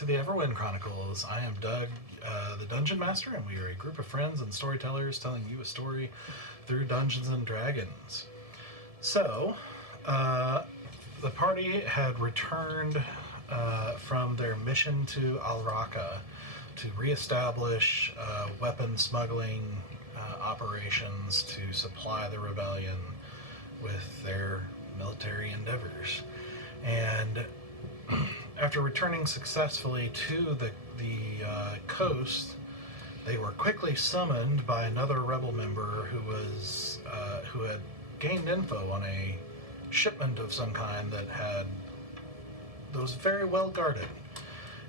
to the Everwind Chronicles. I am Doug, the Dungeon Master, and we are a group of friends and storytellers telling you a story through Dungeons and Dragons. So, the party had returned from their mission to Alraka to reestablish weapon smuggling operations to supply the rebellion with their military endeavors. And after returning successfully to the coast, they were quickly summoned by another rebel member who had gained info on a shipment of some kind that was very well guarded.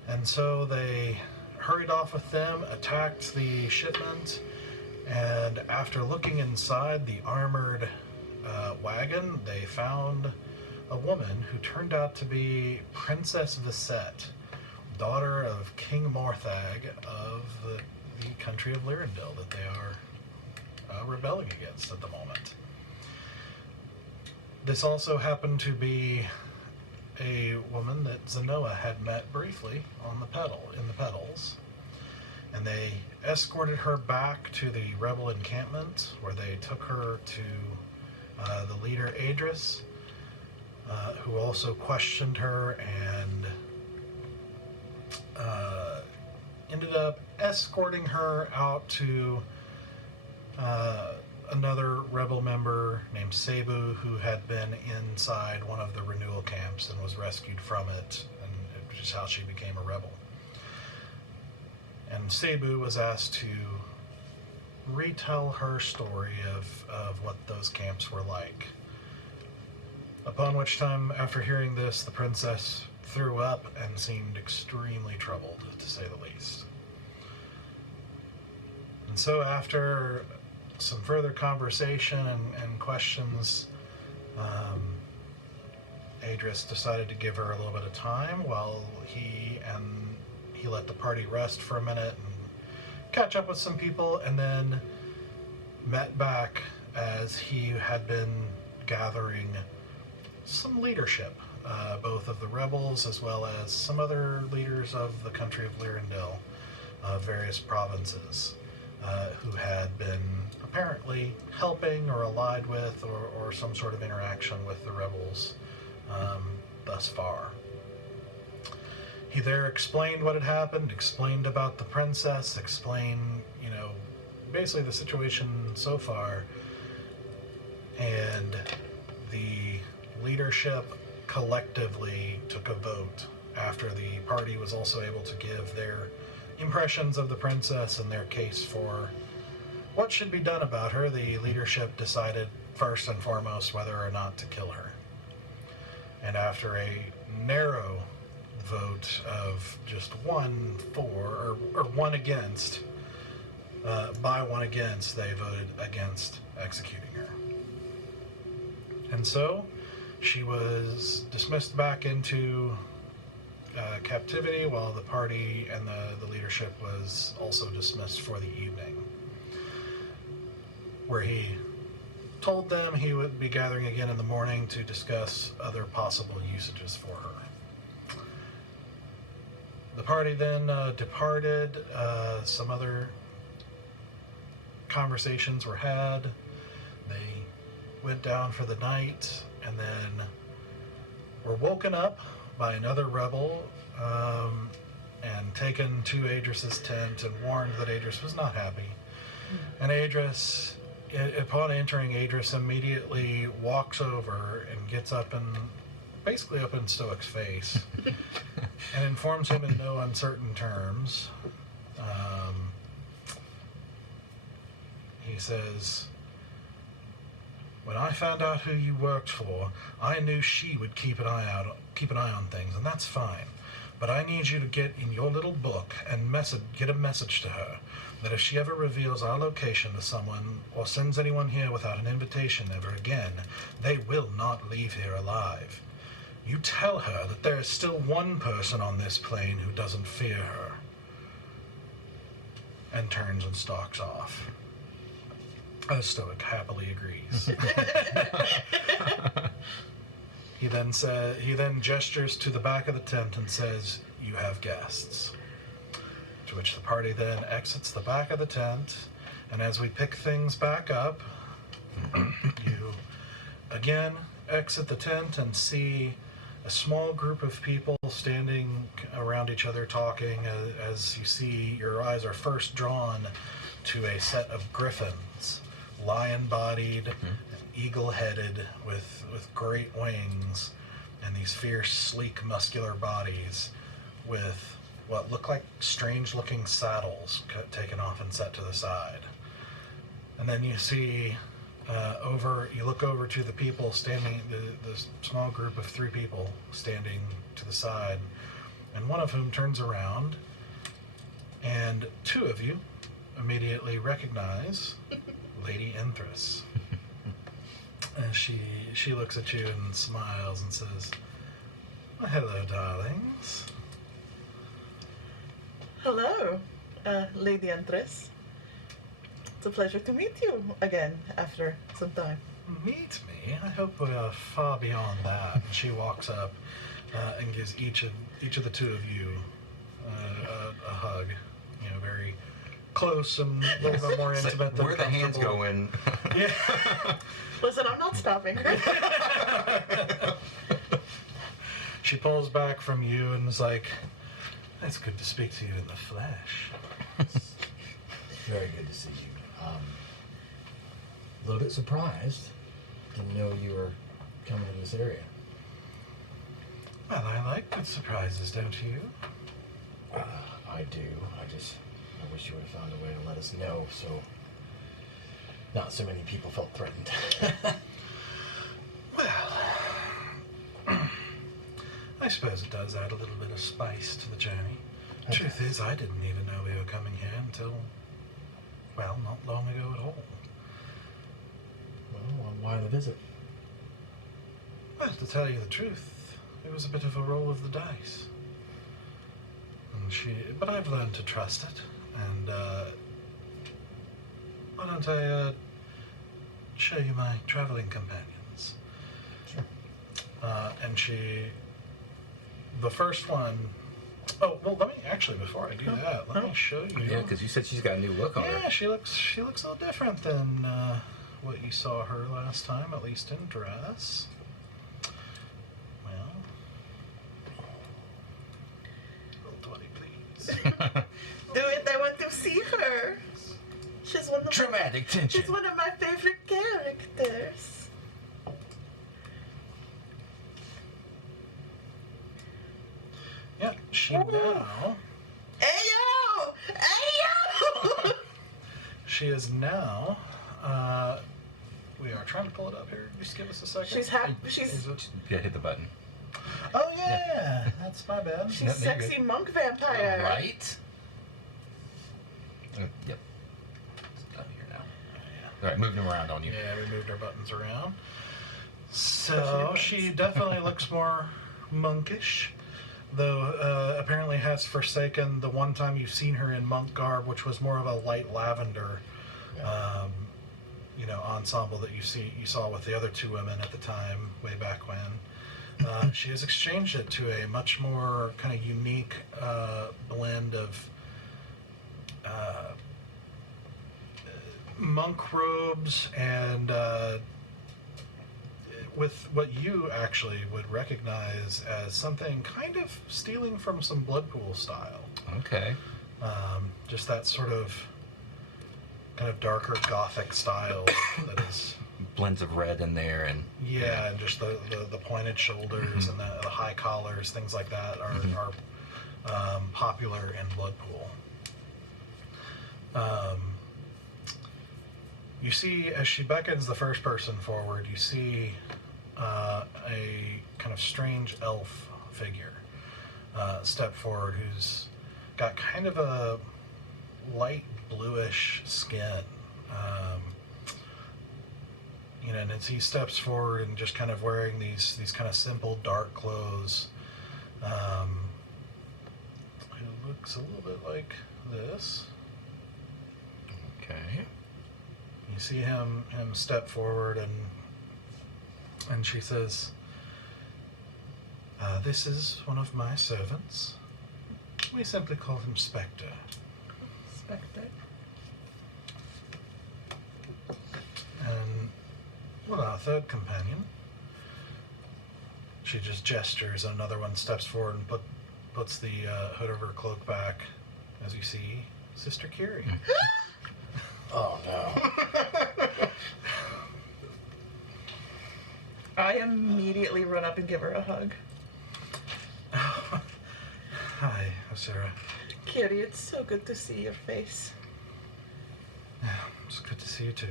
And so they hurried off with them, attacked the shipment, and after looking inside the armored wagon, they found a woman who turned out to be Princess Visette, daughter of King Morthag of the country of Lyrindil that they are rebelling against at the moment. This also happened to be a woman that Zenoa had met briefly in the Petals, and they escorted her back to the rebel encampment, where they took her to the leader Enthress, who also questioned her and ended up escorting her out to another rebel member named Cebu, who had been inside one of the renewal camps and was rescued from it, and which is how she became a rebel. And Cebu was asked to retell her story of what those camps were like. Upon which time, after hearing this, the princess threw up and seemed extremely troubled, to say the least. And so after some further conversation and questions, Enthress decided to give her a little bit of time while he let the party rest for a minute and catch up with some people, and then met back as he had been gathering some leadership, both of the rebels as well as some other leaders of the country of Lyrindil, various provinces, who had been apparently helping or allied with or some sort of interaction with the rebels thus far. He there explained what had happened, explained about the princess, explained, basically the situation so far, and the leadership collectively took a vote after the party was also able to give their impressions of the princess and their case for what should be done about her. The leadership decided first and foremost whether or not to kill her. And after a narrow vote of just 1 for, or 1 against, by 1 against, they voted against executing her. And so she was dismissed back into captivity, while the party and the leadership was also dismissed for the evening, where he told them he would be gathering again in the morning to discuss other possible usages for her. The party then departed. Some other conversations were had. They went down for the night, and then were woken up by another rebel and taken to Enthress's tent and warned that Enthress was not happy. And Enthress, upon entering, Enthress immediately walks over and gets up and basically up in Stoic's face and informs him in no uncertain terms. He says, "When I found out who you worked for, I knew she would keep an eye on things, and that's fine. But I need you to get in your little book and get a message to her that if she ever reveals our location to someone or sends anyone here without an invitation ever again, they will not leave here alive. You tell her that there is still one person on this plane who doesn't fear her." And turns and stalks off. Stoic happily agrees. He then gestures to the back of the tent and says, you have guests. To which the party then exits the back of the tent, and as we pick things back up, you again exit the tent and see a small group of people standing around each other talking, as you see, your eyes are first drawn to a set of griffins, lion-bodied, eagle-headed, with great wings, and these fierce, sleek, muscular bodies with what look like strange-looking saddles taken off and set to the side. And then you see you look over to the people standing, the small group of 3 people standing to the side, and one of whom turns around, and 2 of you immediately recognize Lady Enthress. And she looks at you and smiles and says, well, hello, darlings. Hello, Lady Enthress. It's a pleasure to meet you again after some time. Meet me? I hope we are far beyond that. And she walks up and gives each of the 2 of you a hug. You know, very close and a little bit more intimate than where the hands comfortable. go in. Yeah. Listen, I'm not stopping. She pulls back from you and is like, it's good to speak to you in the flesh. Very good to see you. A little bit surprised. Didn't know you were coming to this area. Well, I like good surprises, don't you? I do. I wish you would have found a way to let us know, so not so many people felt threatened. Well, I suppose it does add a little bit of spice to the journey. Truth is, I didn't even know we were coming here until, well, not long ago at all. Well, why the visit? Well, to tell you the truth, it was a bit of a roll of the dice. But I've learned to trust it, and why don't I show you my traveling companions? Sure. And the first one. Oh well, let me actually before I do that, let me show you. Yeah, because you said she's got a new look on her. Yeah, she looks a little different than what you saw her last time, at least in dress. Well, roll 20, please. Do it, I want to see her. She's one of Dramatic tension. She's one of my favorite characters. Yeah, she now. Ayo! Ayo! She is now. We are trying to pull it up here. Just give us a second. She's happy. Is She's it? Yeah, hit the button. Oh yeah, that's my bad. she's sexy monk vampire. Right? Yep. It's up here now. All right, moving them around on you. Yeah, we moved our buttons around. So she definitely looks more monkish, though apparently has forsaken the one time you've seen her in monk garb, which was more of a light lavender, ensemble that you saw with the other 2 women at the time, way back when. She has exchanged it to a much more kind of unique blend of monk robes and with what you actually would recognize as something kind of stealing from some Bloodpool style. Okay. Just that sort of kind of darker gothic style that is Blends of red in there and and just the pointed shoulders and the high collars, things like that are popular in Bloodpool. You see, as she beckons the first person forward, you see a kind of strange elf figure step forward who's got kind of a light bluish skin. And as he steps forward and just kind of wearing these kind of simple dark clothes, it looks a little bit like this. Okay. You see him step forward and she says, "This is one of my servants, We simply call him Spectre. Spectre. And, well, our third companion. She just gestures, and another one steps forward and puts the hood of her cloak back, as you see Sister Kiri. Oh, no. I immediately run up and give her a hug. Hi, Sarah. Kiri, it's so good to see your face. Yeah, it's good to see you too.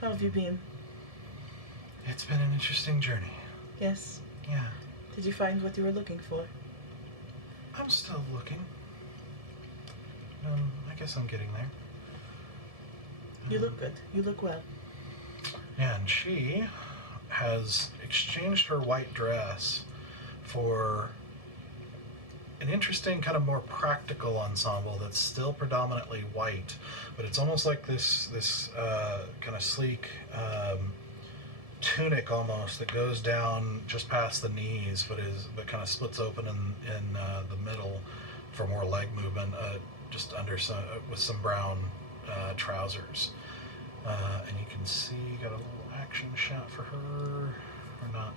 How have you been? It's been an interesting journey. Yes. Yeah. Did you find what you were looking for? I'm still looking. I guess I'm getting there. You look good. You look well. And she has exchanged her white dress for an interesting kind of more practical ensemble that's still predominantly white, but it's almost like this kind of sleek tunic almost that goes down just past the knees, but kind of splits open in the middle for more leg movement, just under with some brown trousers. And you can see, got a little action shot for her, or not,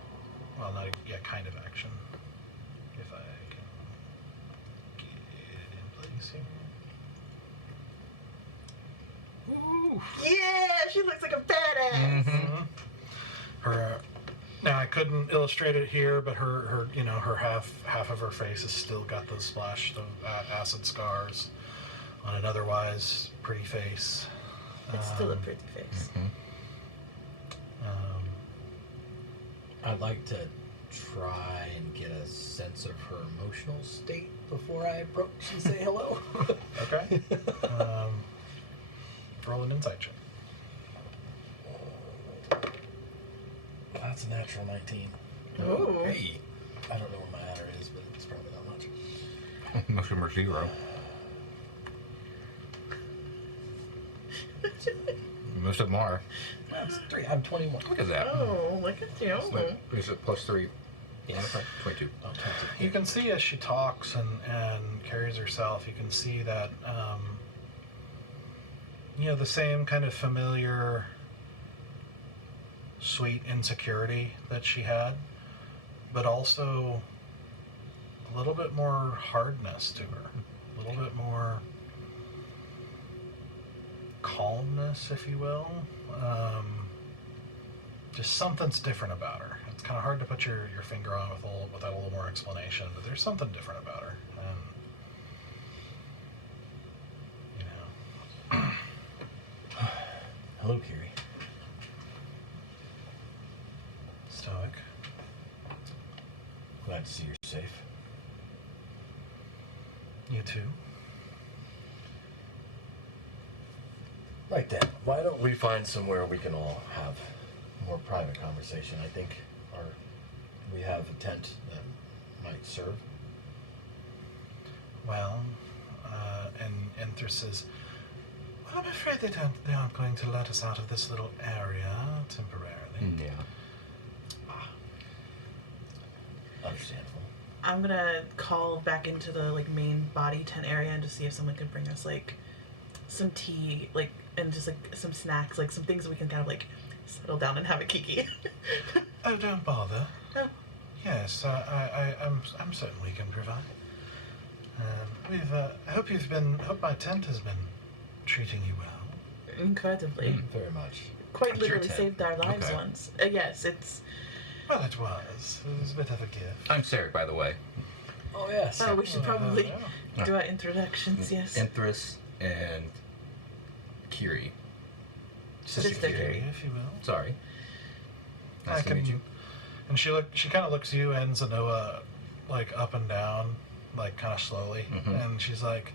well, not, yeah, kind of action. If I can get it in place here. Ooh. Yeah, she looks like a badass. Mm-hmm. Her, now I couldn't illustrate it here, but her her half of her face has still got those splashed of acid scars on an otherwise pretty face. It's still a pretty face. Mm-hmm. I'd like to try and get a sense of her emotional state before I approach and say hello. Okay. Roll an insight check. That's a natural 19. Oh. Hey. I don't know what my adder is, but it's probably not much. Most of them are 0. Most of them are. That's 3. I'm 21. Look at that. Oh, look at you. So, is it plus 3? Yeah, that's right. 22. Oh, 20. You can see as she talks and carries herself, you can see that, the same kind of familiar, sweet insecurity that she had, but also a little bit more hardness to her, a little bit more calmness, if you will. Just something's different about her. It's kind of hard to put your finger on without a little more explanation, but there's something different about her. And, Hello, Kiri. stoic. Glad to see you're safe. You too. Right then, why don't we find somewhere we can all have more private conversation? I think we have a tent that might serve. Well, and Enthress says, well, I'm afraid they aren't going to let us out of this little area temporarily. Yeah. Understandable. I'm gonna call back into the main body tent area and just see if someone could bring us some tea, and just some snacks, some things we can kind of settle down and have a kiki. Oh, don't bother. Oh. Yes, I'm certain we can provide. I hope my tent has been treating you well. Incredibly. Very much. Quite It's your literally tent. saved our lives Okay. once. Yes, it's... Well, it was. It was a bit of a gift. I'm Sarek, by the way. Oh, yes. Oh, we should probably Yeah. do our introductions, yes. Enthress and Kiri. Sister Kiri, if you will. Sorry. Nice to meet you. And she kind of looks you and Zanoa up and down, kind of slowly, Mhm. and she's like,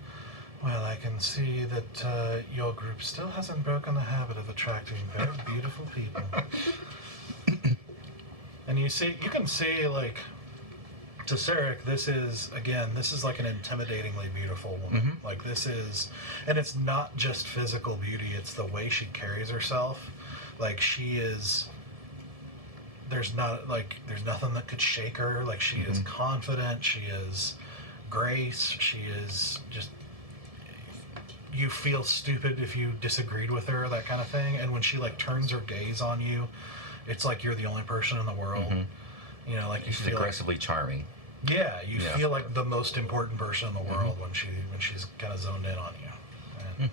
"Well, I can see that your group still hasn't broken the habit of attracting very beautiful people." And you can see to Sarek, this is an intimidatingly beautiful woman. Mhm. This is, and it's not just physical beauty; it's the way she carries herself. She is. There's nothing that could shake her. She is confident. She is grace. She is just... You feel stupid if you disagreed with her, that kind of thing. And when she, like, turns her gaze on you, it's like you're the only person in the world. Mm-hmm. You know, like, you She's feel aggressively charming. Yeah, you feel like the most important person in the world when she's kind of zoned in on you. And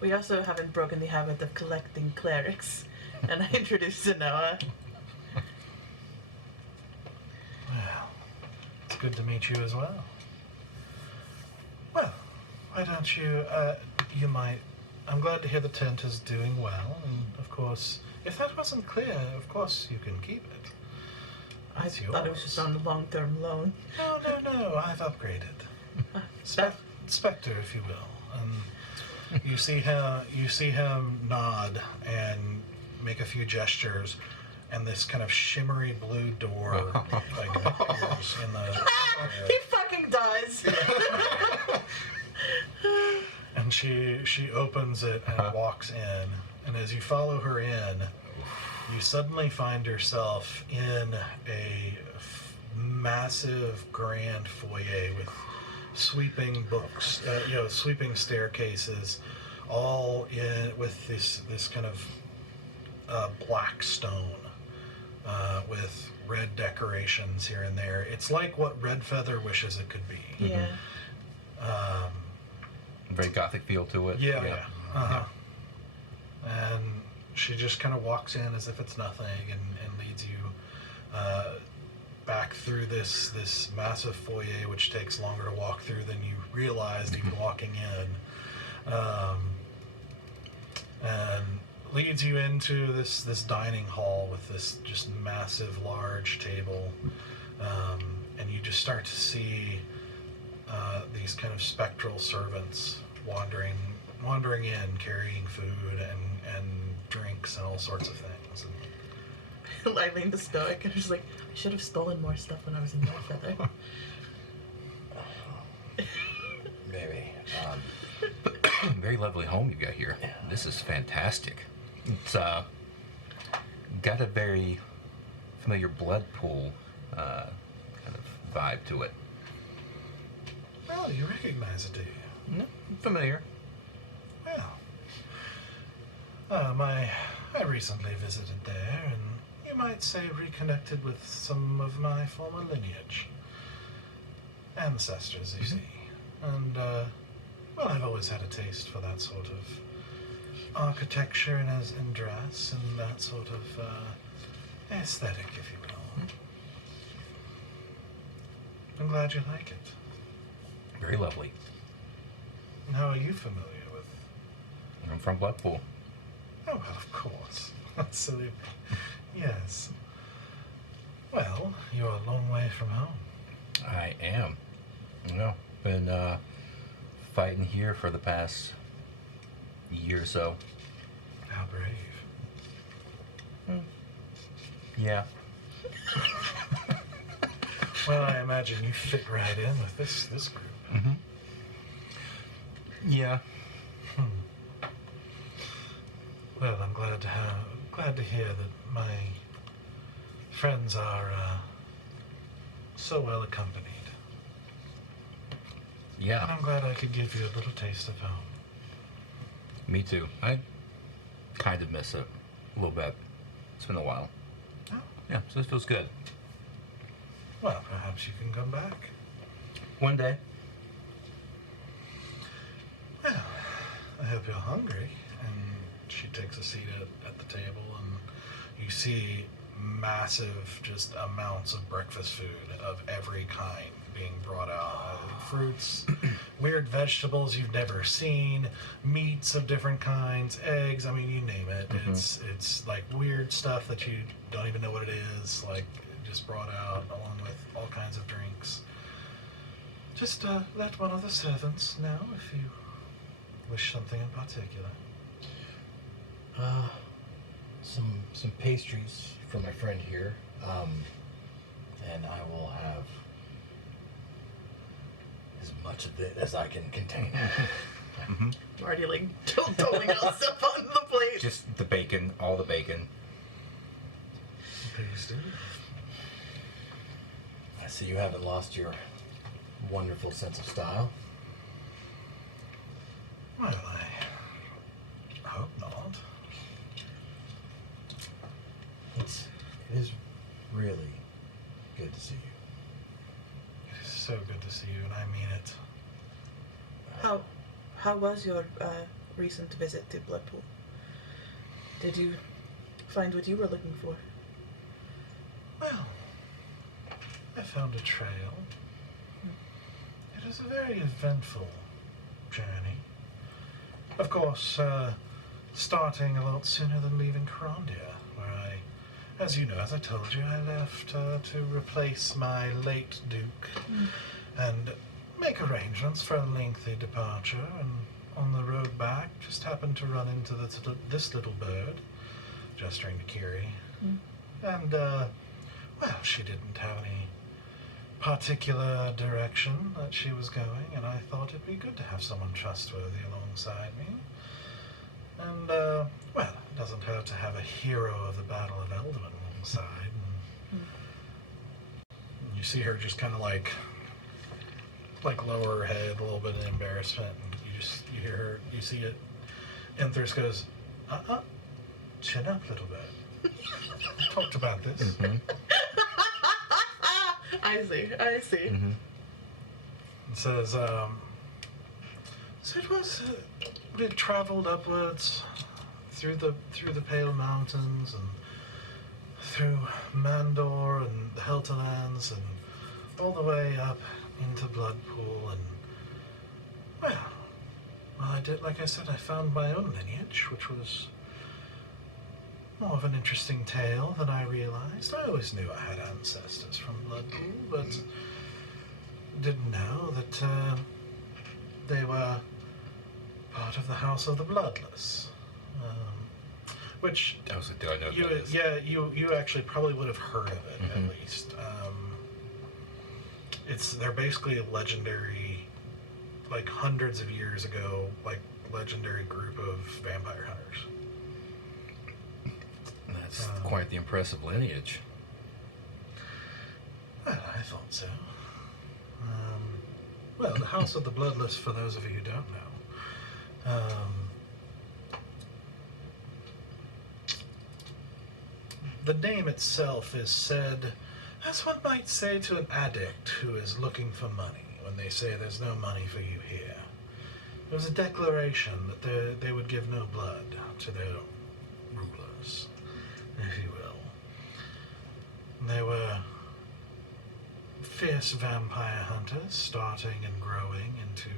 We also haven't broken the habit of collecting clerics, and I introduced Zenoa. well, it's good to meet you as well. Well, why don't you, you might... I'm glad to hear the tent is doing well, and of course, if that wasn't clear, of course you can keep it. I It's thought it was yours. just on a long-term loan. No, I've upgraded. Spectre, if you will. And you see him nod and make a few gestures, and this kind of shimmery blue door like appears in the... He fucking does! And she opens it and walks in, and as you follow her in, you suddenly find yourself in a massive grand foyer with sweeping books, sweeping staircases, all in with this kind of black stone with red decorations here and there. It's like what Red Feather wishes it could be. Yeah. Very gothic feel to it. Yeah. Uh-huh. And she just kind of walks in as if it's nothing and leads you back through this massive foyer, which takes longer to walk through than you realized even walking in. And leads you into this dining hall with this just massive, large table. And you just start to see these kind of spectral servants wandering in, carrying food and drinks and all sorts of things. And I lean to Stoic and just like, I should have stolen more stuff when I was in Red Feather. Maybe. Very lovely home you got here. This is fantastic. It's got a very familiar blood pool kind of vibe to it. well, you recognize it, do you? No, familiar. Well, I recently visited there, and you might say reconnected with some of my former lineage. Ancestors, you see. And, well, I've always had a taste for that sort of architecture and as in dress and that sort of aesthetic, if you will. I'm glad you like it. Very lovely. And how are you familiar with... I'm from Bloodpool. Oh, well, of course. Absolutely. Yes. Well, you're a long way from home. I am. Been fighting here for the past year or so. How brave. Yeah. Well, I imagine you fit right in with this group. Mm-hmm. Yeah. Well, I'm glad to hear that my friends are so well accompanied. And Yeah. I'm glad I could give you a little taste of home. Me too. I kind of miss it a little bit. It's been a while. Oh, Yeah, so this feels good. well, perhaps you can come back. One day. Well, I hope you're hungry. And she takes a seat at the table, and you see massive just amounts of breakfast food of every kind being brought out. Fruits, weird vegetables you've never seen, meats of different kinds, eggs, I mean, you name it. Mhm. It's like weird stuff that you don't even know what it is, like just brought out along with all kinds of drinks. Just let one of the servants know if you wish something in particular. Some pastries for my friend here, and I will have as much of it as I can contain. Mm-hmm. I'm already like doling out stuff on the plate. Just the bacon, all the bacon. Please do. I see you haven't lost your wonderful sense of style. Well, I hope not. It is really good to see you. It is so good to see you, and I mean it. How was your recent visit to Bloodpool? Did you find what you were looking for? Well, I found a trail. It is a very eventful journey. Of course, starting a lot sooner than leaving Carondia, where as you know, as I told you, I left to replace my late Duke and make arrangements for a lengthy departure, and on the road back, just happened to run into this little bird, gesturing to Kiri. And, well, she didn't have any particular direction that she was going, and I thought it'd be good to have someone trustworthy alongside me. And, well, it doesn't hurt to have a hero of the Battle of Eldwin alongside. And you see her just kind of like lower her head a little bit in embarrassment, and you hear her, you see it. Enthress goes, chin up a little bit. We talked about this. Mm-hmm. I see. Mm-hmm. It says, so it was, we traveled upwards through the Pale Mountains and through Mandor and the Helterlands and all the way up into Bloodpool, and well, I did, like I said, I found my own lineage, which was more of an interesting tale than I realized. I always knew I had ancestors from Bloodpool, but didn't know that they were part of the House of the Bloodless. Which I was like, do I know you, what that is? yeah, you actually probably would have heard of it Mhm. at least. They're basically a legendary, like hundreds of years ago, like legendary group of vampire hunters. That's quite the impressive lineage. Well, I thought so. Well, the House of the Bloodless, for those of you who don't know, the name itself is said, as one might say to an addict who is looking for money, when they say there's no money for you here. It was a declaration that they would give no blood to their rulers, if you will. They were fierce vampire hunters, starting and growing into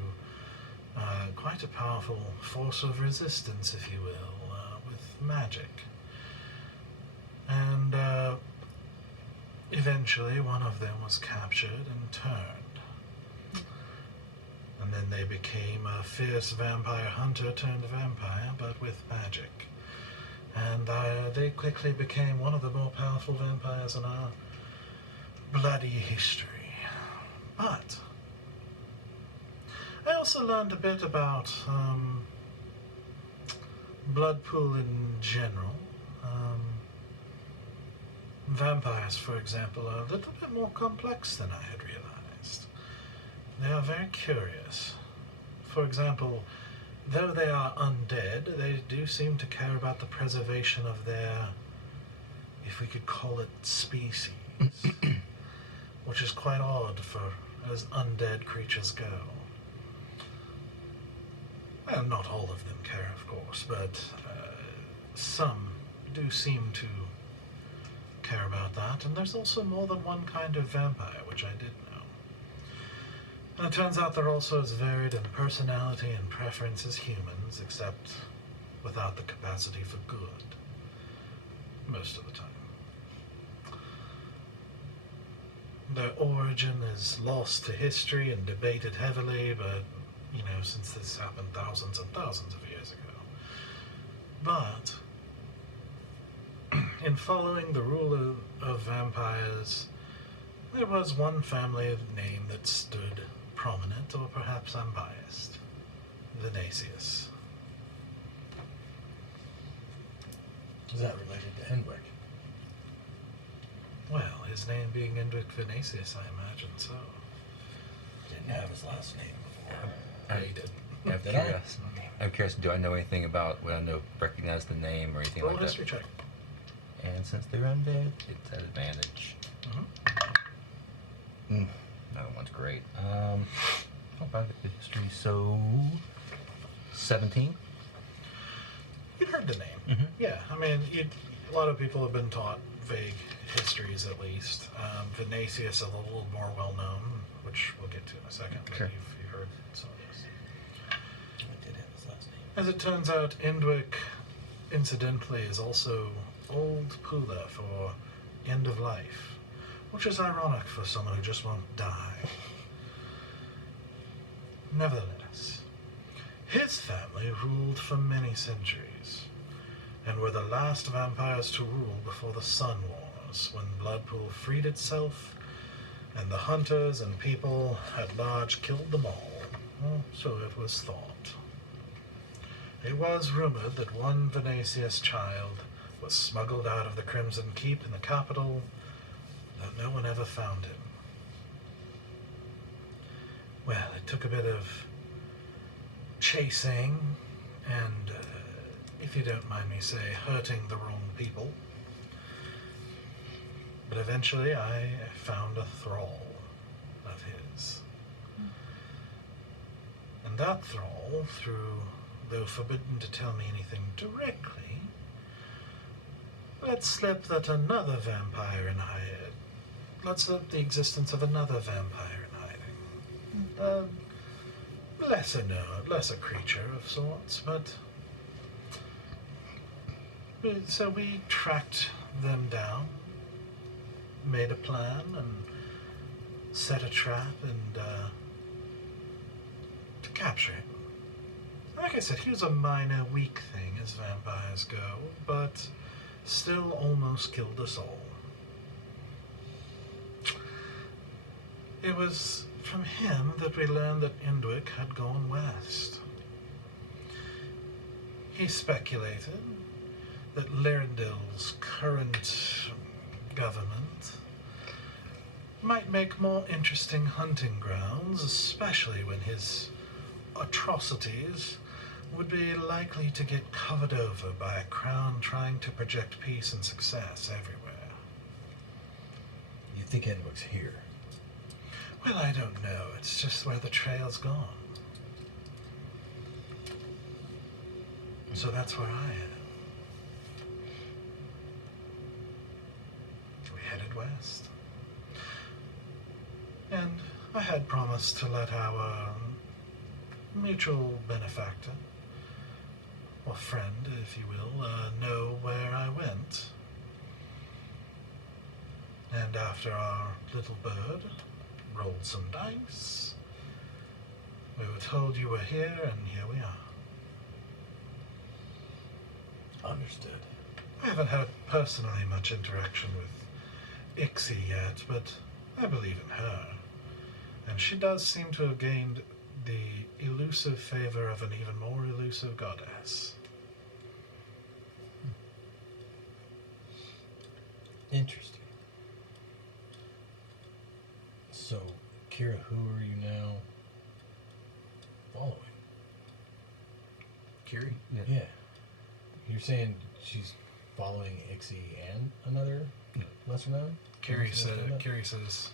quite a powerful force of resistance, if you will, with magic. And eventually one of them was captured and turned. And then they became a fierce vampire hunter turned vampire, but with magic. And they quickly became one of the more powerful vampires in our bloody history. But I also learned a bit about Bloodpool in general. Vampires, for example, are a little bit more complex than I had realized. They are very curious. For example, though they are undead, they do seem to care about the preservation of their, if we could call it, species. Which is quite odd for as undead creatures go. Well, not all of them care, of course, but some do seem to care about that, and there's also more than one kind of vampire, which I did know. And it turns out they're also as varied in personality and preference as humans, except without the capacity for good. Most of the time. Their origin is lost to history and debated heavily, but, you know, since this happened thousands and thousands of years ago. But in following the rule of vampires, there was one family name that stood prominent, or perhaps unbiased. VENATUS. Is that related to Enwick? Well, his name being Endrick VENATUS, I imagine so. Yeah. didn't have his last name before. Yeah, you did. I'm curious, do I know anything about, would I recognize the name or anything Roll like a history that? check. And since they're undead, it's at advantage. That one's great. I'll get the history. So, 17? You'd heard the name. Mm-hmm. Yeah, I mean, a lot of people have been taught vague histories at least. VENATUS is a little more well known, which we'll get to in a second. But Sure. you've heard some of this. I did have his last name. As it turns out, Indwick, incidentally, is also Old Pula for end of life, which is ironic for someone who just won't die. Nevertheless, his family ruled for many centuries, and were the last vampires to rule before the Sun Wars, when Bloodpool freed itself, and the hunters and people at large killed them all. Well, so it was thought. It was rumored that one VENATUS child was smuggled out of the Crimson Keep in the capital, though no one ever found him. Well, it took a bit of chasing and, if you don't mind me say, hurting the wrong people. But eventually I found a thrall of his. And that thrall, though forbidden to tell me anything directly, let slip that another vampire in hiding. Let slip the existence of another vampire in hiding. Lesser creature of sorts, but so we tracked them down, made a plan, and set a trap, and to capture him. Like I said, he was a minor, weak thing as vampires go, but still almost killed us all. It was from him that we learned that Indwick had gone west. He speculated that Lyrindil's current government might make more interesting hunting grounds, especially when his atrocities would be likely to get covered over by a crown trying to project peace and success everywhere. You think Edwick's here? Well, I don't know. It's just where the trail's gone. So that's where I am. We headed west. And I had promised to let our mutual benefactor, or friend, if you will, know where I went. And after our little bird rolled some dice, we were told you were here, and here we are. Understood. I haven't had personally much interaction with Ixie yet, but I believe in her. And she does seem to have gained the elusive favor of an even more elusive goddess. Interesting. So, Kira, who are you now following? Kiri? Yeah. You're saying she's following Ixie and another lesser known? Kiri says,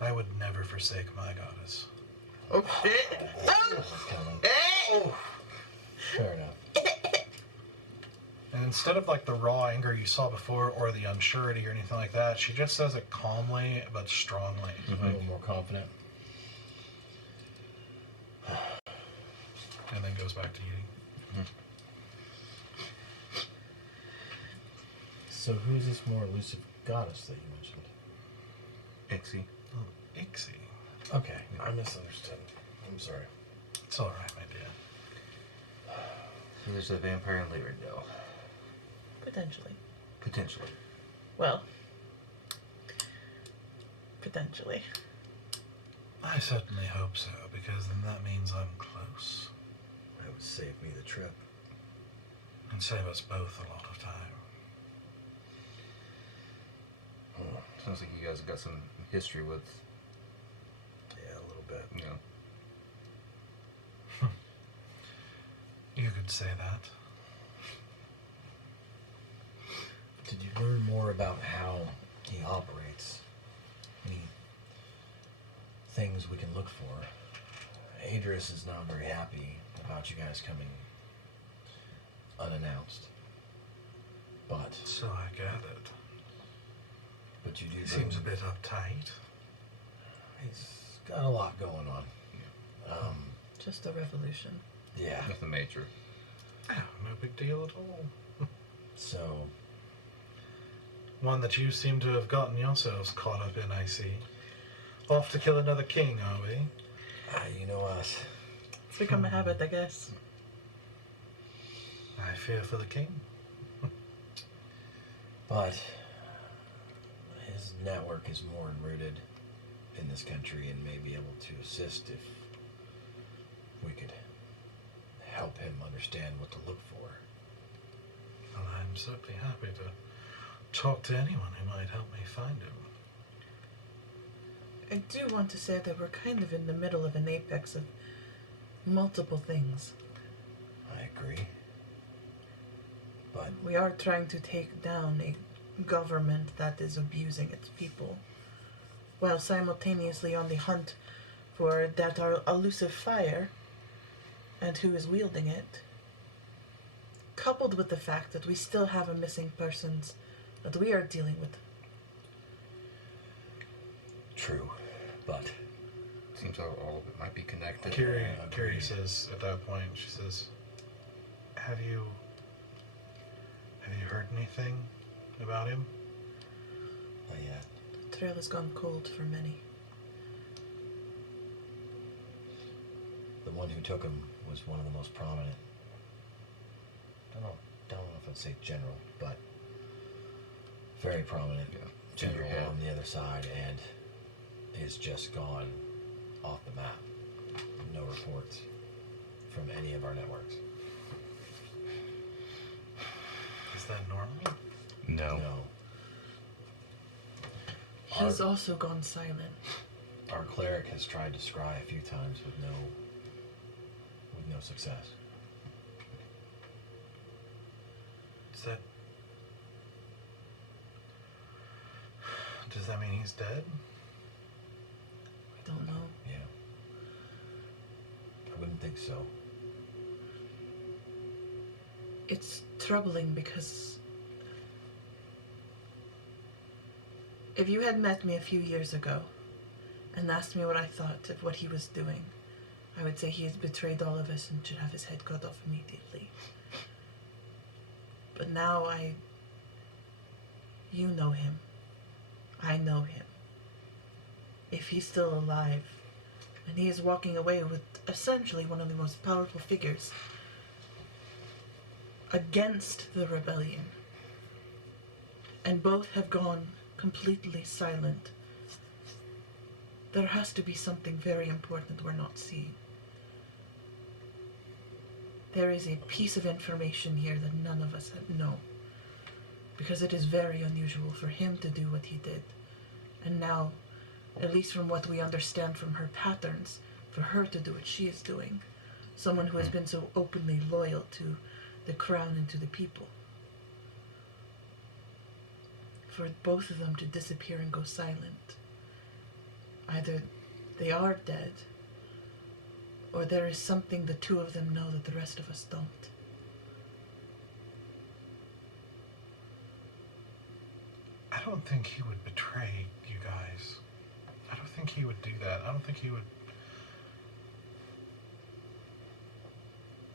I would never forsake my goddess. Oh. Fair enough. And instead of like the raw anger you saw before or the unsurety or anything like that, she just says it calmly but strongly. A little more confident. And then goes back to eating. So who's this more elusive goddess that you mentioned? Ixie. Oh, Ixie. Okay, I misunderstood. I'm sorry. It's alright, my dear. There's a vampire in Lyrindil. Potentially. Potentially. Well, potentially. I certainly hope so, because then that means I'm close. That would save me the trip. And save us both a lot of time. Sounds like you guys have got some history with bit. You know, You could say that. Did you learn more about how he operates? Any things we can look for? Enthress is not very happy about you guys coming unannounced. But So I gathered. you do He seems a bit uptight. He's got a lot going on. Just a revolution. Yeah. nothing major. Oh, no big deal at all. So One that you seem to have gotten yourselves caught up in, I see. Off to kill another king, are we? you know us. It's become a habit, I guess. I fear for the king. But his network is more enrooted in this country and may be able to assist if we could help him understand what to look for. Well, I'm certainly happy to talk to anyone who might help me find him. I do want to say that we're kind of in the middle of an apex of multiple things. I agree. But We are trying to take down a government that is abusing its people, while simultaneously on the hunt for that elusive fire and who is wielding it, coupled with the fact that we still have a missing persons that we are dealing with. true. But Seems all of it might be connected. Kiri agreed. says at that point, she says, Have you heard anything about him? not yet. The trail has gone cold for many. The one who took him was one of the most prominent. Don't know if I'd say general, but very prominent Yeah. general Figurehead. on the other side, and is just gone off the map. No reports from any of our networks. Is that normal? No. No. He's also gone silent. Our cleric has tried to scry a few times with no success. Does that mean he's dead? I don't know. Yeah. I wouldn't think so. It's troubling because if you had met me a few years ago and asked me what I thought of what he was doing, I would say he has betrayed all of us and should have his head cut off immediately. But now you know him. I know him. If he's still alive, and he is walking away with essentially one of the most powerful figures against the rebellion, and both have gone completely silent, there has to be something very important we're not seeing. There is a piece of information here that none of us know, because it is very unusual for him to do what he did. And now, at least from what we understand from her patterns, for her to do what she is doing, someone who has been so openly loyal to the crown and to the people, for both of them to disappear and go silent, either they are dead, or there is something the two of them know that the rest of us don't. I don't think he would betray you guys. I don't think he would do that. I don't think he would.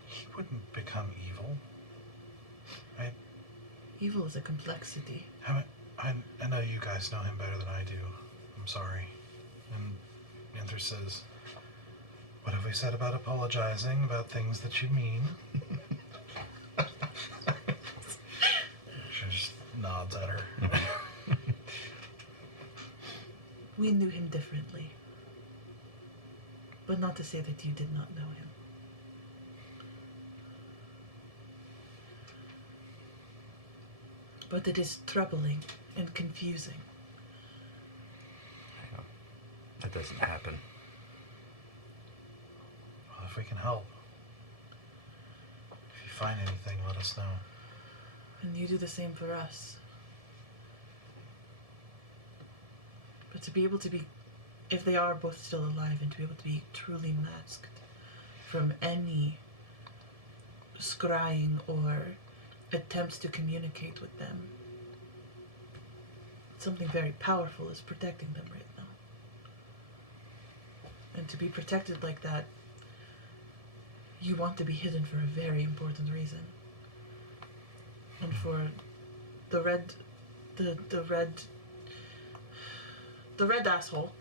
He wouldn't become evil. Evil is a complexity. I know you guys know him better than I do. I'm sorry. And Enthress says, What have we said about apologizing about things that you mean? She just nods at her. We knew him differently. But not to say that you did not know him. But it is troubling and confusing. That doesn't happen. if we can help. If you find anything, let us know. And you do the same for us. But to be able to be, if they are both still alive, and to be able to be truly masked from any scrying or attempts to communicate with them, something very powerful is protecting them right now. And to be protected like that, you want to be hidden for a very important reason. And for the red asshole,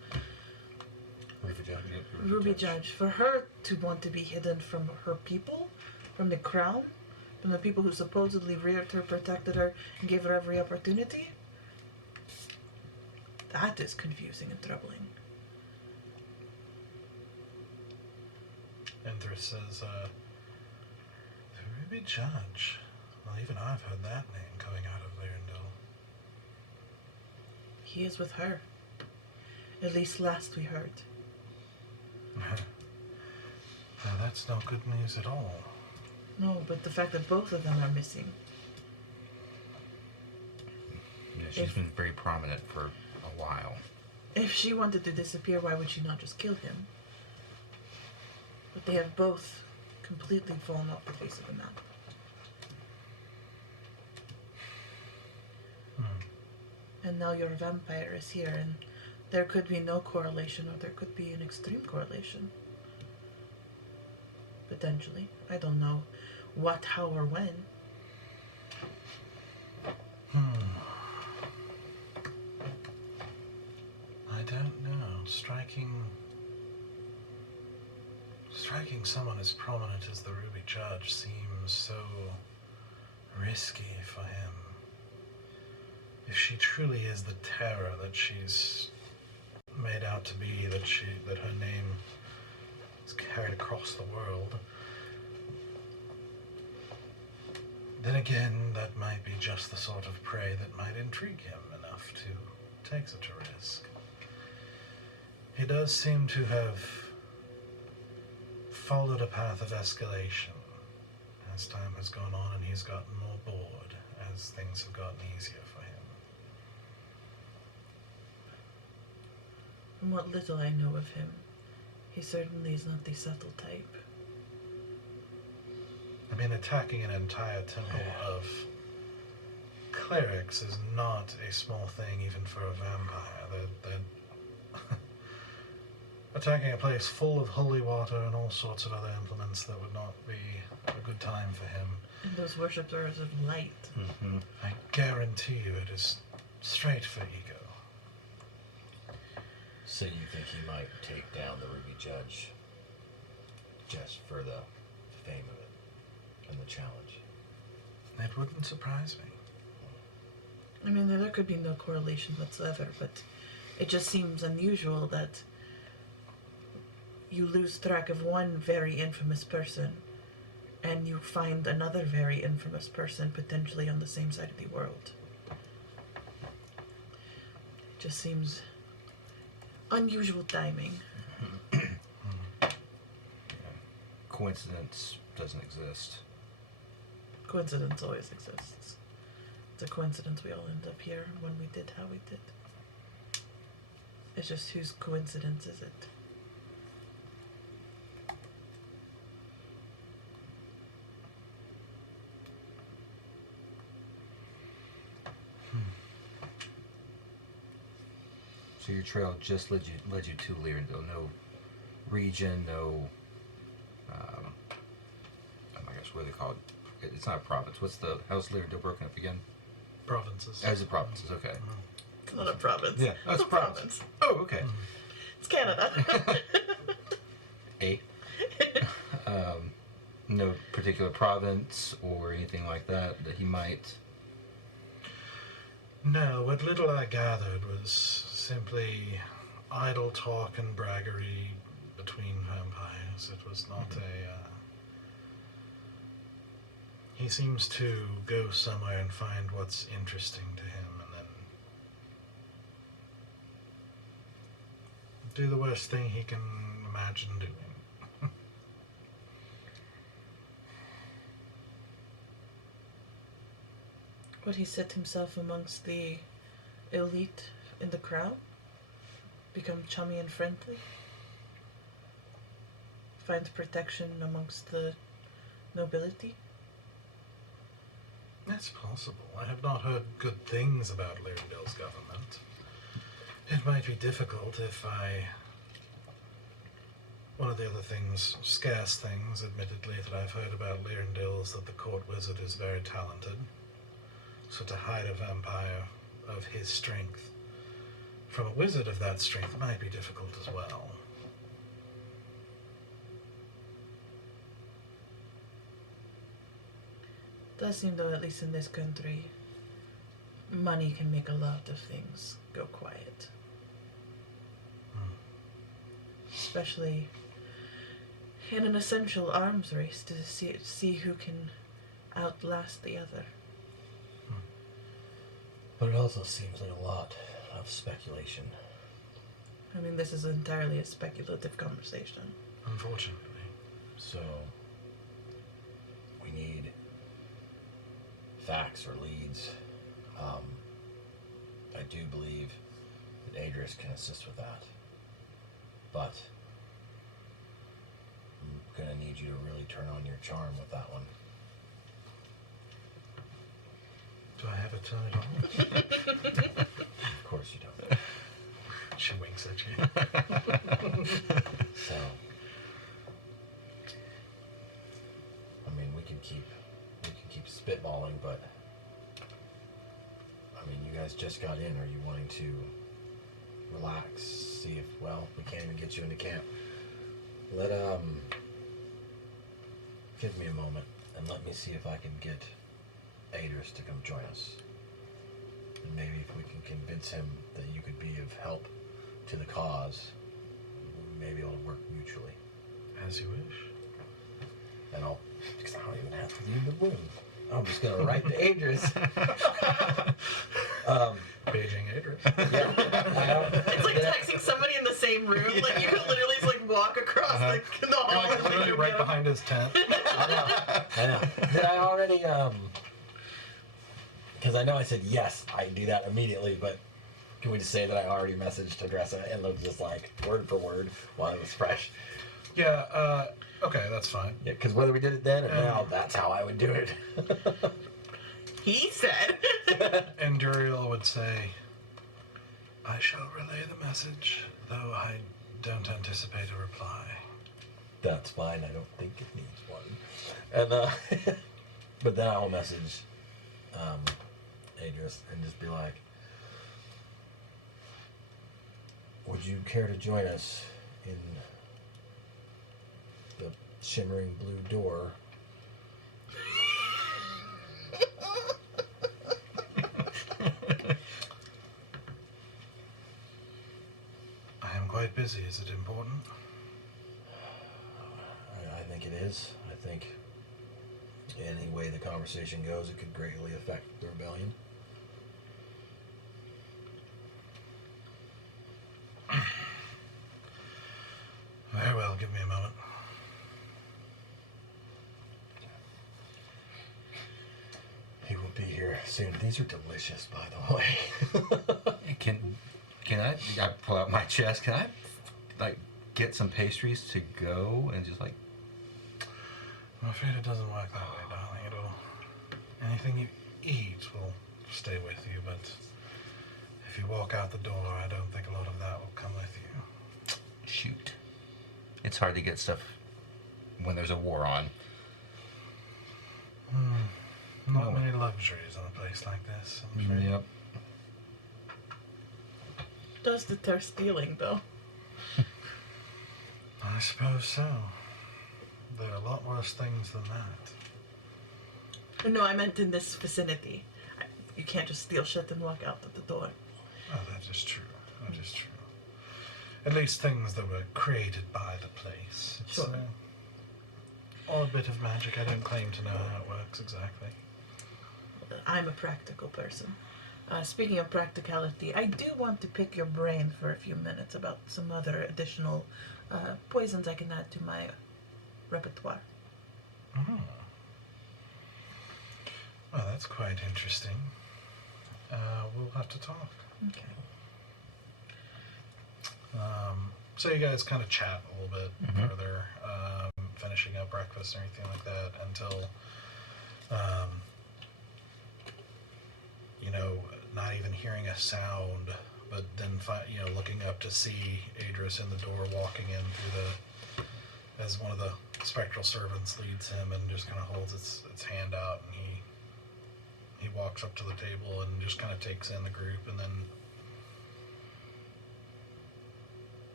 Ruby Judge, for her to want to be hidden from her people, from the crown, from the people who supposedly reared her, protected her, and gave her every opportunity, that is confusing and troubling. Enthress says, the Ruby Judge. Well, even I've heard that name coming out of Lyrindil. He is with her. At least last we heard. Now, that's no good news at all. No, but the fact that both of them are missing. Yeah, she's been very prominent for a while. If she wanted to disappear, why would she not just kill him? But they have both completely fallen off the face of the map. And now your vampire is here, and there could be no correlation, or there could be an extreme correlation. Potentially. I don't know what, how, or when. I don't know. Striking someone as prominent as the Ruby Judge seems so risky for him. If she truly is the terror that she's made out to be, that her name is carried across the world, then again, that might be just the sort of prey that might intrigue him enough to take such a risk. He does seem to have followed a path of escalation as time has gone on, and he's gotten more bored as things have gotten easier for him. From what little I know of him, he certainly is not the subtle type. I mean, attacking an entire temple of clerics is not a small thing, even for a vampire. They're attacking a place full of holy water and all sorts of other implements that would not be a good time for him. And those worshippers of light. Mm-hmm. I guarantee you it is straight for ego. So you think he might take down the Ruby Judge just for the fame of it and the challenge? It wouldn't surprise me. I mean, there could be no correlation whatsoever, but it just seems unusual that you lose track of one very infamous person and you find another very infamous person potentially on the same side of the world. It just seems unusual timing. Coincidence doesn't exist. Coincidence always exists. It's a coincidence we all end up here when we did how we did. It's just whose coincidence is it? So your trail just led you to Lyrindil. No region, no. Oh my gosh, what are they called? It's not a province. How's Lyrindil broken up again? Provinces. As a provinces, okay. It's not a province. Yeah, that's It's a province. Oh, okay. It's Canada. No particular province or anything like that he might. No, what little I gathered was simply idle talk and braggery between vampires. It was not he seems to go somewhere and find what's interesting to him and then do the worst thing he can imagine doing. Would he set himself amongst the elite in the crowd? Become chummy and friendly? Find protection amongst the nobility? It's possible. I have not heard good things about Lyrindale's government. It might be difficult if I... One of the other things, scarce things, admittedly, that I've heard about Lyrindale is that the court wizard is very talented. So to hide a vampire of his strength from a wizard of that strength might be difficult as well. Does seem though, at least in this country, money can make a lot of things go quiet. Especially in an essential arms race to see who can outlast the other. But it also seems like a lot of speculation. I mean, this is entirely a speculative conversation. Unfortunately. So, we need facts or leads. I do believe that Adris can assist with that. But I'm gonna need you to really turn on your charm with that one. Do I have it turn it on? Of course you don't. She winks at you. So, I mean, we can keep spitballing, but I mean, you guys just got in. Are you wanting to relax? See if, well, we can't even get you into camp. Give me a moment and let me see if I can get Adris to come join us. And maybe if we can convince him that you could be of help to the cause, we may be able to work mutually. As you wish. And because I don't even have to leave the room. I'm just gonna write to Adris. Paging Adris. Yeah. It's like texting somebody in the same room. Like you could literally just like walk across like the hall. Like literally you're right going. behind his tent. I know. Did I already, because I know I said yes, I do that immediately, but can we just say that I already messaged Adressa and looked just like word for word while it was fresh? Yeah, okay, that's fine. Yeah, because whether we did it then or now, that's how I would do it. He said. And Duriel would say, I shall relay the message, though I don't anticipate a reply. That's fine, I don't think it needs one. And, but then I'll message Adris and just be like, would you care to join us in the shimmering blue door? I am quite busy. Is it important? I think it is. I think any way the conversation goes, it could greatly affect the rebellion. Very well, give me a moment. He will be here soon. These are delicious, by the way. Can I pull out my chest? Can I like get some pastries to go and just like? I'm afraid it doesn't work that way, darling. Anything you eat will stay with you, but if you walk out the door, I don't think a lot of that will come with you. Shoot. It's hard to get stuff when there's a war on. Not many luxuries in a place like this, I'm afraid. Yep. Does deter stealing though. I suppose so. There are a lot worse things than that. No, I meant in this vicinity. You can't just steal shit and walk out the door. Oh, that is true. That is true. At least things that were created by the place. It's Sure. All a bit of magic. I don't claim to know how it works exactly. I'm a practical person. Speaking of practicality, I do want to pick your brain for a few minutes about some other additional poisons I can add to my repertoire. Well, that's quite interesting. We'll have to talk. Okay. So you guys kind of chat a little bit Mhm. further, finishing up breakfast or anything like that until, not even hearing a sound, but then looking up to see Adris in the door walking in through as one of the spectral servants leads him and just kind of holds its hand out, and he walks up to the table and just kind of takes in the group and then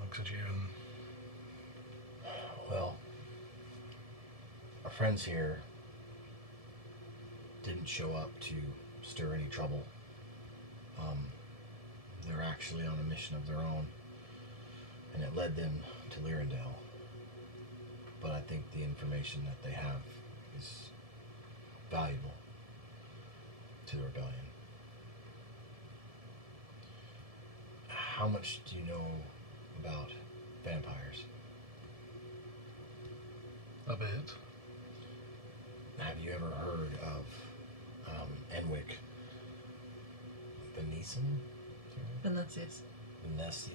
looks at you and Well, our friends here didn't show up to stir any trouble. They're actually on a mission of their own, and it led them to Lyrindale. But I think the information that they have is valuable to the rebellion. How much do you know about vampires? a bit. Have you ever heard of Enwick Venetian? Venatius. Venatius.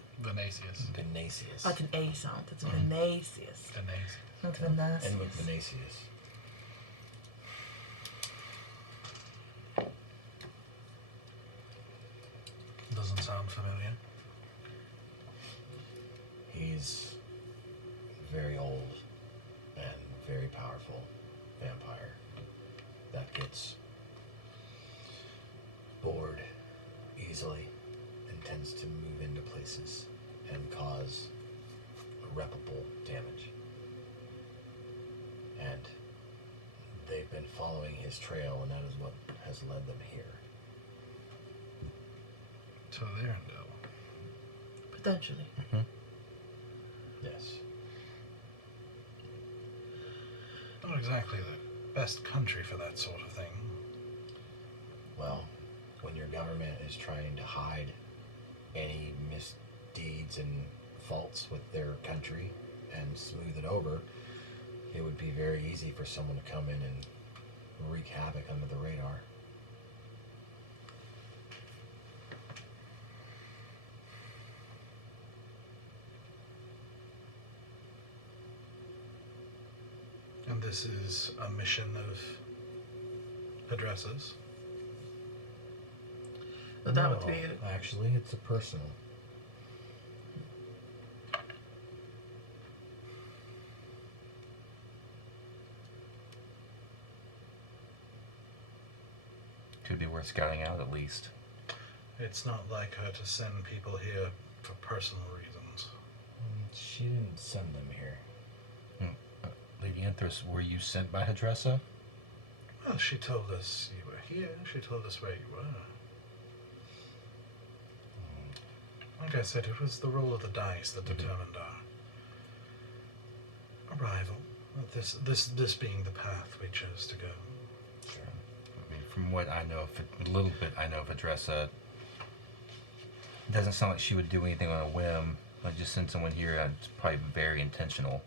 Venatius. Oh, it's an A sound. It's Venatius. Venatius. Not Venatius. Enwick Venatius. Doesn't sound familiar. He's very old and very powerful vampire that gets bored easily and tends to move into places and cause irreparable damage. And they've been following his trail, and that is what has led them here. To Lyrindale. Potentially. Yes. Not exactly the best country for that sort of thing. Well, when your government is trying to hide any misdeeds and faults with their country and smooth it over, it would be very easy for someone to come in and wreak havoc under the radar. And this is a mission of addresses. But that would No, be. Actually, it's a personal. Could be worth scouting out at least. It's not like her to send people here for personal reasons. She didn't send them here. Lady Enthress, were you sent by Hadressa? Well, she told us you were here. She told us where you were. Like I said, it was the roll of the dice that determined our arrival. This being the path we chose to go. Sure. I mean, from what I know, a little bit I know of Hadressa, it doesn't sound like she would do anything on a whim. Like just send someone here, it's probably very intentional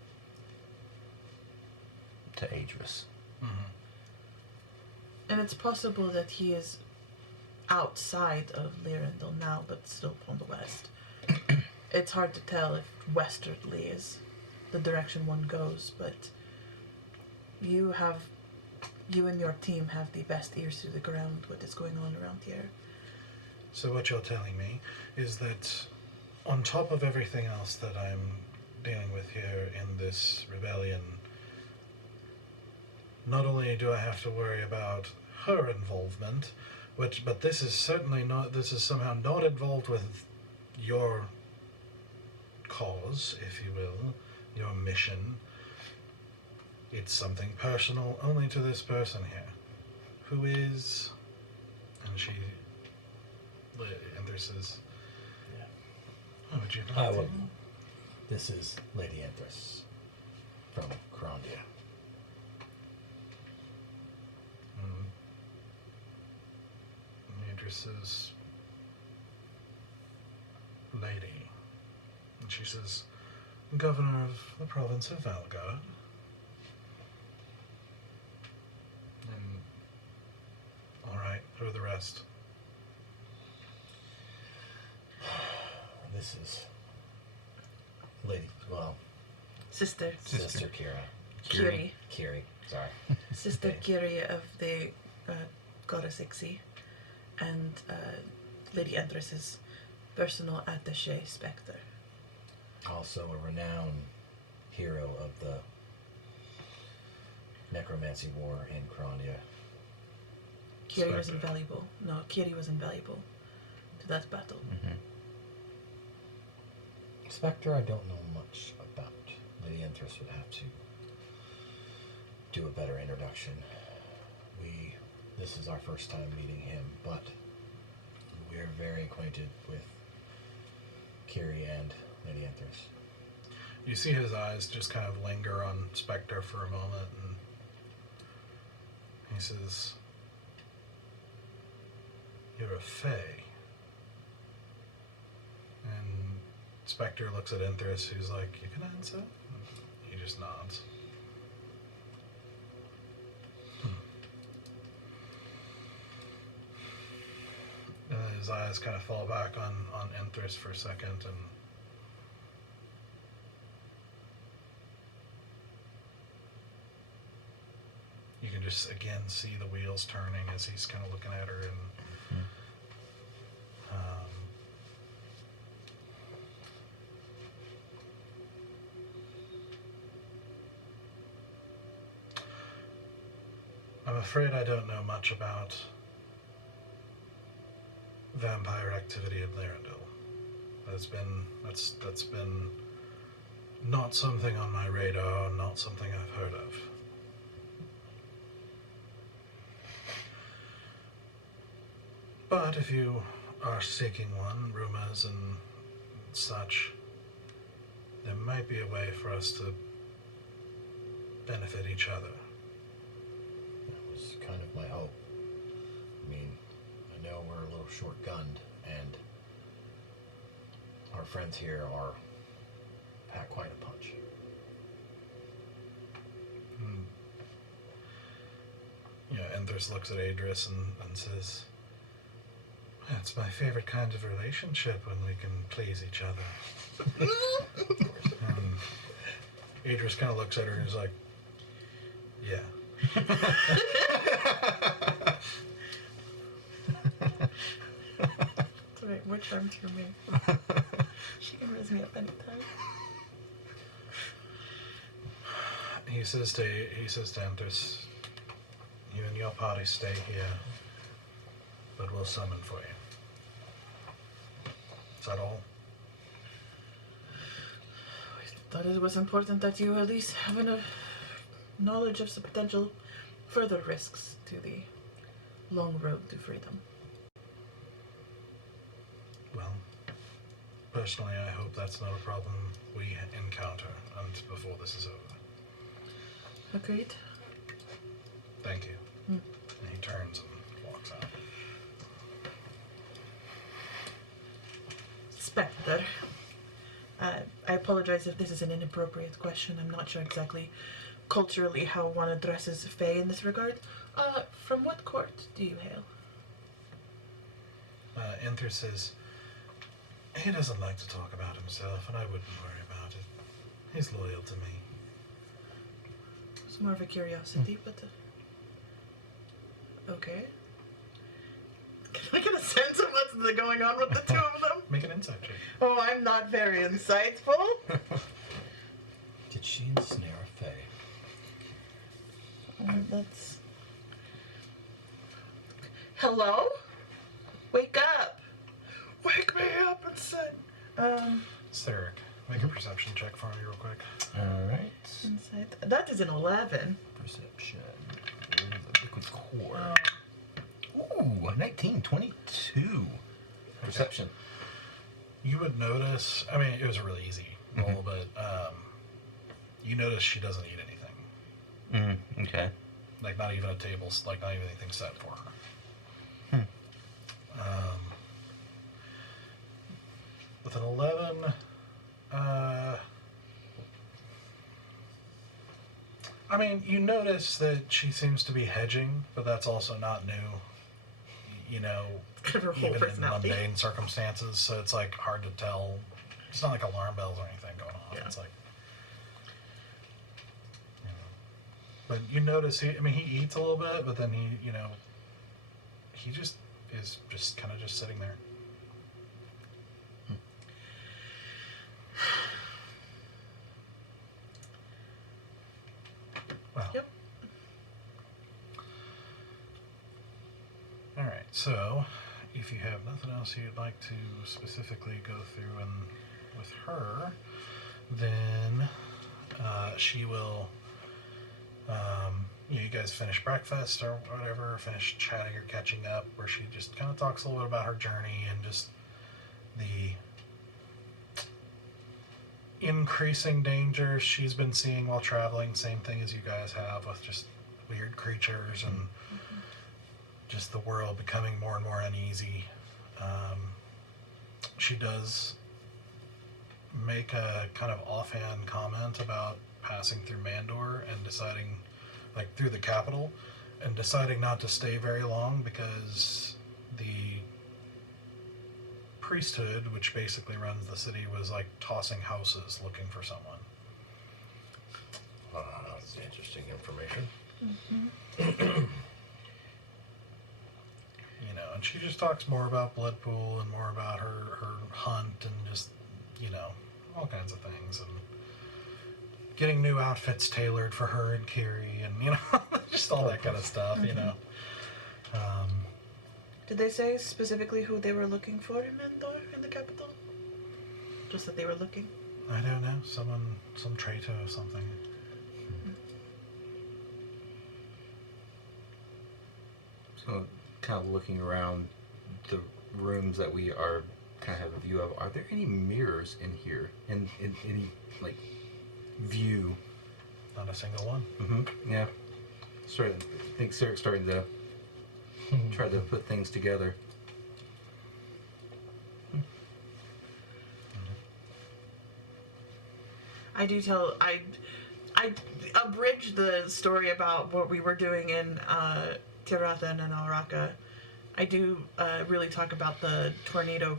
to Adris. And it's possible that he is outside of Lyrindale now, but still from the west. It's hard to tell if westerly is the direction one goes, but you and your team have the best ears to the ground what is going on around here. So what you're telling me is that on top of everything else that I'm dealing with here in this rebellion, not only do I have to worry about her involvement, but this is somehow not involved with your cause, if you will, your mission. It's something personal only to this person here, who is, and there says, "Oh, would you like to?" This is Lady Enthress from Corondia. Idris says, "Lady," and she says, "Governor of the province of Valgard." And tonight? Who are the rest? This is Lady, well, Sister Sister Kira. Kiri. Kiri, sorry. Sister Okay. Kiri of the Goddess Ixie, and Lady Enthress's personal attaché Spectre. Also a renowned hero of the necromancy war in Crondia. Kiri was Spectre. invaluable. No, Kiri was invaluable to that battle. Mm-hmm. Spectre, I don't know much about. Lady Enthress would have to do a better introduction. This is our first time meeting him, but we're very acquainted with Kiri and Lady Enthress. You see his eyes just kind of linger on Spectre for a moment, and he says, "You're a fae." And Spectre looks at Enthress, who's like, "You can answer?" He just nods. And then his eyes kind of fall back on Enthress for a second, and you can just again see the wheels turning as he's kind of looking at her, and I'm afraid I don't know much about vampire activity in Lyrandil. That's been not something on my radar, not something I've heard of. But if you are seeking one, rumors and such, there might be a way for us to benefit each other. That was kind of my hope. I mean, I know we're a little short-gunned, and our friends here are pack quite a punch. Yeah, Enthress looks at Adris and says, "It's my favorite kind of relationship when we can please each other." And Adris kind of looks at her and is like, "Yeah." Wait, which arm to me? She can raise me up anytime. He says to Enthress, "You and your party stay here, but we'll summon for you." Is that all? I thought it was important that you at least have enough knowledge of some potential further risks to the long road to freedom. Well, personally, I hope that's not a problem we encounter and before this is over. Agreed? Thank you. Mm. And he turns and walks out. Spectre. I apologize if this is an inappropriate question. I'm not sure exactly culturally how one addresses Fae in this regard. From what court do you hail? Enthress says, "He doesn't like to talk about himself, and I wouldn't worry about it. He's loyal to me." It's more of a curiosity, but okay. Can I get a sense of what's going on with the two of them? Make an insight check. Oh, I'm not very insightful. Did she ensnare a fae? That's... Hello? Wake up! Wake me up and say... Theric, make a perception check for me real quick. Alright. Insight. That is an 11. Perception. Where's the liquid core? Ooh, 19, 22. Perception. You would notice, I mean, it was a really easy roll, but you notice she doesn't eat anything. Okay. Like, not even a table, like, not even anything set for her. With an 11, I mean, you notice that she seems to be hedging, but that's also not new. you know, Kind of her whole even in personality. mundane circumstances. So it's like hard to tell. It's not like alarm bells or anything going on. Yeah. It's like, you know. But you notice he eats a little bit, but then he just is just kind of just sitting there. Well. Yep. All right. So, if you have nothing else you'd like to specifically go through and with her, then she will. You guys finish breakfast or whatever, finish chatting or catching up, where she just kind of talks a little bit about her journey and just the increasing dangers she's been seeing while traveling. Same thing as you guys have with just weird creatures and just the world becoming more and more uneasy. She does make a kind of offhand comment about passing through Mandor and deciding, like through the capital, and deciding not to stay very long because the priesthood, which basically runs the city, was like tossing houses looking for someone. That's interesting information. You know, and she just talks more about Bloodpool and more about her hunt and just, you know, all kinds of things, and getting new outfits tailored for her and Kiri, and, you know, just all that kind of stuff, you know. Did they say specifically who they were looking for in Mandor, in the capital? Just that they were looking? I don't know, some traitor or something. So, kind of looking around the rooms that we are kind of have a view of, are there any mirrors in here? In any, like, view? Not a single one. Yeah. I think Sarek's starting to try to put things together. I abridge the story about what we were doing in Tirathan and Alraka. I do really talk about the tornado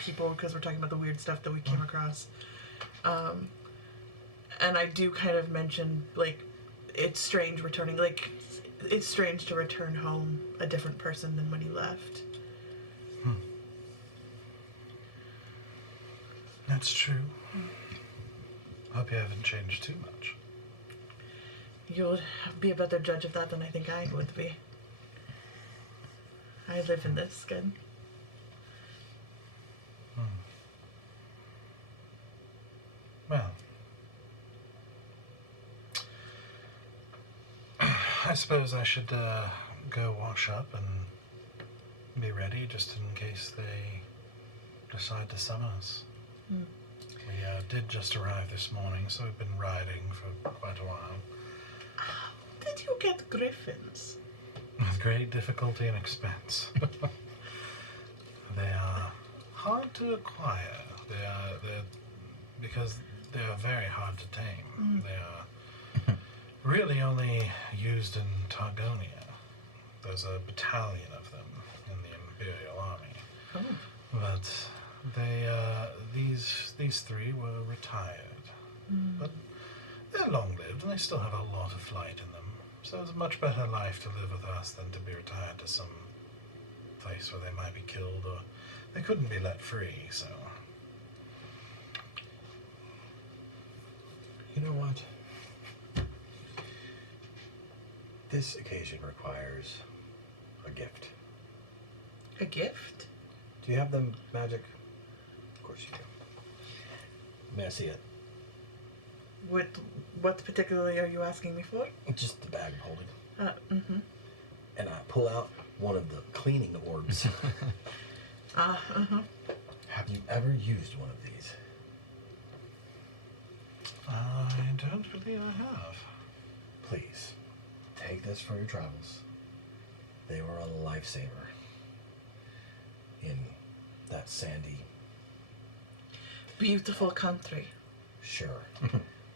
people, because we're talking about the weird stuff that we came across. And I do kind of mention, like, it's strange returning, like, it's strange to return home a different person than when you left. That's true. Hope you haven't changed too much. You'll be a better judge of that than I think I would be. I live in this skin. Well, I suppose I should go wash up and be ready just in case they decide to summon us. We did just arrive this morning, so we've been riding for quite a while. How did you get griffins? With great difficulty and expense. They are hard to acquire. They're because they are very hard to tame. They are really only used in Targonia. There's a battalion of them in the Imperial Army. Oh. But these three were retired. But they're long-lived, and they still have a lot of flight in them. So it's a much better life to live with us than to be retired to some place where they might be killed, or they couldn't be let free, so... You know what? This occasion requires a gift. A gift? Do you have them magic? Of course you do. May I see it? What particularly are you asking me for? Just the bag I'm holding. And I pull out one of the cleaning orbs. Have you ever used one of these? I don't believe I have. Please, take this for your travels. They were a lifesaver in that sandy... Beautiful country. Sure.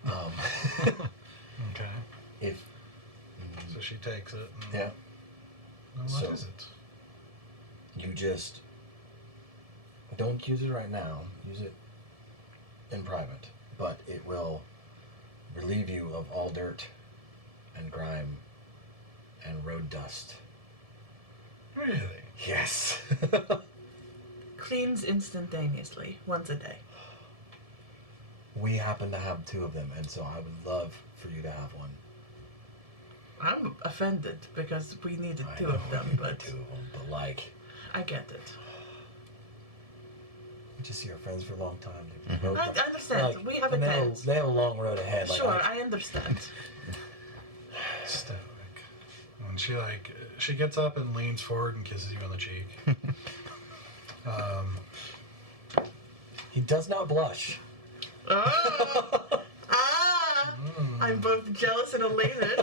Okay. If... So she takes it. And, Yeah. Well, what is it? You just don't use it right now. Use it in private, but it will relieve you of all dirt and grime and road dust. Really? Yes. Cleans instantaneously, once a day. We happen to have 2 of them, and so I would love for you to have one. I'm offended because we needed I 2 know of them, you but need 2 of them, but like, I get it. we just see our friends for a long time. I understand. We have a tent. They have a long road ahead. Like, Sure, I understand. Stoic. And she gets up and leans forward and kisses you on the cheek. He does not blush. Oh! I'm both jealous and elated.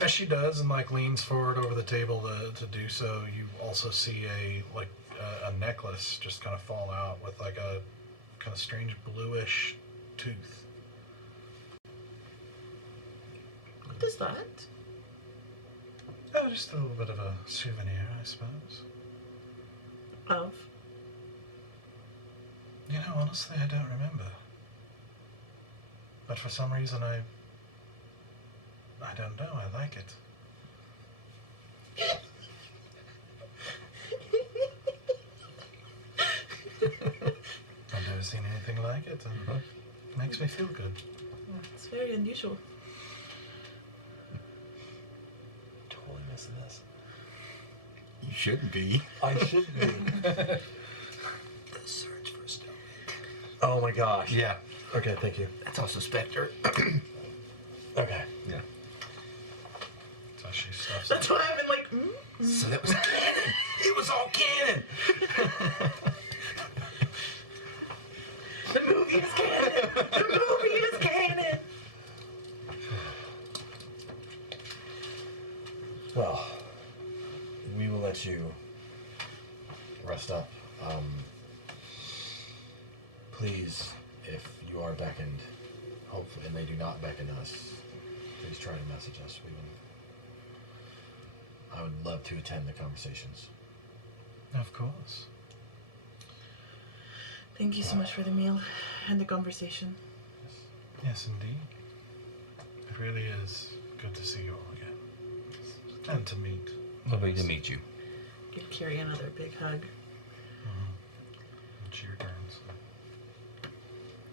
As she does and leans forward over the table to do so, you also see a necklace just kind of fall out with a kind of strange bluish tooth. What is that? Oh, just a little bit of a souvenir, I suppose. Of? Honestly, I don't remember. But for some reason, I don't know, I like it. I've never seen anything like it, and it makes me feel good. It's very unusual. Totally missing this. You shouldn't be. I should be. The search for Stoic. Oh my gosh. Yeah. Okay, thank you. That's also Spectre. Okay. Yeah. So she stuffs That's it. why I've been like, So that was canon. It was all canon. The movie is canon! The movie is canon! Well, we will let you rest up. Please, if you are beckoned, hopefully, and they do not beckon us, please try to message us. I would love to attend the conversations. Of course. Thank you so much for the meal and the conversation. Yes, indeed. It really is good to see you all again. And to meet. Lovely to meet you. Give Kiri another big hug. And she returns.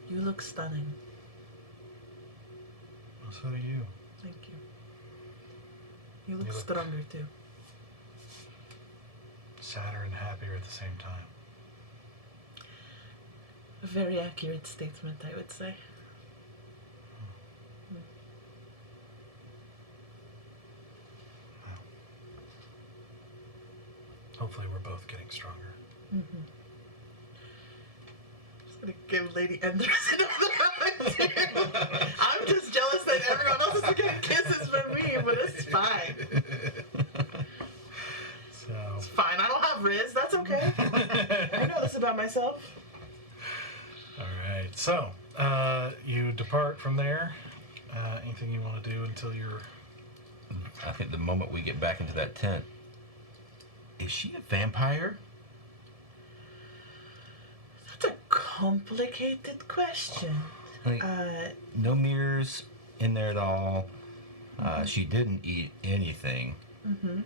You look stunning. Well, so do you. Thank you. You look You look- stronger too. Sadder and happier at the same time. A very accurate statement, I would say. Well, hopefully we're both getting stronger. Mm-hmm. Just gonna give Lady Enthress another hug too. I'm just jealous that everyone else is getting kisses from me, but it's fine. So, It's fine. I don't have Riz. That's okay. I know this about myself. alright. So, you depart from there. Anything you want to do until you're... I think the moment we get back into that tent, is she a vampire? That's a complicated question. Like, no mirrors in there at all. She didn't eat anything. Mm-hmm.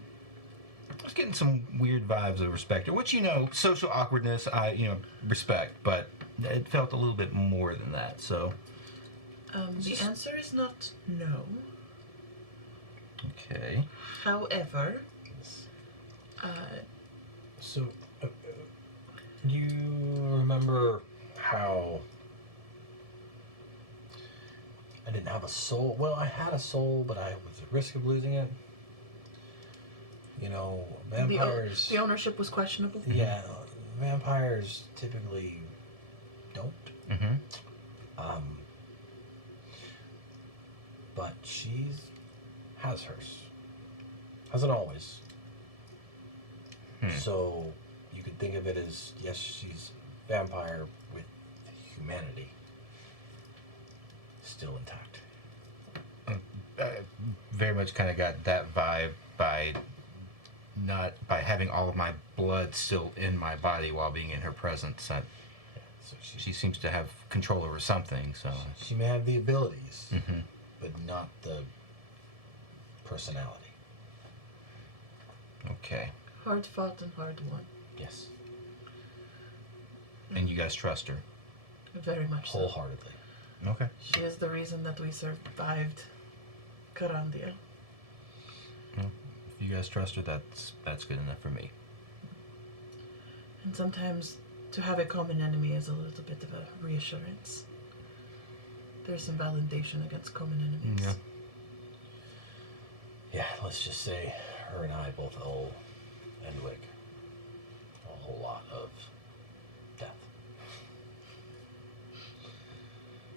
I was getting some weird vibes of respect, which, social awkwardness, I respect, but it felt a little bit more than that, so. The answer is not no. Okay. However, So, you remember how I didn't have a soul? Well, I had a soul, but I was at risk of losing it. Vampires... the ownership was questionable. Yeah, vampires typically don't. Mm-hmm. But has hers. Hasn't always. So you could think of it as, yes, she's vampire with humanity still intact. Very much kind of got that vibe by not by having all of my blood still in my body while being in her presence. So She seems to have control over something. So she may have the abilities, Mhm. but not the personality. Okay, Hard fought and hard won. Yes, and you guys trust her? Very much so. wholeheartedly. Okay. She is the reason that we survived Carandia. Well, if you guys trust her, that's good enough for me. And sometimes to have a common enemy is a little bit of a reassurance. There's some validation against common enemies. Yeah. Yeah, let's just say her and I both owe Endwick a whole lot of death.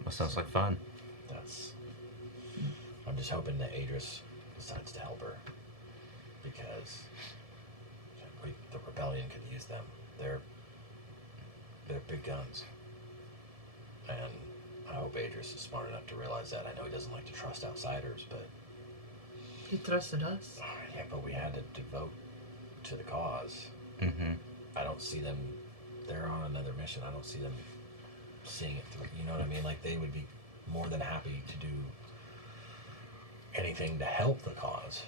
Well, sounds like fun. I'm just hoping that Adris decides to help her, because the rebellion could use them. They're big guns, and I hope Adris is smart enough to realize that. I know he doesn't like to trust outsiders, but He trusted us. yeah, but we had to devote to the cause. Mm-hmm. I don't see them. They're on another mission. I don't see them seeing it through. You know what I mean? Like, they would be more than happy to do anything to help the cause,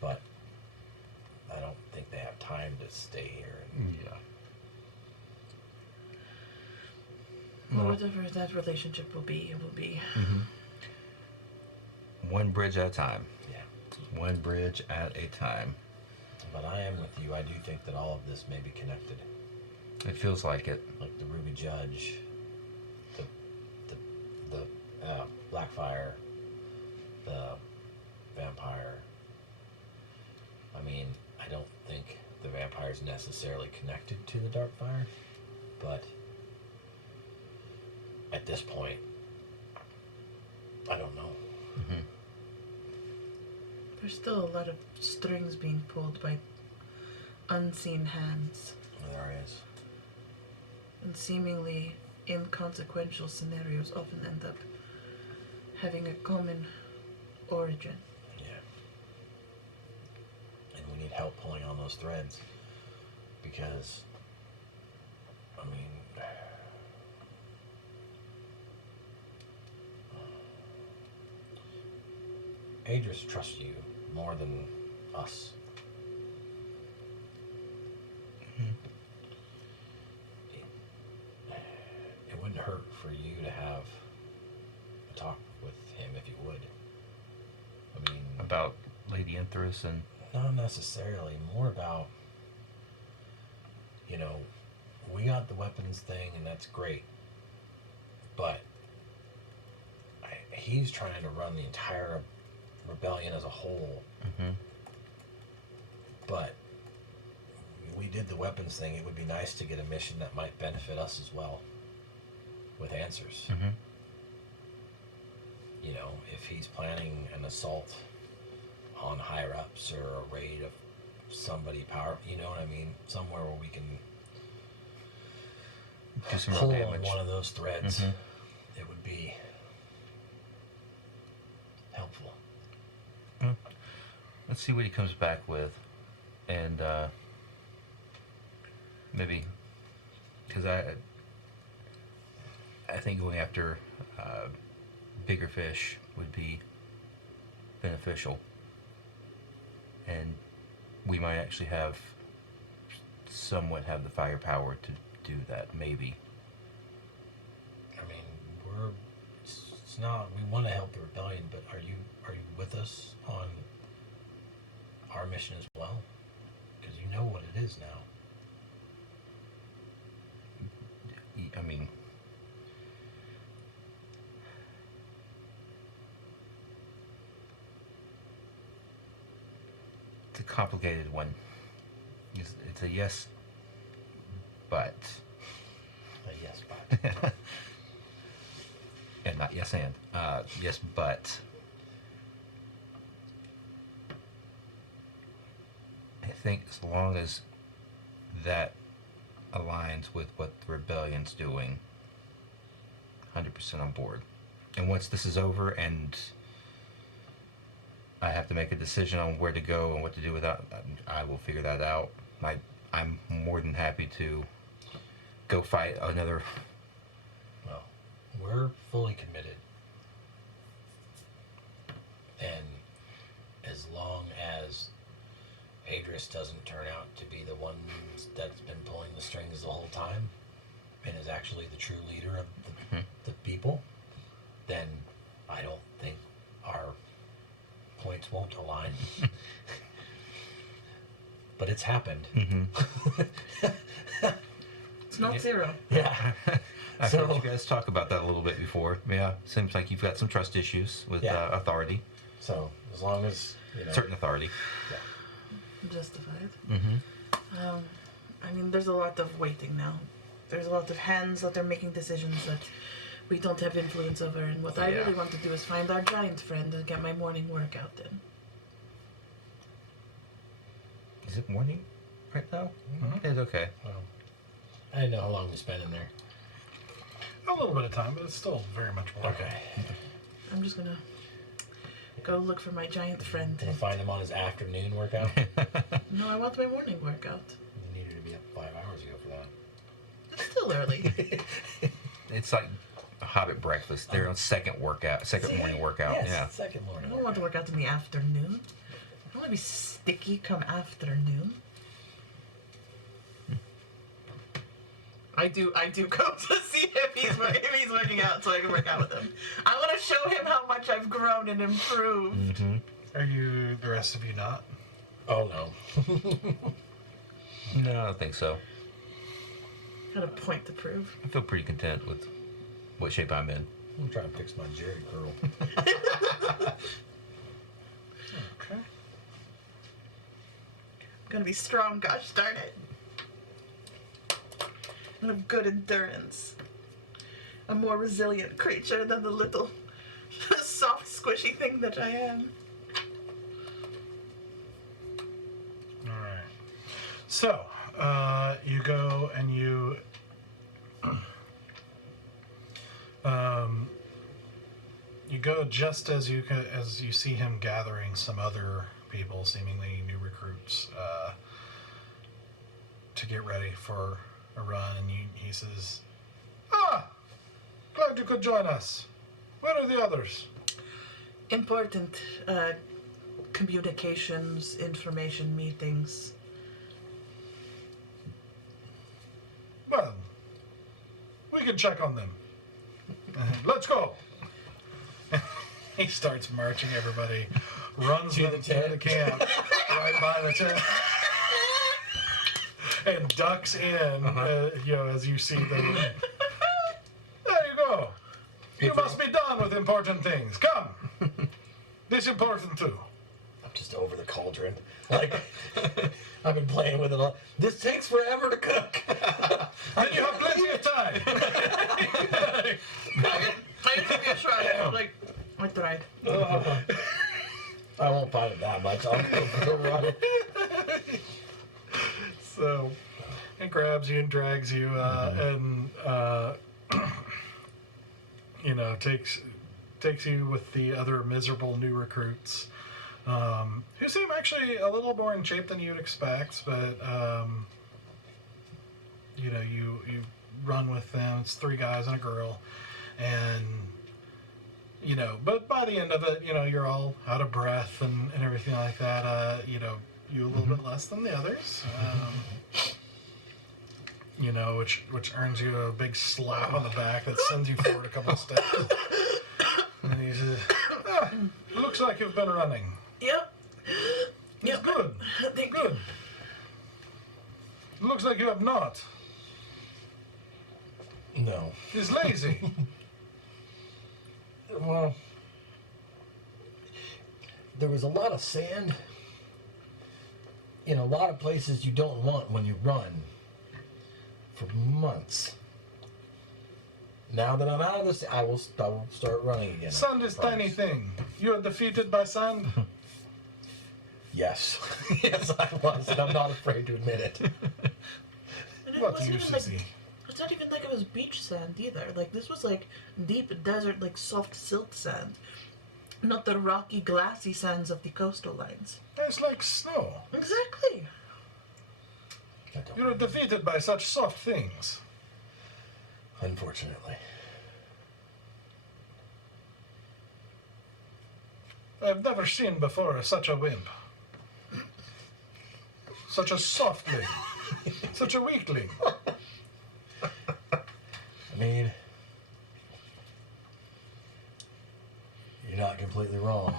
but I don't think they have time to stay here. Yeah. Well, Well, whatever that relationship will be, it will be. Mm-hmm. One bridge at a time. Yeah, One bridge at a time. but I am with you. I do think that all of this may be connected. It feels like it. Like the Ruby Judge, the Blackfire, the vampire. I mean, I don't think the vampire is necessarily connected to the Darkfire, but at this point, I don't know. Mm-hmm. There's still a lot of strings being pulled by unseen hands, There is. and seemingly inconsequential scenarios often end up having a common origin. Yeah. And we need help pulling on those threads, because, I mean, Adris trusts you more than us. It wouldn't hurt for you to have a talk with him if you would. I mean, About Lady Enthress and not necessarily. More about, you know, we got the weapons thing, and that's great. But he's trying to run the entire rebellion as a whole. Mm-hmm. But we did the weapons thing. It would be nice to get a mission that might benefit us as well, with answers. Mm-hmm. You know, if he's planning an assault on higher ups or a raid of somebody power, you know what I mean? Somewhere where we can Do some real pull on damage. one of those threads, Mhm. it would be helpful. Let's see what he comes back with, and maybe because I think going after bigger fish would be beneficial, and we might actually somewhat have the firepower to do that. Maybe. I mean, it's not. We want to help the rebellion, but are you with us on our mission as well? Because you know what it is now. I mean, it's a complicated one. It's a yes, but. Yes, but And not yes and. Yes, but. I think as long as that aligns with what the rebellion's doing, 100% on board. And once this is over and I have to make a decision on where to go and what to do without. I will figure that out. I'm more than happy to go fight another. Well, we're fully committed. And as long as Enthress doesn't turn out to be the one that's been pulling the strings the whole time and is actually the true leader of the people, then I don't think our points won't align. But it's happened. It's not zero. Yeah. I've heard you guys talk about that a little bit before. Yeah, seems like you've got some trust issues with authority. So as long as Certain authority. Justified. Mm-hmm. I mean, there's a lot of waiting now. There's a lot of hands that are making decisions that we don't have influence over, and what I really want to do is find our giant friend and get my morning workout in. Is it morning right now? Mm-hmm. It's okay. well, I didn't know how long we spent in there. A little bit of time, but it's still very much more. Okay. I'm just gonna go look for my giant friend. We'll find him on his afternoon workout. No, I want my morning workout. You needed to be up 5 hours ago for that. It's still early. It's like a Hobbit breakfast. They're on second morning workout. Yes, Yeah. second I morning. don't want to work out in the afternoon. I don't want to be sticky come afternoon. I do go to see if he's working out so I can work out with him. I want to show him how much I've grown and improved. Mm-hmm. Are you, the rest of you, not? Oh no. No, I don't think so. Got a point to prove. I feel pretty content with what shape I'm in. I'm trying to fix my Jerry curl. Okay. I'm gonna be strong, gosh darn it. I'm gonna have good endurance. A more resilient creature than the little soft, squishy thing that I am. Alright. So, you go and you you go just as you see him gathering some other people, seemingly new recruits, to get ready for a run, and he says, glad you could join us. Where are the others? Important communications, information meetings. Well, we can check on them. Let's go. He starts marching everybody, runs To them the to tent. the camp, right by the tent, and ducks in, as you see them. There you go. You must be done with important things. Come. This important too. I'm just over the cauldron. Like, I've been playing with it a lot. This takes forever to cook. Then you have plenty of time. I give you a shrug. Like, I tried. I won't find it that much. I'll go run it. So, it grabs you and drags you, and takes you with the other miserable new recruits, who seem actually a little more in shape than you'd expect. But you run with them. It's 3 guys and a girl, and but by the end of it, you're all out of breath and everything like that. You a little bit less than the others. Which earns you a big slap on the back that sends you forward a couple of steps. And he says, looks like you've been running. Yep. It's good. Thank Good. Looks like you have not. No. He's lazy. Well, there was a lot of sand in a lot of places you don't want when you run for months. Now that I'm out of this, I will start running again. Sand is tiny thing. You are defeated by sand. Yes. Yes, I was, and I'm not afraid to admit it. And it What do wasn't you even like, see? it's not even like it was beach sand either. Like, this was like deep desert, like soft silt sand. Not the rocky, glassy sands of the coastal lines. It's like snow. Exactly. I don't You're defeated by such soft things. Unfortunately. I've never seen before such a wimp. Such a softling. Such a weakling. I mean, you're not completely wrong.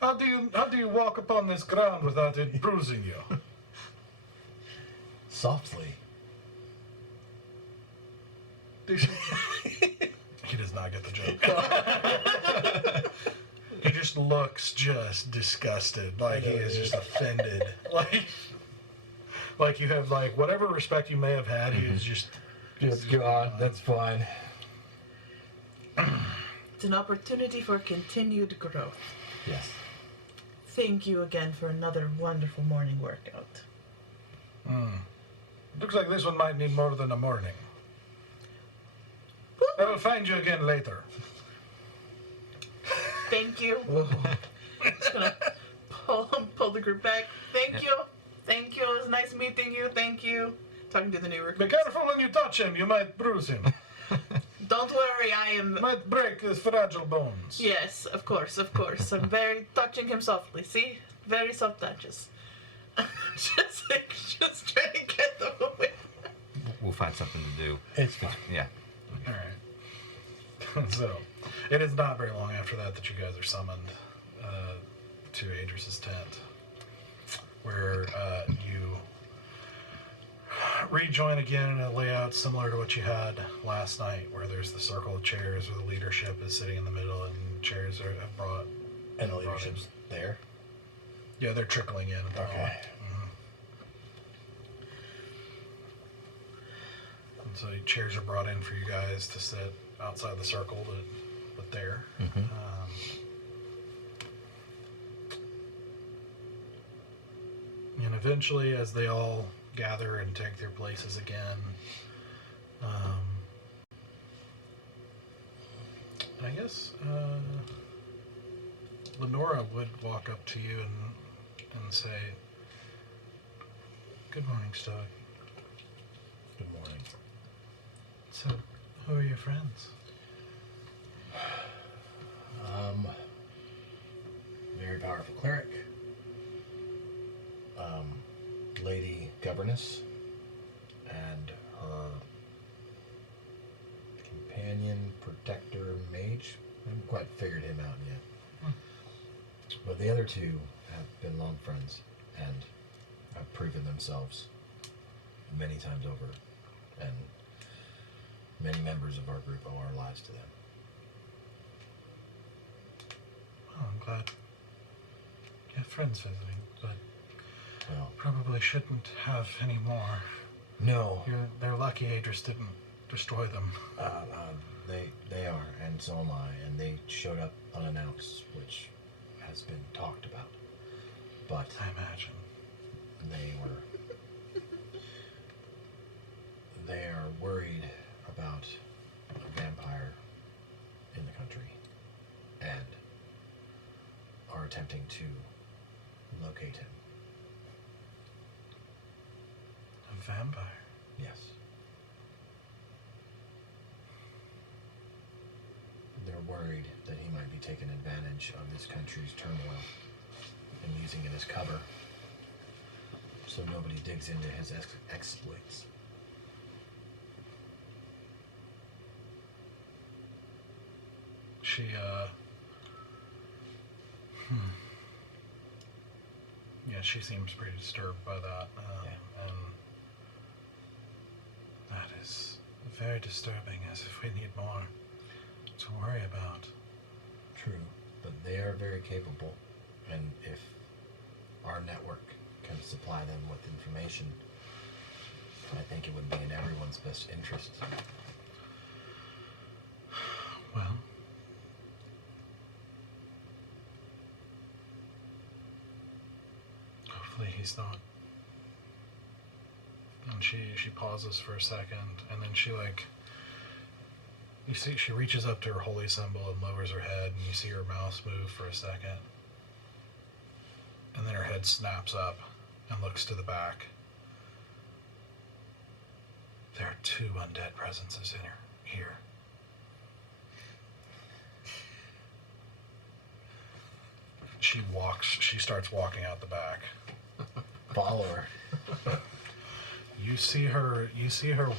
How do you walk upon this ground without it bruising you? Softly. He does not get the joke. He just looks just disgusted, like he is just offended, like you have like whatever respect you may have had. He is just God, that's fine. It's an opportunity for continued growth. Yes. Thank you again for another wonderful morning workout. Looks like this one might need more than a morning. I will find you again later. Thank you. Just gonna pull the group back. Thank you. Thank you. It was nice meeting you. Thank you. Talking to the new Be recruit. careful when you touch him. You might bruise him. Don't worry, I am. Might break his fragile bones. Yes, of course, of course. I'm very touching him softly. See, very soft touches. just trying to get them away. We'll find something to do. It's fine. Yeah. All right. So, it is not very long after that that you guys are summoned to Adris's tent, where you rejoin again in a layout similar to what you had last night, where there's the circle of chairs where the leadership is sitting in the middle and chairs have brought. And the leadership's there. Yeah, they're trickling in. Okay. And so chairs are brought in for you guys to sit outside the circle, but there. And eventually, as they all gather and take their places again, I guess Lenora would walk up to you and say, "Good morning, Stoic. Good morning. So, who are your friends?" Very powerful cleric. Lady governess and her companion, protector, mage. I haven't quite figured him out yet. But the other two have been long friends and have proven themselves many times over, and many members of our group owe our lives to them. Oh, I'm glad you have friends visiting, but Well, probably shouldn't have any more. no, They're lucky Adris didn't destroy them. they are, and so am I, and they showed up unannounced, which has been talked about. But I imagine. they are worried about a vampire in the country and are attempting to locate him. A vampire. Yes. They're worried that he might be taking advantage of this country's turmoil and using it as cover so nobody digs into his exploits. She, Yeah, she seems pretty disturbed by that. And that is very disturbing, as if we need more to worry about. True, but they are very capable, and if our network can supply them with information, I think it would be in everyone's best interest. Well, hopefully he's not. And she pauses for a second, and then she You see, she reaches up to her holy symbol and lowers her head, and you see her mouse move for a second. And then her head snaps up and looks to the back. There are 2 undead presences in here. She starts walking out the back. Follow her. You see her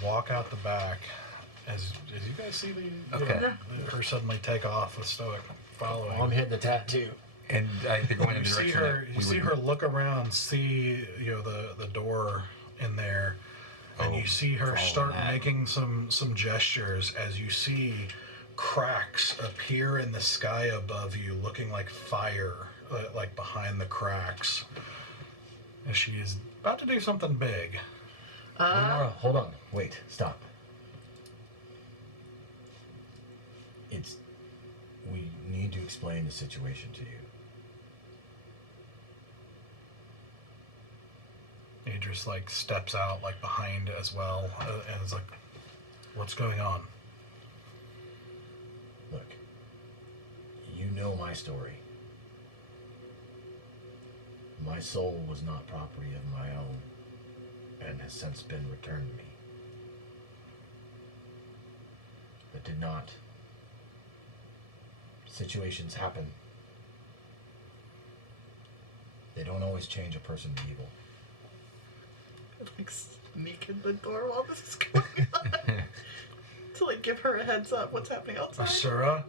walk out the back as you guys see her suddenly take off with stoic following. I'm hitting the tattoo. And they're going in the You direction see her look around, see the door in there, and you see her start making some gestures as you see cracks appear in the sky above you, looking like fire, like behind the cracks. And she is about to do something big. Lenora, hold on. Wait. Stop. We need to explain the situation to you. Idris steps out behind as well, and is like, "What's going on?" Look, you know my story. My soul was not property of my own, and has since been returned to me. But did not. Situations happen. They don't always change a person to evil. Sneak in the door while this is going on. To give her a heads up what's happening outside. Asura,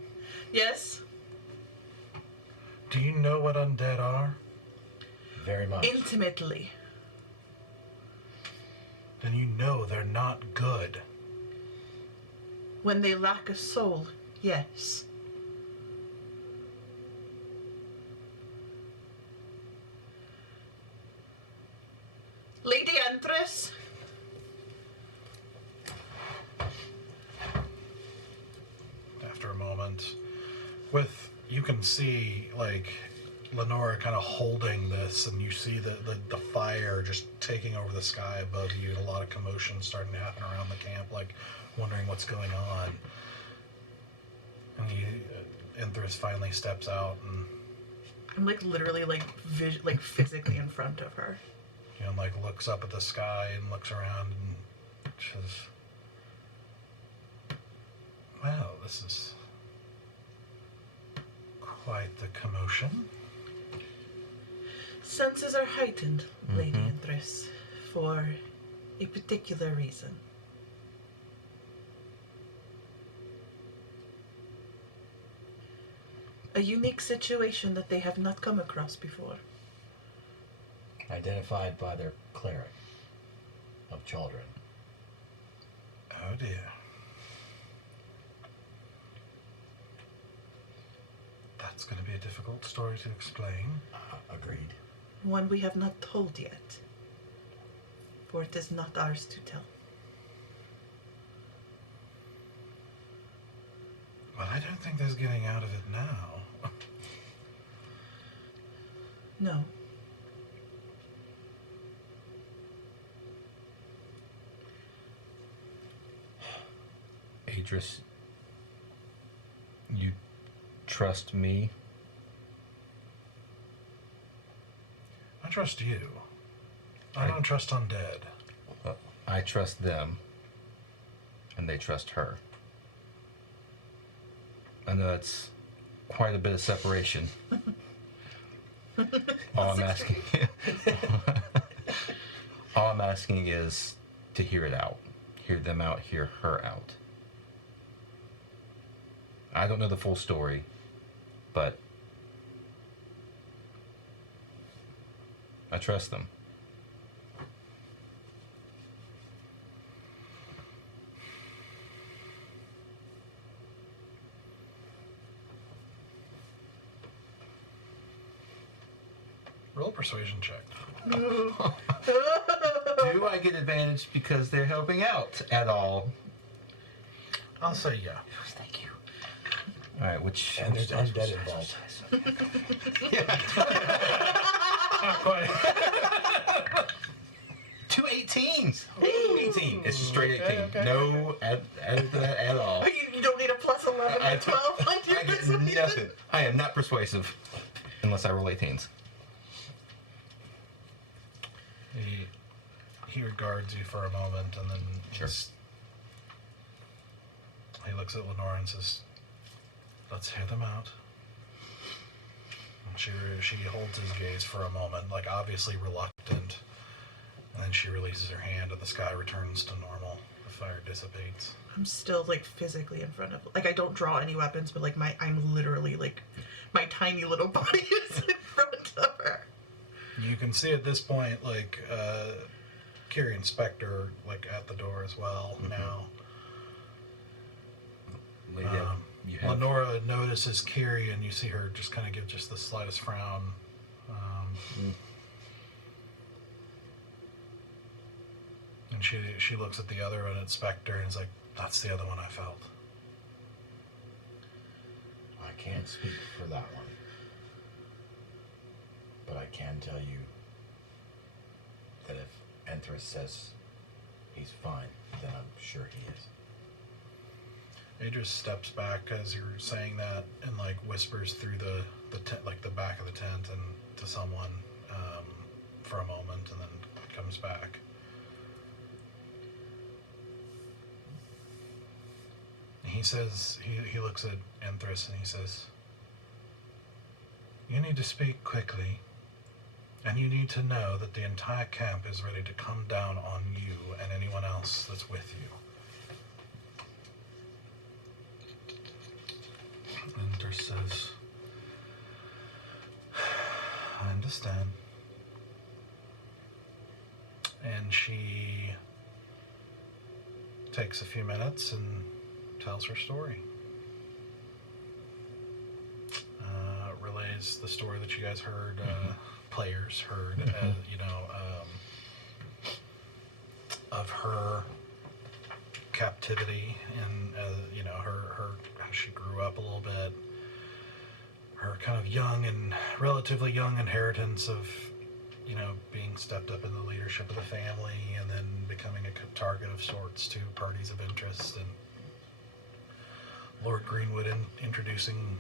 Yes. do you know what undead are? Very much. Intimately. Then you know they're not good. When they lack a soul, yes. Lady Enthress? After a moment, you can see Lenora kind of holding this, and you see the fire just taking over the sky above you, and a lot of commotion starting to happen around the camp, wondering what's going on. And Enthress finally steps out, and I'm literally physically in front of her. Looks up at the sky and looks around and says, "Well, this is quite the commotion." Senses are heightened, Lady Enthress, for a particular reason. A unique situation that they have not come across before. Identified by their cleric of children. Oh dear. That's going to be a difficult story to explain. Agreed. One we have not told yet, for it is not ours to tell. Well, I don't think there's getting out of it now. No. Idris, you trust me? I trust you. I don't trust undead. Well, I trust them, and they trust her. I know that's quite a bit of separation. All I'm asking is to hear it out. Hear them out, hear her out. I don't know the full story, but I trust them. Roll a persuasion check. Do I get advantage because they're helping out at all? I'll say yeah. Thank you. All right, which... And there's undead involved. Not quite. 2 18s. 18. It's just straight 18. Okay. No added to that at all. You don't need a 11 and 12 on your I get persuasion. nothing. I am not persuasive unless I roll 18s. He regards you for a moment, and then Sure. he looks at Lenora and says, "Let's hear them out." And she holds his gaze for a moment, like obviously reluctant, and then she releases her hand, and the sky returns to normal. The fire dissipates. I'm still like physically in front of, like, I don't draw any weapons, but like I'm literally like, my tiny little body is in front of her. You can see at this point, like, Kiri and Spectre, like, at the door as well now. Lady, you have... Lenora notices Kiri, and you see her just kind of give just the slightest frown. And she looks at the other one, at Spectre, and is like, "That's the other one I felt." I can't speak for that one. But I can tell you that if Enthress says he's fine, then I'm sure he is. Idris steps back as you're saying that, and like whispers through the tent, like the back of the tent, and to someone for a moment, and then comes back. He says, he looks at Enthress and he says, "You need to speak quickly, and you need to know that the entire camp is ready to come down on you and anyone else that's with you." Enthress says, "I understand." And she takes a few minutes and tells her story. Relays the story that you guys heard, players heard, of her captivity and, her how she grew up a little bit, her kind of relatively young inheritance of, being stepped up in the leadership of the family, and then becoming a target of sorts to parties of interest, and Lord Greenwood introducing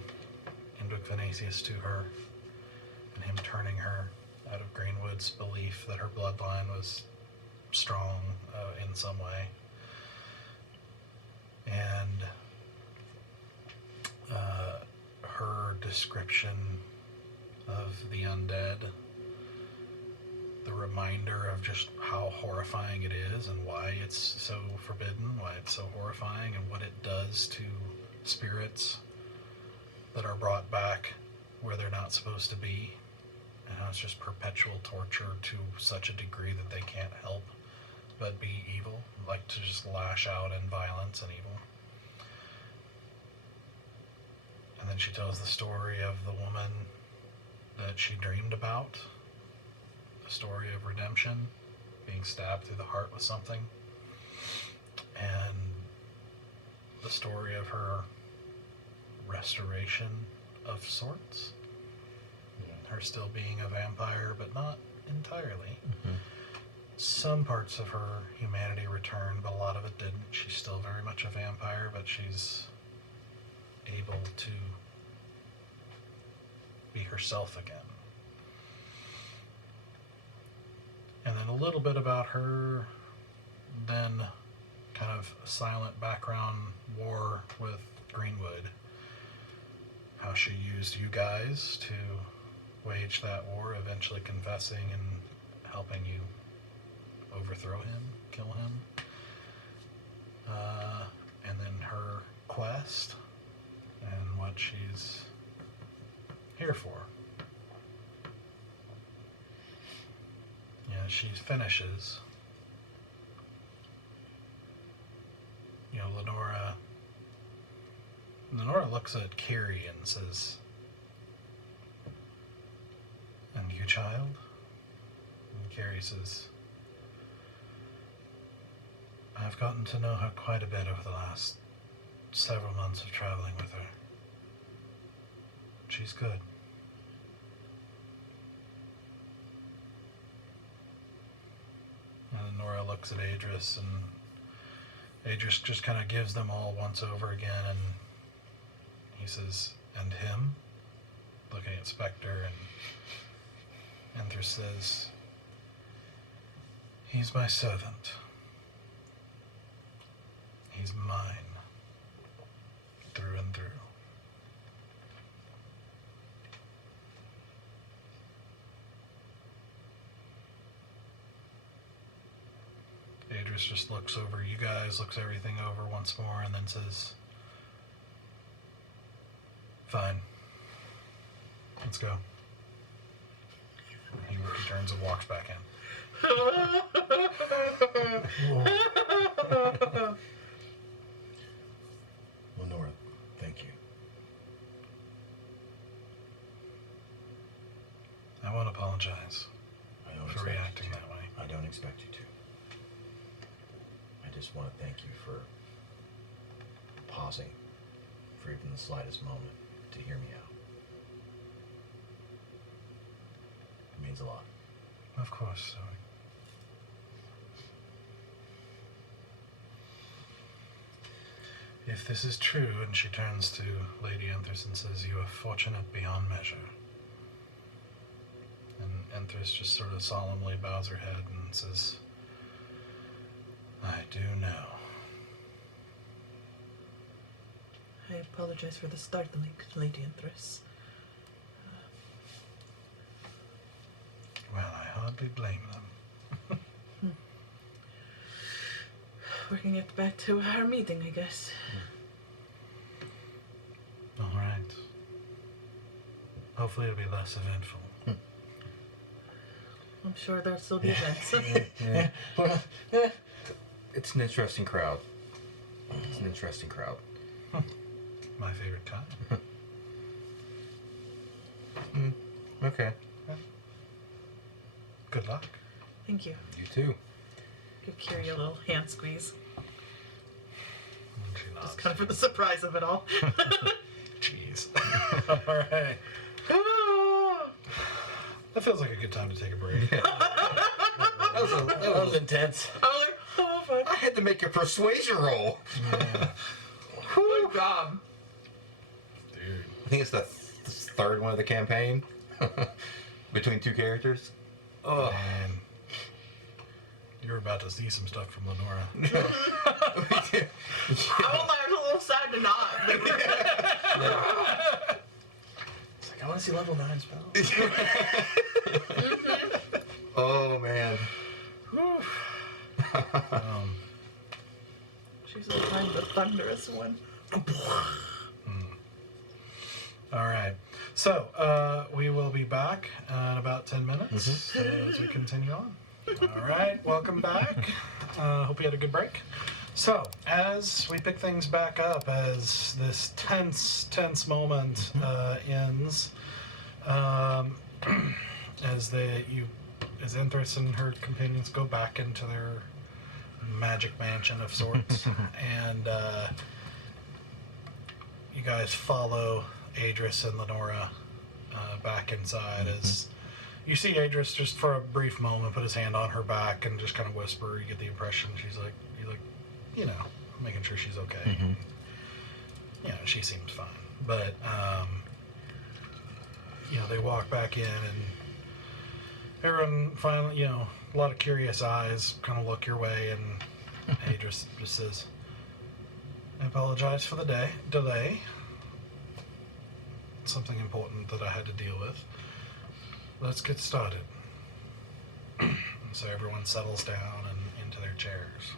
VENATUS to her, and him turning her out of Greenwood's belief that her bloodline was strong in some way. And her description of the undead, the reminder of just how horrifying it is and why it's so forbidden, why it's so horrifying, and what it does to spirits that are brought back where they're not supposed to be, and how it's just perpetual torture to such a degree that they can't help but be evil, like to just lash out in violence and evil. And then she tells the story of the woman that she dreamed about, the story of redemption, being stabbed through the heart with something, and the story of her restoration of sorts. Her still being a vampire, but not entirely. Some parts of her humanity returned, but a lot of it didn't. She's still very much a vampire, but she's able to be herself again. And then a little bit about her, then kind of silent background war with Greenwood. How she used you guys to wage that war, eventually confessing and helping you overthrow him, kill him. And then her quest and what she's here for. Yeah, she finishes. Lenora looks at Kiri and says, "And you, child?" And Kiri says, "I've gotten to know her quite a bit over the last several months of traveling with her. She's good." And Nora looks at Idris, and Idris just kind of gives them all once over again, and He says, and him? Looking at Spectre, and Enthress says, he's my servant. He's mine. Through and through. Idris just looks over you guys, looks everything over once more, and then says, fine. Let's go. He turns and walks back in. Lenora, thank you. I won't apologize I don't for expect reacting you to. that way. I don't expect you to. I just want to thank you for pausing for even the slightest moment to hear me out. It means a lot. Of course, Zoe. If this is true, and she turns to Lady Enthress and says, you are fortunate beyond measure. And Enthress just sort of solemnly bows her head and says, I do know. I apologize for the startling, Lady Enthress. Well, I hardly blame them. We're gonna get back to our meeting, I guess. All right. Hopefully it'll be less eventful. I'm sure there'll still be events. Yeah. It's an interesting crowd. It's an interesting crowd. My favorite kind. Okay. Good luck. Thank you. You too. Give Kiri a little hand squeeze. And she nods. Just kind of for the surprise of it all. Jeez. All right. That feels like a good time to take a break. That was intense. Oh, fuck. I had to make a persuasion roll. Yeah. Good job. Dude. I think it's the third one of the campaign between two characters. Oh, Man. You're about to see some stuff from Lenora. I'm a little sad to not. It's like, I want to see level 9 spells. Oh man. She's gonna find the thunderous one. All right. So, we will be back in about 10 minutes as we continue on. All right. Welcome back. Hope you had a good break. So, as we pick things back up, as this tense moment ends, as Enthress and her companions go back into their magic mansion of sorts, and you guys follow Idris and Lenora back inside. As you see Idris just for a brief moment put his hand on her back and just kind of whisper. You get the impression she's like, making sure she's okay. She seems fine. But they walk back in, and everyone finally, a lot of curious eyes kind of look your way, and Idris just says, I apologize for the delay. Something important that I had to deal with. Let's get started. And so everyone settles down and into their chairs.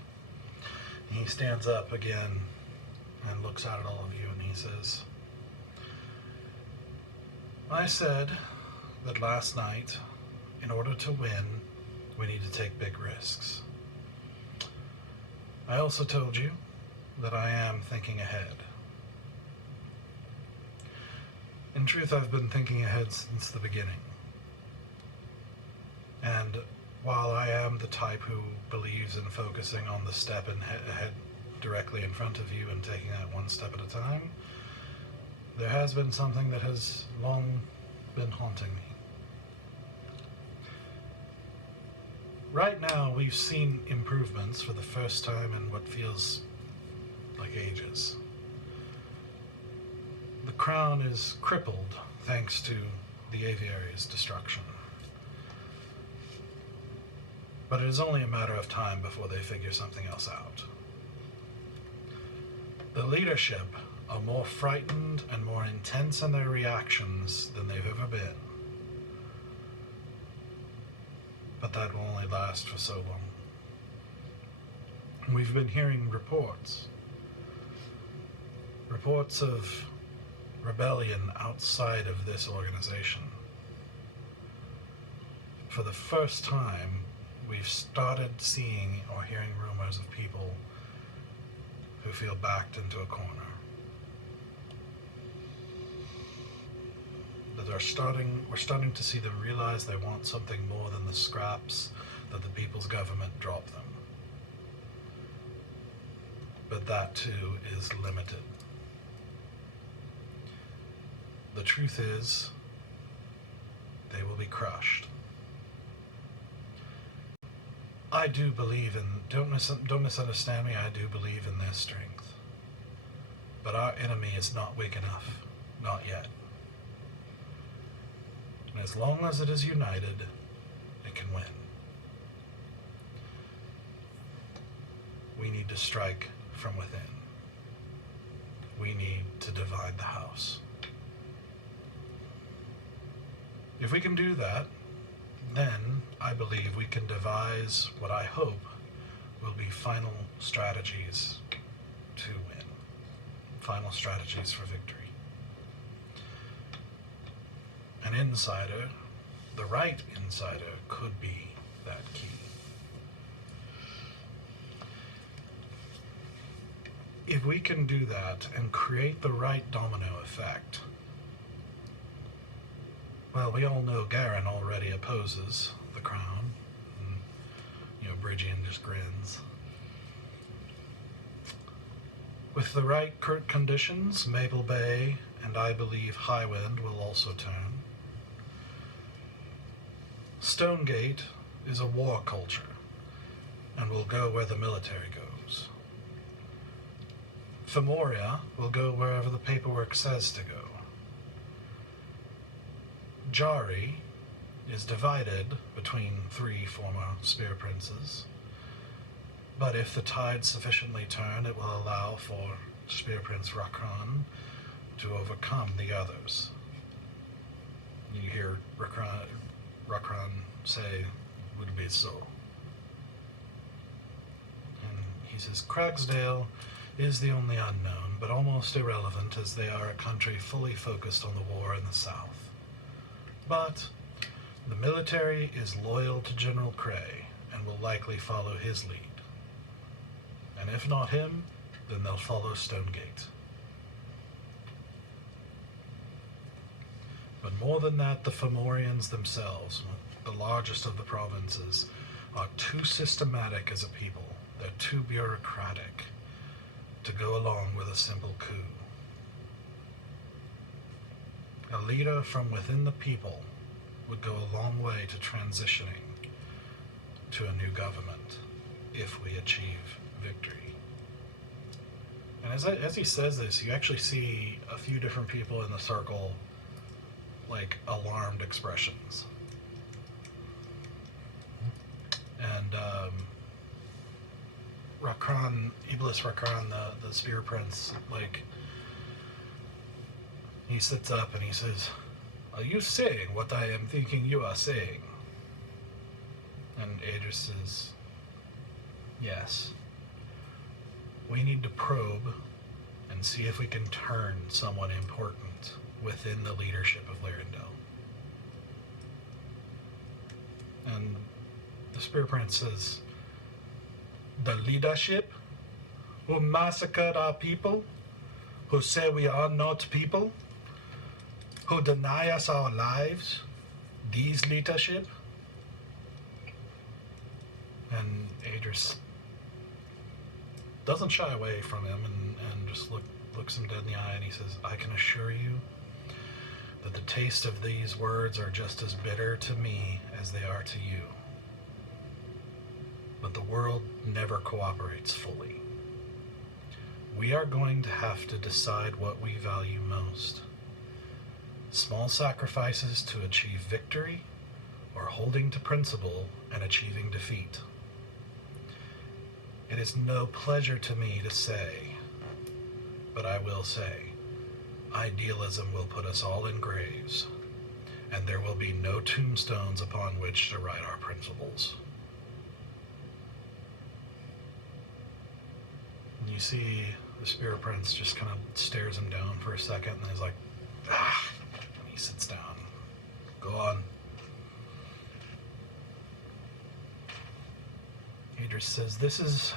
And he stands up again and looks out at all of you, and he says, I said that last night, in order to win, we need to take big risks. I also told you that I am thinking ahead. In truth, I've been thinking ahead since the beginning. And while I am the type who believes in focusing on the step ahead directly in front of you and taking that one step at a time, there has been something that has long been haunting me. Right now, we've seen improvements for the first time in what feels like ages. The crown is crippled thanks to the aviary's destruction. But it is only a matter of time before they figure something else out. The leadership are more frightened and more intense in their reactions than they've ever been. But that will only last for so long. We've been hearing reports of rebellion outside of this organization. For the first time, we've started seeing or hearing rumors of people who feel backed into a corner. That we're starting to see them realize they want something more than the scraps that the people's government dropped them. But that too is limited. The truth is, they will be crushed. I do believe in, don't misunderstand me, I do believe in their strength. But our enemy is not weak enough, not yet. And as long as it is united, it can win. We need to strike from within. We need to divide the house. If we can do that, then I believe we can devise what I hope will be final strategies to win. Final strategies for victory. An insider, the right insider, could be that key. If we can do that and create the right domino effect, well, we all know Garen already opposes the crown. And, Bridgian just grins. With the right conditions, Maple Bay and I believe Highwind will also turn. Stonegate is a war culture and will go where the military goes. Femoria will go wherever the paperwork says to go. Jari is divided between 3 former spear princes, but if the tides sufficiently turn, it will allow for Spear Prince Rakran to overcome the others. You hear Rakran say, "Would be so." And he says, Cragsdale is the only unknown, but almost irrelevant as they are a country fully focused on the war in the south. But the military is loyal to General Cray and will likely follow his lead. And if not him, then they'll follow Stonegate. But more than that, the Fomorians themselves, the largest of the provinces, are too systematic as a people. They're too bureaucratic to go along with a simple coup. A leader from within the people would go a long way to transitioning to a new government if we achieve victory. And as he says this, you actually see a few different people in the circle, like, alarmed expressions. And Iblis Rakran, the Spear Prince, like, he sits up and he says, "Are you saying what I am thinking you are saying?" And Idris says, "Yes. We need to probe and see if we can turn someone important within the leadership of Lyrindel." And the Spear Prince says, "The leadership who massacred our people, who say we are not people, who deny us our lives, these leadership?" And Idris doesn't shy away from him and just looks him dead in the eye, and he says, "I can assure you that the taste of these words are just as bitter to me as they are to you. But the world never cooperates fully. We we are going to have to decide what we value most. Small sacrifices to achieve victory, or holding to principle and achieving defeat. It is no pleasure to me to say, but I will say, idealism will put us all in graves, and there will be no tombstones upon which to write our principles. And you see the Spirit Prince just kind of stares him down for a second, and he's like, ah, and he sits down. Go on. Enthress says, this is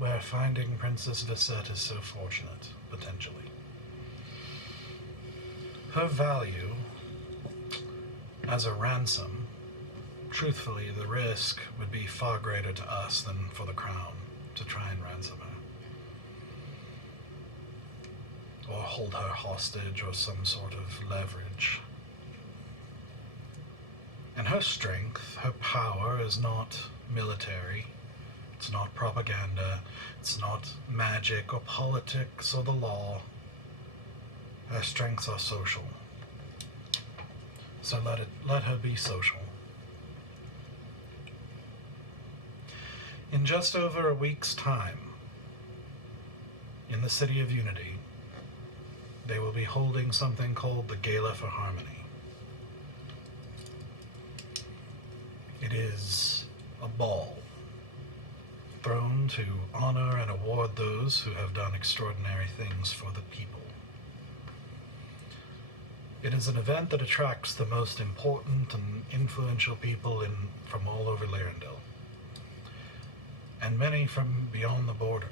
where finding Princess Visette is so fortunate, potentially. Her value as a ransom, truthfully, the risk would be far greater to us than for the crown to try and ransom her. Or hold her hostage or some sort of leverage. And her strength, her power is not military. It's not propaganda. It's not magic or politics or the law. Her strengths are social. So let her be social. In just over a week's time, in the City of Unity, they will be holding something called the Gala for Harmony. It is a ball thrown to honor and award those who have done extraordinary things for the people. It is an event that attracts the most important and influential people from all over Lyrandil, and many from beyond the borders.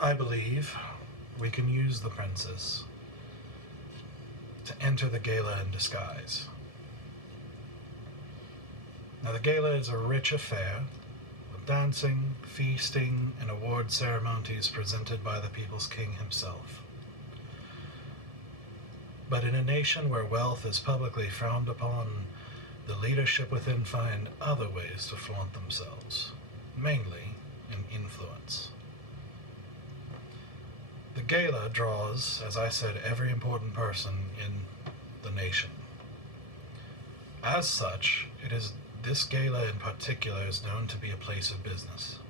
I believe we can use the princess to enter the gala in disguise. Now, the gala is a rich affair, with dancing, feasting, and award ceremonies presented by the people's king himself. But in a nation where wealth is publicly frowned upon, the leadership within find other ways to flaunt themselves, mainly in influence. The gala draws, as I said, every important person in the nation. As such, this gala in particular is known to be a place of business.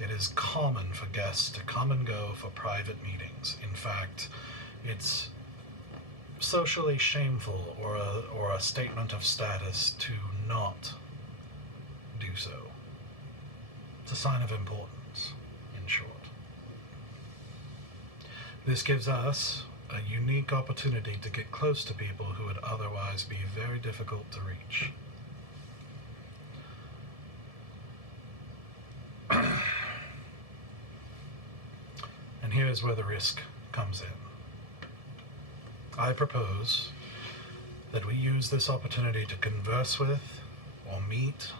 It is common for guests to come and go for private meetings. In fact, it's socially shameful or a statement of status to not do so. It's a sign of importance, in short. This gives us a unique opportunity to get close to people who would otherwise be very difficult to reach. And here's where the risk comes in. I propose that we use this opportunity to converse with or meet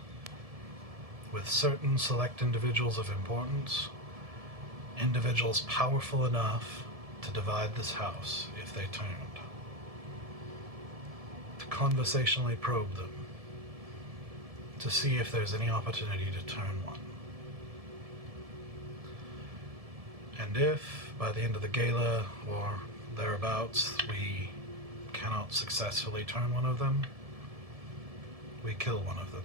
with certain select individuals of importance, individuals powerful enough to divide this house if they turned, to conversationally probe them, to see if there's any opportunity to turn one. And if, by the end of the gala or thereabouts, we cannot successfully turn one of them, we kill one of them.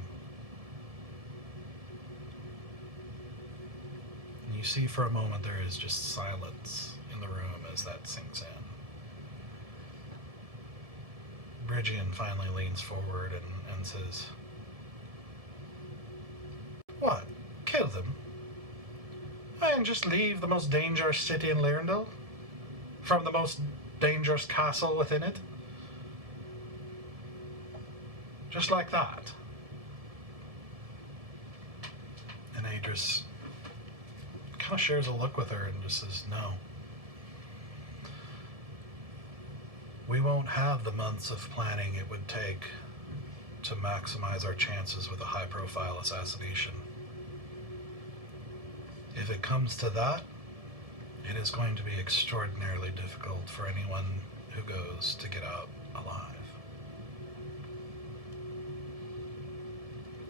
And you see for a moment there is just silence in the room as that sinks in. Bridgian finally leans forward and says, "What? Kill them? And just leave the most dangerous city in Lyrandil? From the most dangerous castle within it? Just like that?" And Enthress kind of shares a look with her and just says, "No. We won't have the months of planning it would take to maximize our chances with a high-profile assassination. If it comes to that, it is going to be extraordinarily difficult for anyone who goes to get out alive.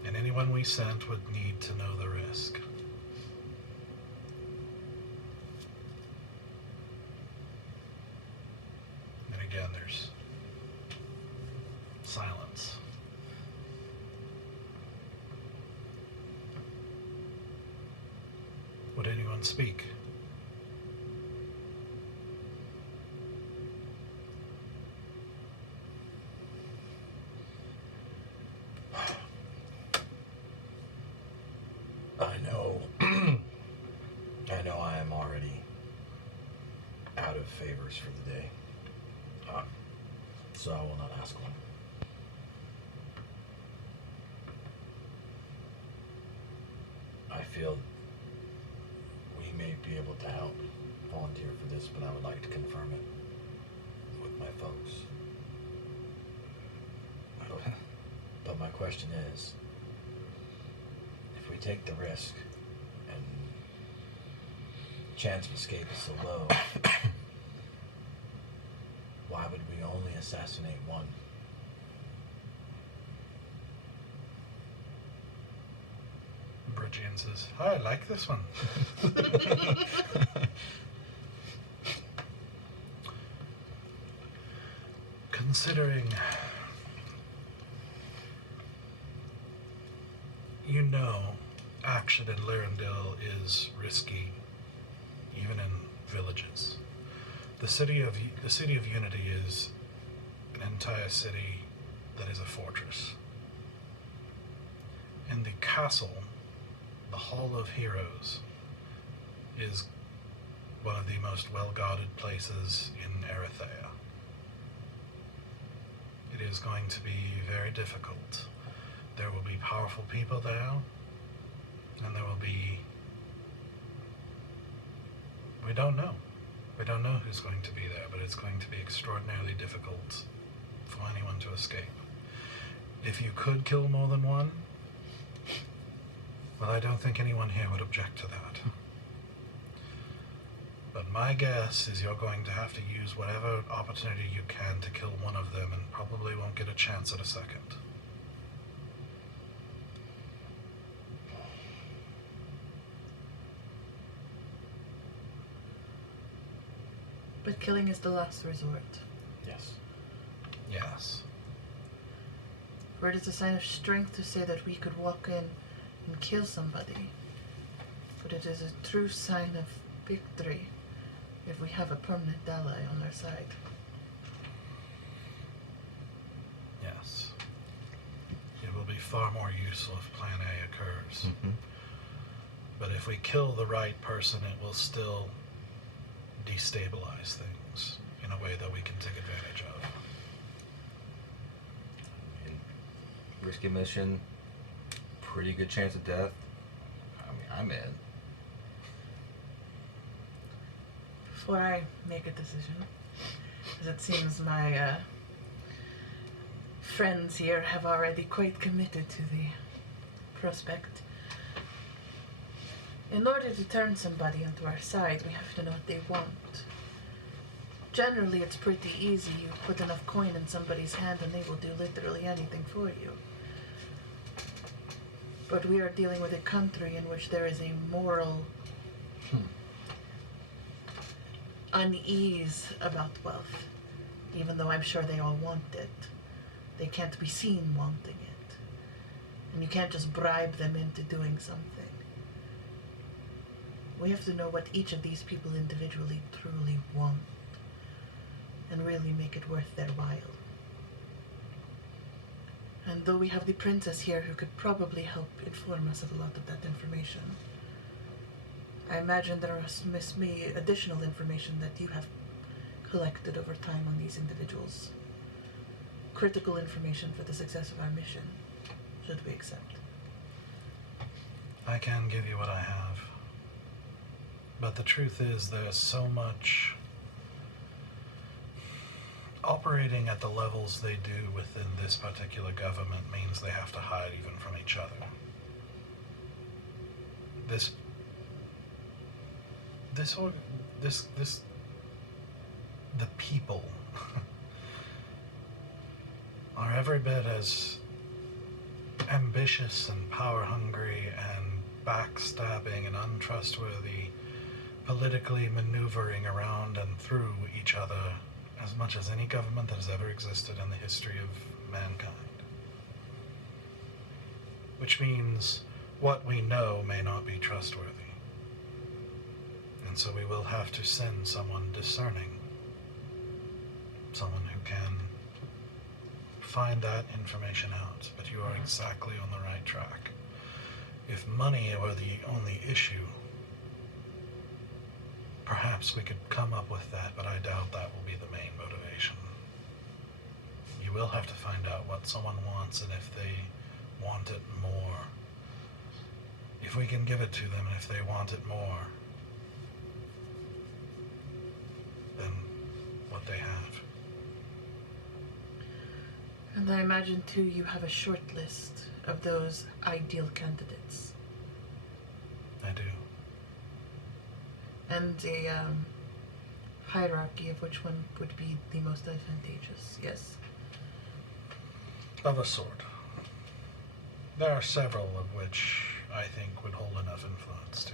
And anyone we sent would need to know the risk. And again, there's silence. Would anyone speak? I know I am already out of favors for the day. So I will not ask one. I feel we may be able to help volunteer for this, but I would like to confirm it with my folks. But my question is, if we take the risk and chance of escape is so low, why would we only assassinate one? Bridgian says, I like this one. Considering you know action in Lyrandil is risky, even in villages. The city of Unity is an entire city that is a fortress. In the castle, the Hall of Heroes is one of the most well-guarded places in Erithea. It is going to be very difficult. There will be powerful people there, and there will be... We don't know. We don't know who's going to be there, but it's going to be extraordinarily difficult for anyone to escape. If you could kill more than one, well, I don't think anyone here would object to that. But my guess is you're going to have to use whatever opportunity you can to kill one of them, and probably won't get a chance at a second. But killing is the last resort. Yes. Yes. For it is a sign of strength to say that we could walk in and kill somebody. But it is a true sign of victory if we have a permanent ally on our side. Yes. It will be far more useful if Plan A occurs. Mm-hmm. But if we kill the right person, it will still destabilize things in a way that we can take advantage of. And risky mission, pretty good chance of death. I mean, I'm in. Before I make a decision, as it seems my friends here have already quite committed to the prospect. In order to turn somebody onto our side, we have to know what they want. Generally, it's pretty easy. You put enough coin in somebody's hand and they will do literally anything for you. But we are dealing with a country in which there is a moral unease about wealth. Even though I'm sure they all want it, they can't be seen wanting it. And you can't just bribe them into doing something. We have to know what each of these people individually truly want, and really make it worth their while. And though we have the princess here who could probably help inform us of a lot of that information, I imagine there must be additional information that you have collected over time on these individuals. Critical information for the success of our mission, should we accept. I can give you what I have. But the truth is, there's so much operating at the levels they do within this particular government means they have to hide even from each other. The people are every bit as ambitious and power-hungry and backstabbing and untrustworthy, politically maneuvering around and through each other as much as any government that has ever existed in the history of mankind. Which means what we know may not be trustworthy. And so we will have to send someone discerning, someone who can find that information out. But you are exactly on the right track. If money were the only issue, perhaps we could come up with that, but I doubt that will be the main motivation. You will have to find out what someone wants and if they want it more. If we can give it to them and if they want it more, then what they have. And I imagine, too, you have a short list of those ideal candidates. I do. And a hierarchy of which one would be the most advantageous, yes. Of a sort. There are several of which I think would hold enough influence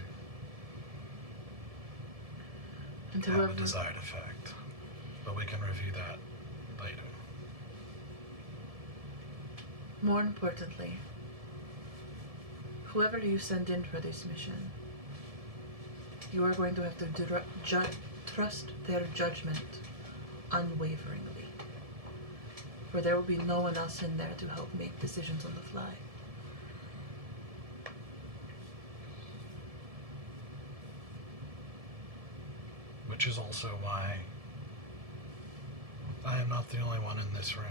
And to have a desired effect. But we can review that later. More importantly, whoever you send in for this mission, you are going to have to trust their judgment unwaveringly. For there will be no one else in there to help make decisions on the fly. Which is also why I am not the only one in this room.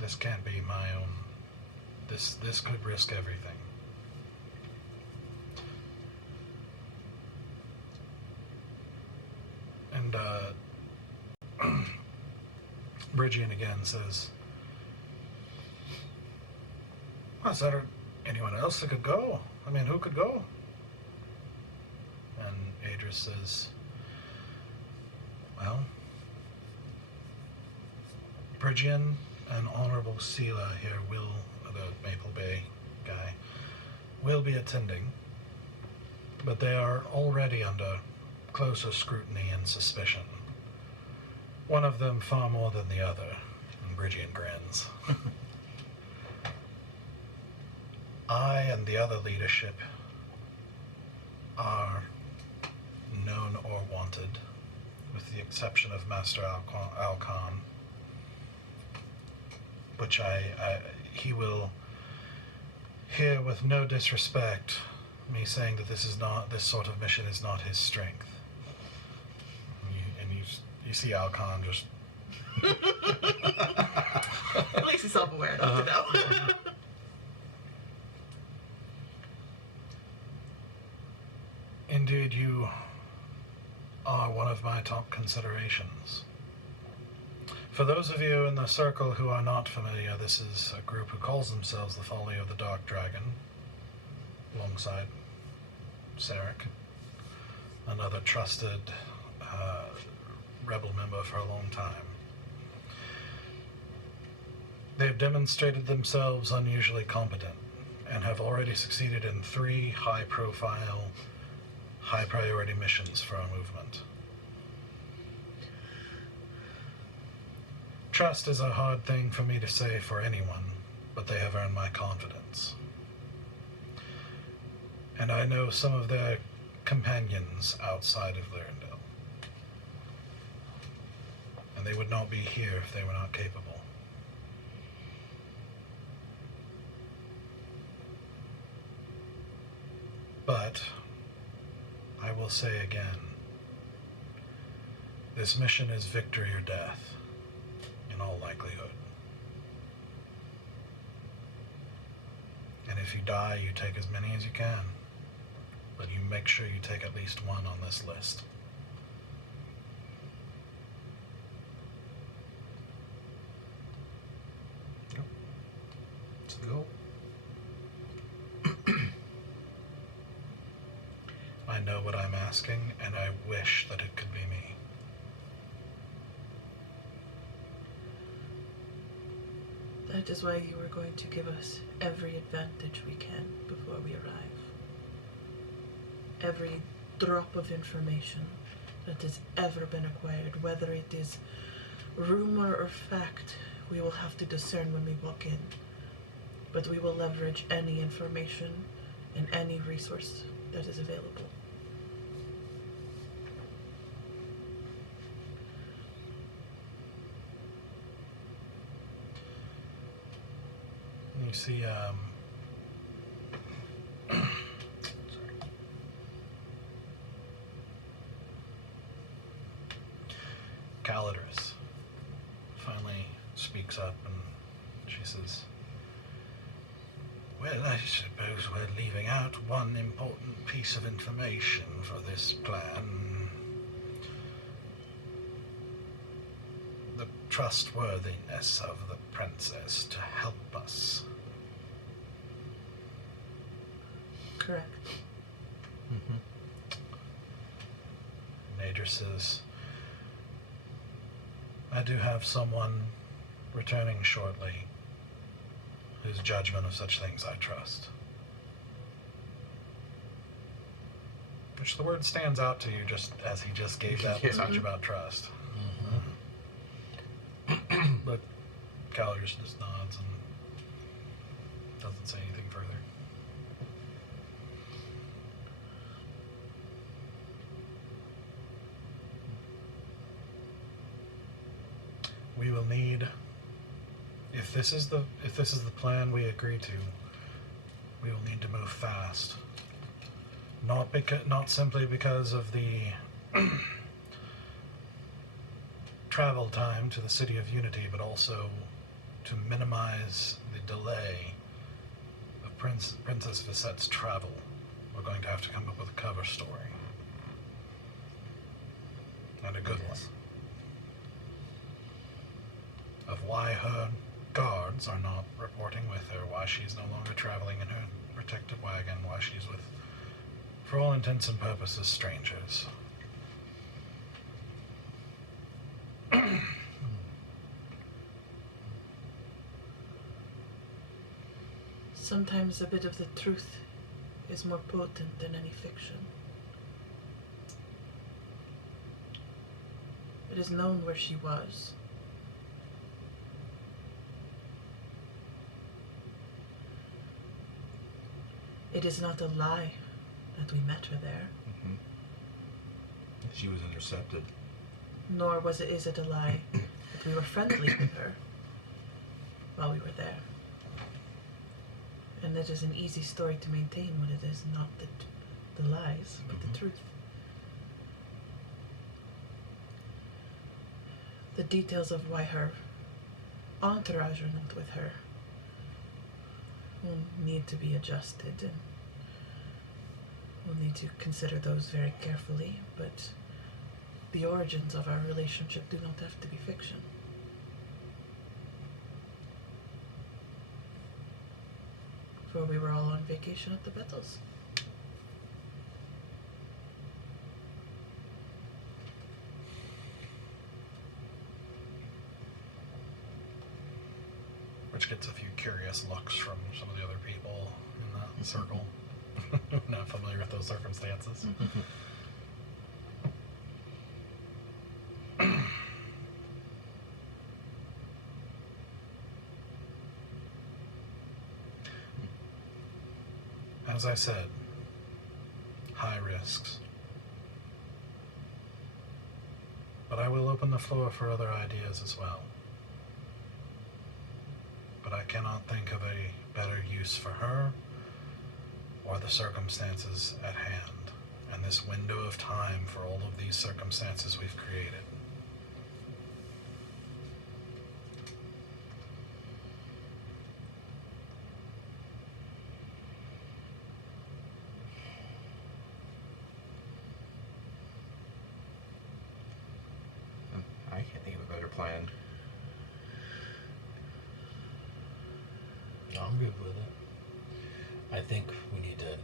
This can't be my own. This could risk everything. And Bridgian again says, well, is there anyone else that could go? I mean, who could go? And Adris says, well, Bridgian and Honorable Sela here will, the Maple Bay guy, will be attending, but they are already under closer scrutiny and suspicion. One of them far more than the other, and Bridgian grins. I and the other leadership are known or wanted, with the exception of Master Alcon, which he will hear with no disrespect me saying that this sort of mission is not his strength. And you see Alcon just... At least he's self-aware enough to know. Indeed, you are one of my top considerations. For those of you in the circle who are not familiar, this is a group who calls themselves the Folly of the Dark Dragon, alongside Sarek, another trusted rebel member for a long time. They've demonstrated themselves unusually competent and have already succeeded in 3 high-profile, high-priority missions for our movement. Trust is a hard thing for me to say for anyone, but they have earned my confidence. And I know some of their companions outside of Lyrindel. And they would not be here if they were not capable. But I will say again, this mission is victory or death, in all likelihood. And if you die, you take as many as you can, but you make sure you take at least one on this list. Yep. That's the goal. I know what I'm asking, and I wish that it could be me. That That is why you are going to give us every advantage we can before we arrive. Every drop of information that has ever been acquired, whether it is rumor or fact, we will have to discern when we walk in. But we will leverage any information and any resource that is available. You see, Calidris finally speaks up and she says, "Well, I suppose we're leaving out one important piece of information for this plan. The trustworthiness of the princess to help us." Correct. Nader says, "I do have someone returning shortly whose judgment of such things I trust." Which the word stands out to you just as he just gave that message about trust. But Calidris just nods and doesn't say anything further. We will need, if this is the plan we agree to, we will need to move fast. Not simply because of the travel time to the City of Unity, but also to minimize the delay of Princess Visette's travel. We're going to have to come up with a cover story. And a good one. Of why her guards are not reporting with her, why she's no longer traveling in her protected wagon, why she's with, for all intents and purposes, strangers. Sometimes a bit of the truth is more potent than any fiction. It is known where she was. It is not a lie that we met her there. She was intercepted. Nor is it a lie that we were friendly with her while we were there. And it is an easy story to maintain when it is not the lies, but the truth. The details of why her entourage are not with her will need to be adjusted, and we'll need to consider those very carefully, but the origins of our relationship do not have to be fiction. For we were all on vacation at the Bettles. Which gets a few curious looks from some of the other people in that circle. Not familiar with those circumstances. As I said, high risks. But I will open the floor for other ideas as well. But I cannot think of a better use for her or the circumstances at hand, and this window of time for all of these circumstances we've created. I can't think of a better plan. I'm good with it. I think we need to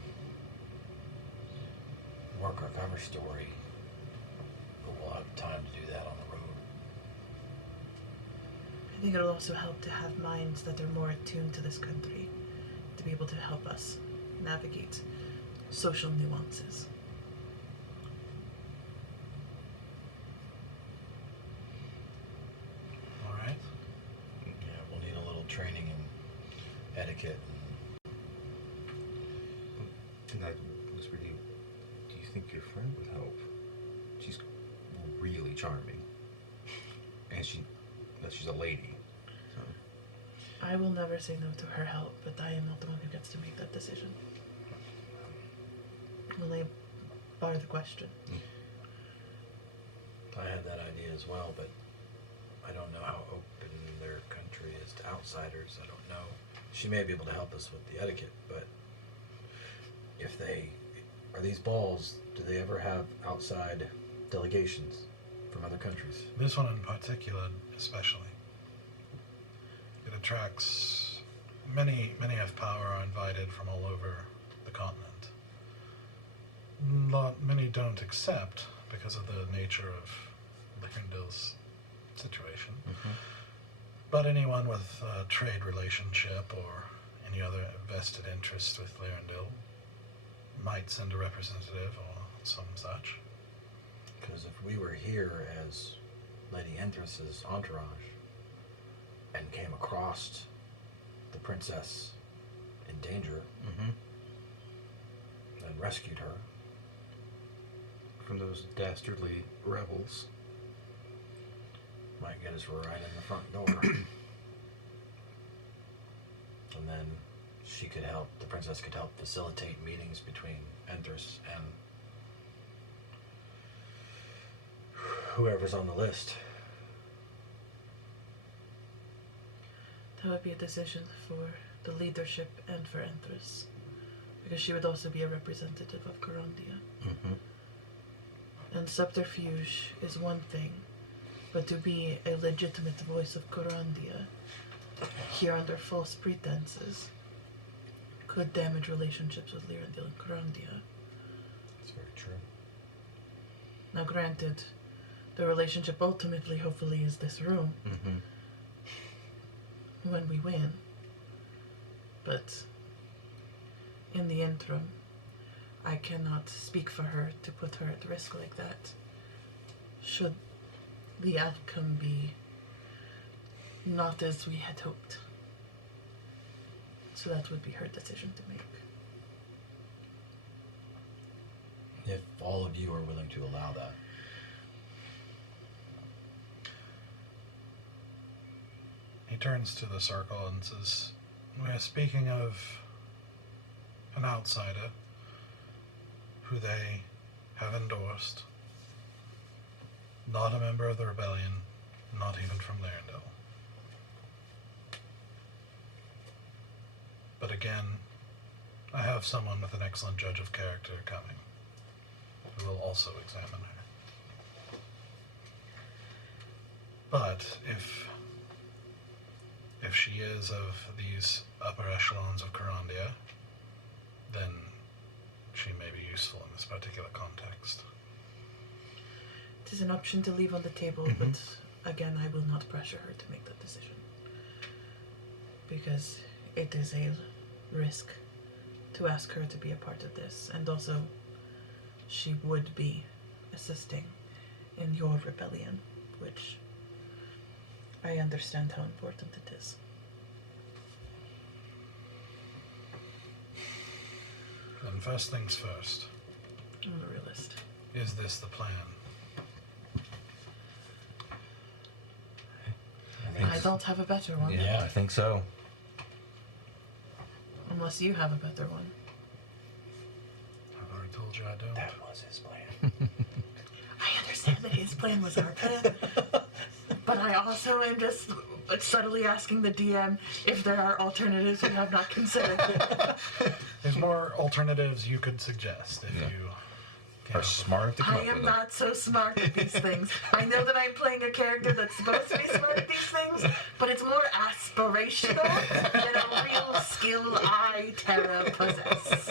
work our cover story, but we'll have time to do that on the road. I think it'll also help to have minds that are more attuned to this country, to be able to help us navigate social nuances. All right. Yeah, we'll need a little training in etiquette. And I whispered to you, do you think your friend would help? She's really charming. And she's a lady. So. I will never say no to her help, but I am not the one who gets to make that decision. Will I bar the question? I had that idea as well, but I don't know how open their country is to outsiders. I don't know. She may be able to help us with the etiquette, but if are these balls, do they ever have outside delegations from other countries? This one in particular, especially. It attracts many of power are invited from all over the continent. Many don't accept because of the nature of Rekindled's situation. Mm-hmm. But anyone with a trade relationship or any other vested interest with Lyrandil might send a representative or some such. Because if we were here as Lady Enthress's entourage and came across the princess in danger Mm-hmm. and rescued her, From those dastardly rebels. might get us right in the front door. And then the princess could help facilitate meetings between Enthress and whoever's on the list. That would be a decision for the leadership and for Enthress, because she would also be a representative of Corondia. Mm-hmm. And subterfuge is one thing, but to be a legitimate voice of Corondia, here under false pretenses, could damage relationships with Lyrandil and Corondia. That's very true. Now granted, the relationship ultimately, hopefully, is this room, Mm-hmm. when we win. But in the interim, I cannot speak for her to put her at risk like that. Should the outcome be not as we had hoped. So that would be her decision to make. If all of you are willing to allow that. He turns to the circle and says, "We're speaking of an outsider who they have endorsed. Not a member of the rebellion, not even from Lyrandil. But again, I have someone with an excellent judge of character coming, who will also examine her. But if she is of these upper echelons of Corondia, then she may be useful in this particular context." It is an option to leave on the table, but again, I will not pressure her to make that decision. Because it is a risk to ask her to be a part of this, and also she would be assisting in your rebellion, which I understand how important it is. Then first things first, I'm a realist. is this the plan? I don't have a better one, Yeah, I think so. unless you have a better one. I've already told you I don't. That was his plan. I understand that his plan was our plan, but I also am just subtly asking the DM if there are alternatives we have not considered. There's more alternatives you could suggest if Yeah. you Are smart to come I up am with not so smart at these things. I know that I'm playing a character that's supposed to be smart at these things, but it's more aspirational than a real skill I, Terra, possess.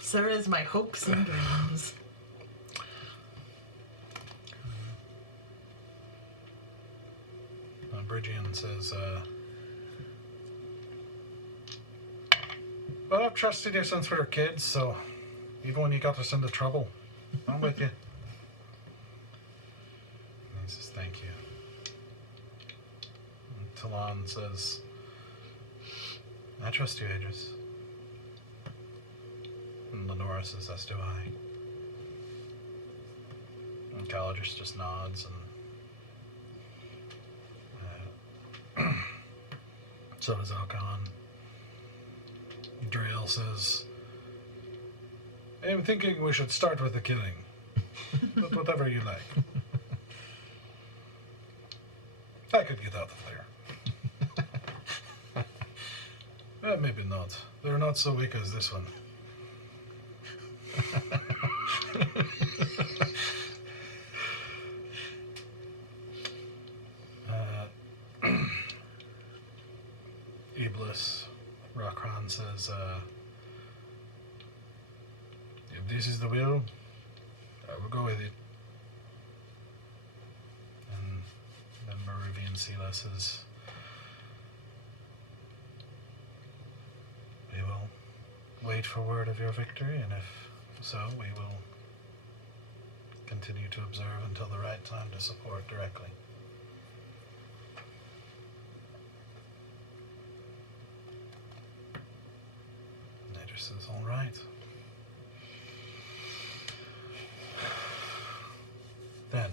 So is my hopes and dreams. Bridgian says, well, I've trusted you since we were kids, so even when you got us into trouble, I'm with you. And he says, thank you. And Talon says, I trust you, Aegis. And Lenora says, as do I. And Calidus just nods, and so does Alcon. Drael says, I'm thinking we should start with the killing. But whatever you like. I could get out of there. Maybe not. They're not so weak as this one. Iblis Rockron says, if this is the will, I will go with it. And then Maruvian Sela says, we will wait for word of your victory, and if so, we will continue to observe until the right time to support directly. Nader says, all right. Then,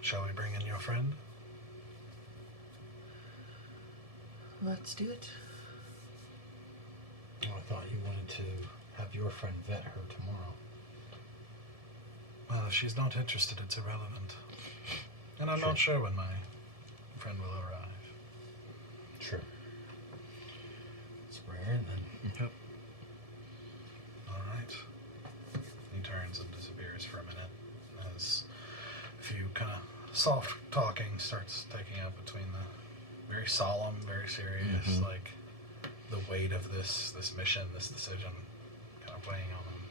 shall we bring in your friend? Let's do it. Oh, I thought you wanted to have your friend vet her tomorrow. Well, if she's not interested, it's irrelevant. And I'm not sure when my friend will arrive. True. Swear in then. Yep. All right. He turns and disappears for a minute as a few kind of soft talking starts taking up between the very solemn, very serious, like the weight of this mission, this decision, kind of weighing on them.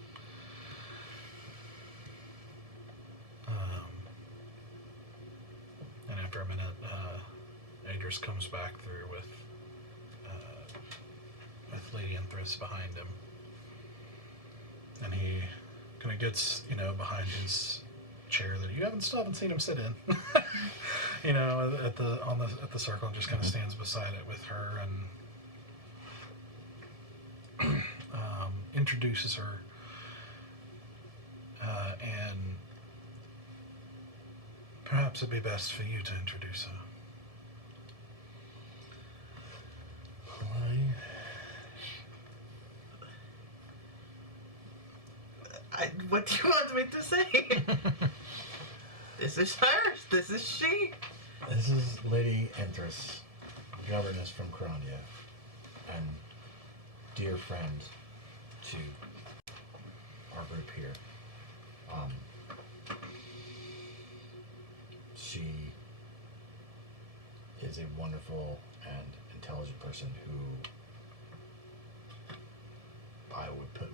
And after a minute, Adris comes back through with Lady Enthress behind him, and he kind of gets, behind his chair that you haven't seen him sit in, at the circle, and just kind of stands beside it with her and introduces her, and perhaps it'd be best for you to introduce her. What do you want me to say? This is her. This is she. This is Lady Enthress, governess from Corania, and dear friend to our group here. She is a wonderful and intelligent person who I would put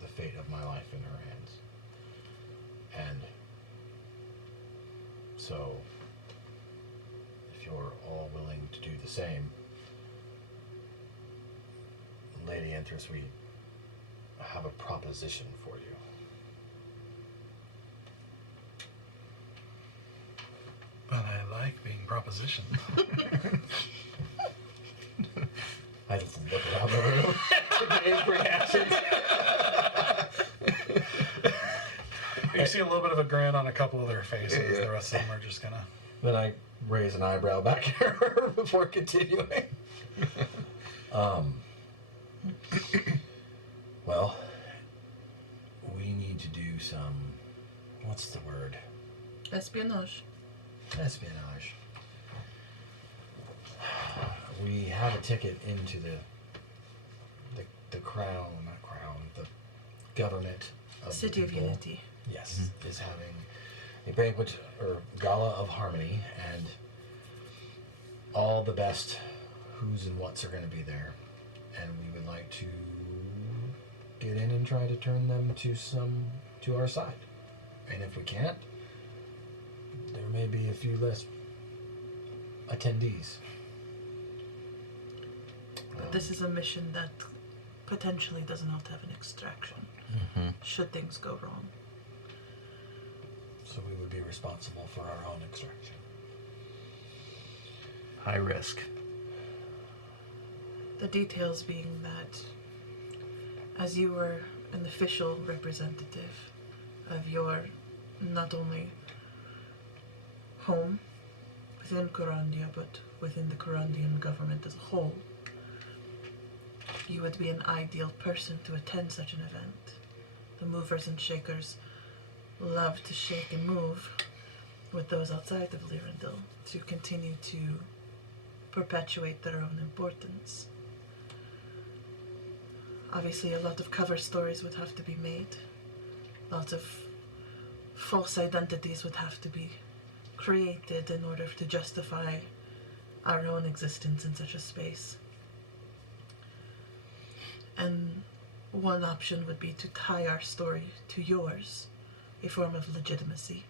the fate of my life in her hands. And so, if you're all willing to do the same, Lady Enthress, we have a proposition for you. But I like being propositioned. I just look around the room to get his reactions. You see a little bit of a grin on a couple of their faces. The rest of them are just gonna. Then I raise an eyebrow back at her before continuing. Well, we need to do some, what's the word? Espionage. Espionage. We have a ticket into the the government of City the of people. Unity. Yes, is having a banquet or gala of harmony, and all the best who's and what's are going to be there, and we would like to get in and try to turn them to our side. And if we can't, there may be a few less attendees. But this is a mission that potentially does not have an extraction, should things go wrong. So we would be responsible for our own extraction. High risk. The details being that, as you were an official representative of your not only home within Kurandia, but within the Kurandian government as a whole, you would be an ideal person to attend such an event. The movers and shakers love to shake and move with those outside of Lyrindil to continue to perpetuate their own importance. Obviously, a lot of cover stories would have to be made. Lots of false identities would have to be created in order to justify our own existence in such a space. And one option would be to tie our story to yours, a form of legitimacy.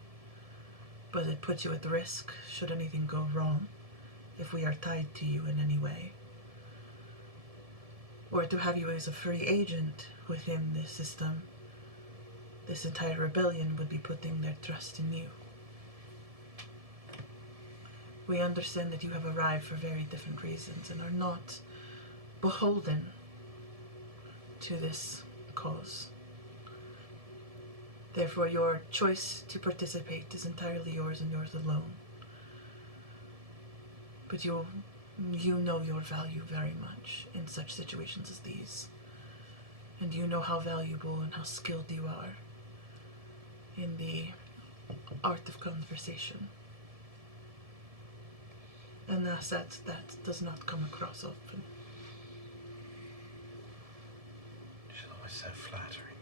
But it puts you at risk should anything go wrong if we are tied to you in any way. Or to have you as a free agent within this system, this entire rebellion would be putting their trust in you. We understand that you have arrived for very different reasons and are not beholden to this cause. Therefore, your choice to participate is entirely yours and yours alone. But you know your value very much in such situations as these. And you know how valuable and how skilled you are in the art of conversation. An asset that does not come across often. She's always so flattering.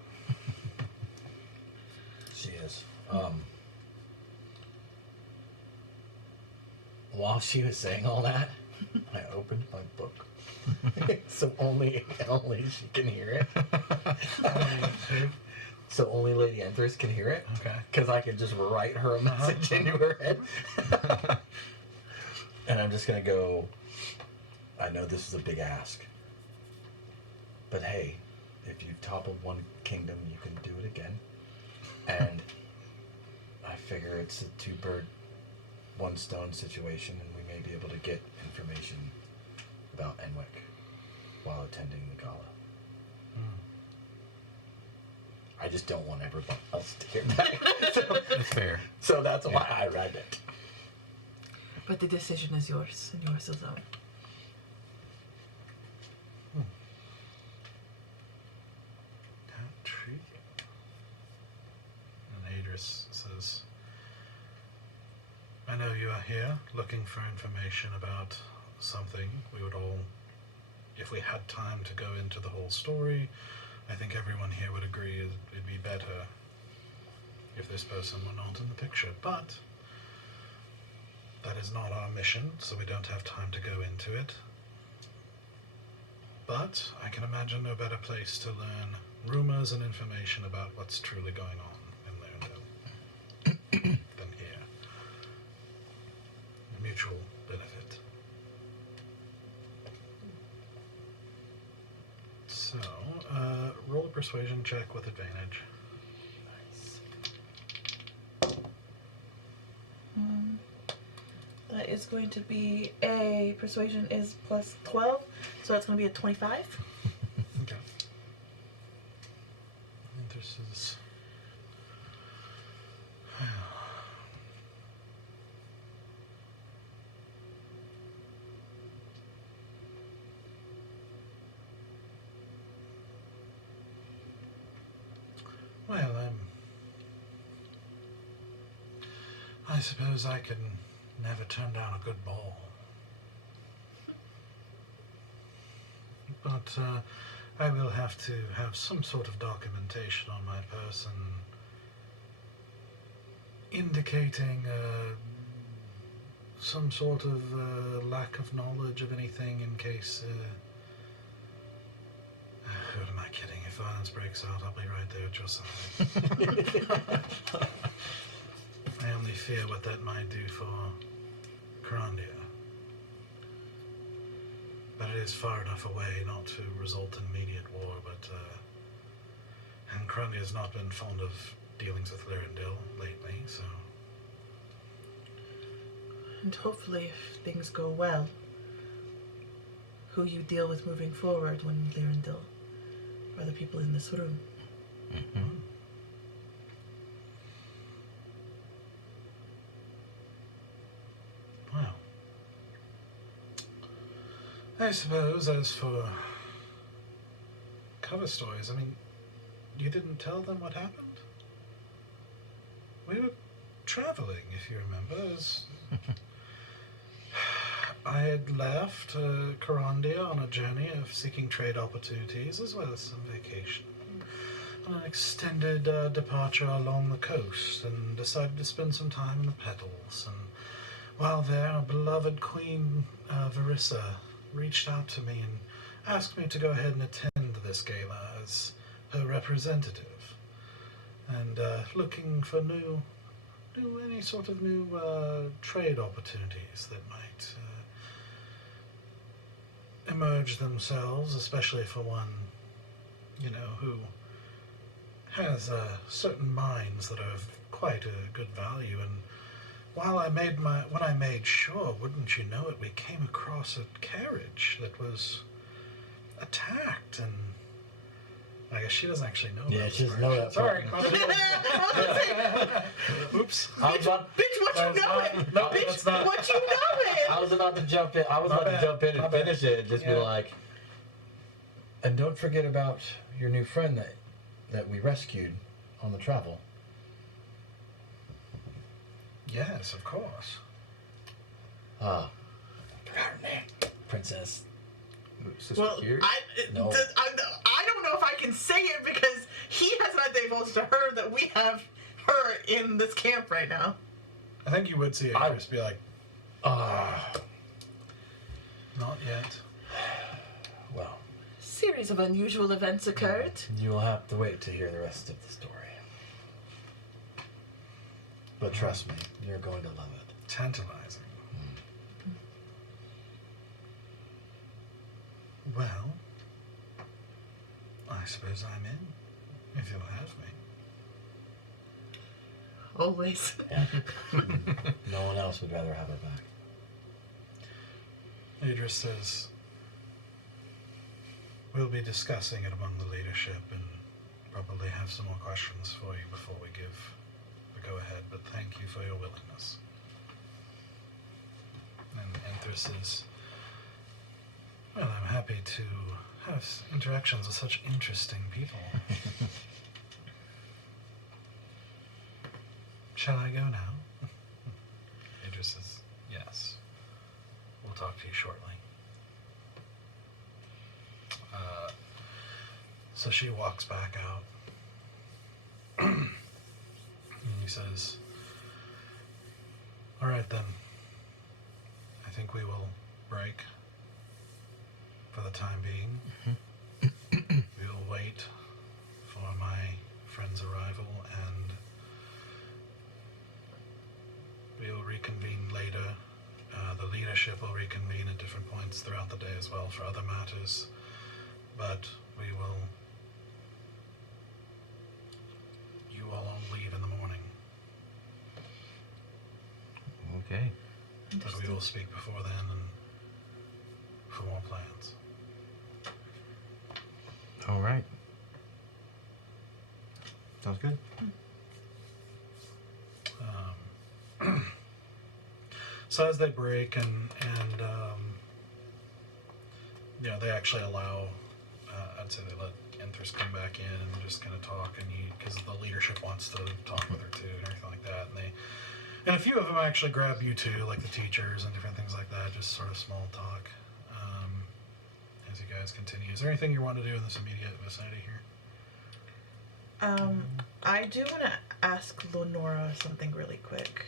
She is. While she was saying all that, I opened my book. So only she can hear it. So only Lady Enthress can hear it. Okay. Because I can just write her a message into her head. And I'm just going to go, I know this is a big ask. But hey, if you've toppled one kingdom, you can do it again. And I figure it's a two-bird, one-stone situation, and we may be able to get information about Enwick while attending the gala. I just don't want everyone else to hear that. That's fair. So that's why I read it. But the decision is yours and yours alone. Intriguing. And Adris says, I know you are here looking for information about something. We would all, if we had time to go into the whole story, I think everyone here would agree it'd be better if this person were not in the picture. But that is not our mission, so we don't have time to go into it. But I can imagine no better place to learn rumors and information about what's truly going on in Lyrindil than here. Mutual benefit. So, roll a persuasion check with advantage. That is going to be a persuasion is plus 12, so that's going to be a 25. Okay. And this is. Well, I suppose I can never turn down a good ball. But I will have to have some sort of documentation on my person indicating some sort of lack of knowledge of anything in case... who am I kidding? If violence breaks out, I'll be right there at your side. I only fear what that might do for Carandia. But it is far enough away not to result in immediate war, and Carandia has not been fond of dealings with Lyrindil lately, so... And hopefully, if things go well, who you deal with moving forward when Lyrindil are the people in this room. Mm-hmm. Well, I suppose as for cover stories, I mean, you didn't tell them what happened? We were traveling, if you remember. I had left Carandia on a journey of seeking trade opportunities as well as some vacation. On an extended departure along the coast, and decided to spend some time in the Petals. And while there, our beloved Queen Verissa reached out to me and asked me to go ahead and attend this gala as her representative. And looking for any sort of new trade opportunities that might emerge themselves, especially for one, who has certain mines that are of quite a good value. And when I made sure, wouldn't you know it, we came across a carriage that was attacked, and I guess she doesn't actually know. Yeah, about she this doesn't know part. that Sorry. part. Oops. I was about, Bitch, what That's you know not- it? no, Bitch, that's not- what you know it? I was about to jump in. I was My about bad, to jump in my and bad. finish it. And just be Yeah. like, and don't forget about your new friend that we rescued on the travel. Yes, of course. I forgot her name. Princess. Sister Well, Kiri? No. I don't know if I can say it because he has not divulged to her that we have her in this camp right now. I think you would see I- Enthress be like, not yet. Well, Series of unusual events occurred. you will have to wait to hear the rest of the story. But trust me, you're going to love it. Tantalizing. Well, I suppose I'm in, if you'll have me. Always. Yeah. No one else would rather have her back. Idris says, we'll be discussing it among the leadership and probably have some more questions for you before we give the go-ahead, but thank you for your willingness. And Enthress says, well, I'm happy to have interactions with such interesting people. Shall I go now? Idris says, yes. We'll talk to you shortly. So she walks back out. And he says, all right then. I think we will break for the time being. We will wait for my friend's arrival, and we will reconvene later. The leadership will reconvene at different points throughout the day as well for other matters, but you all leave in the morning, Okay. but we will speak before then and for more plans. All right. Sounds good. So as they break and they actually allow, I'd say they let Enthress come back in and just kind of talk, and because the leadership wants to talk with her too and everything like that, and a few of them actually grab you too, like the teachers and different things like that, just sort of small talk as you guys continue. Is there anything you want to do in this immediate vicinity here? I do want to ask Lenora something really quick.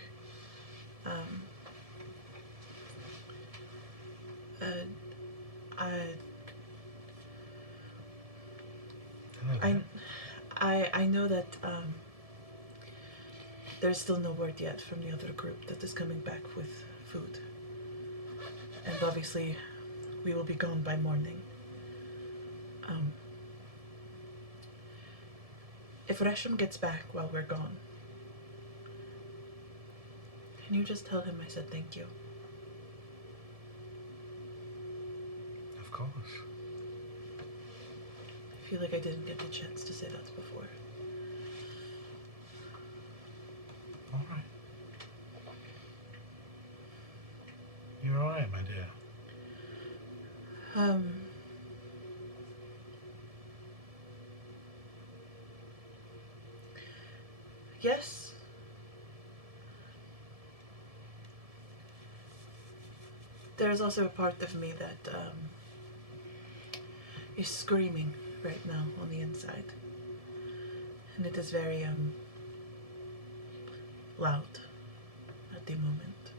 I know that There's still no word yet from the other group that is coming back with food. And obviously, we will be gone by morning. If Resham gets back while we're gone, can you just tell him I said thank you? Of course. I feel like I didn't get the chance to say that before. All right. You're all right, my dear. Yes. There's also a part of me that is screaming right now on the inside. And it is very loud at the moment.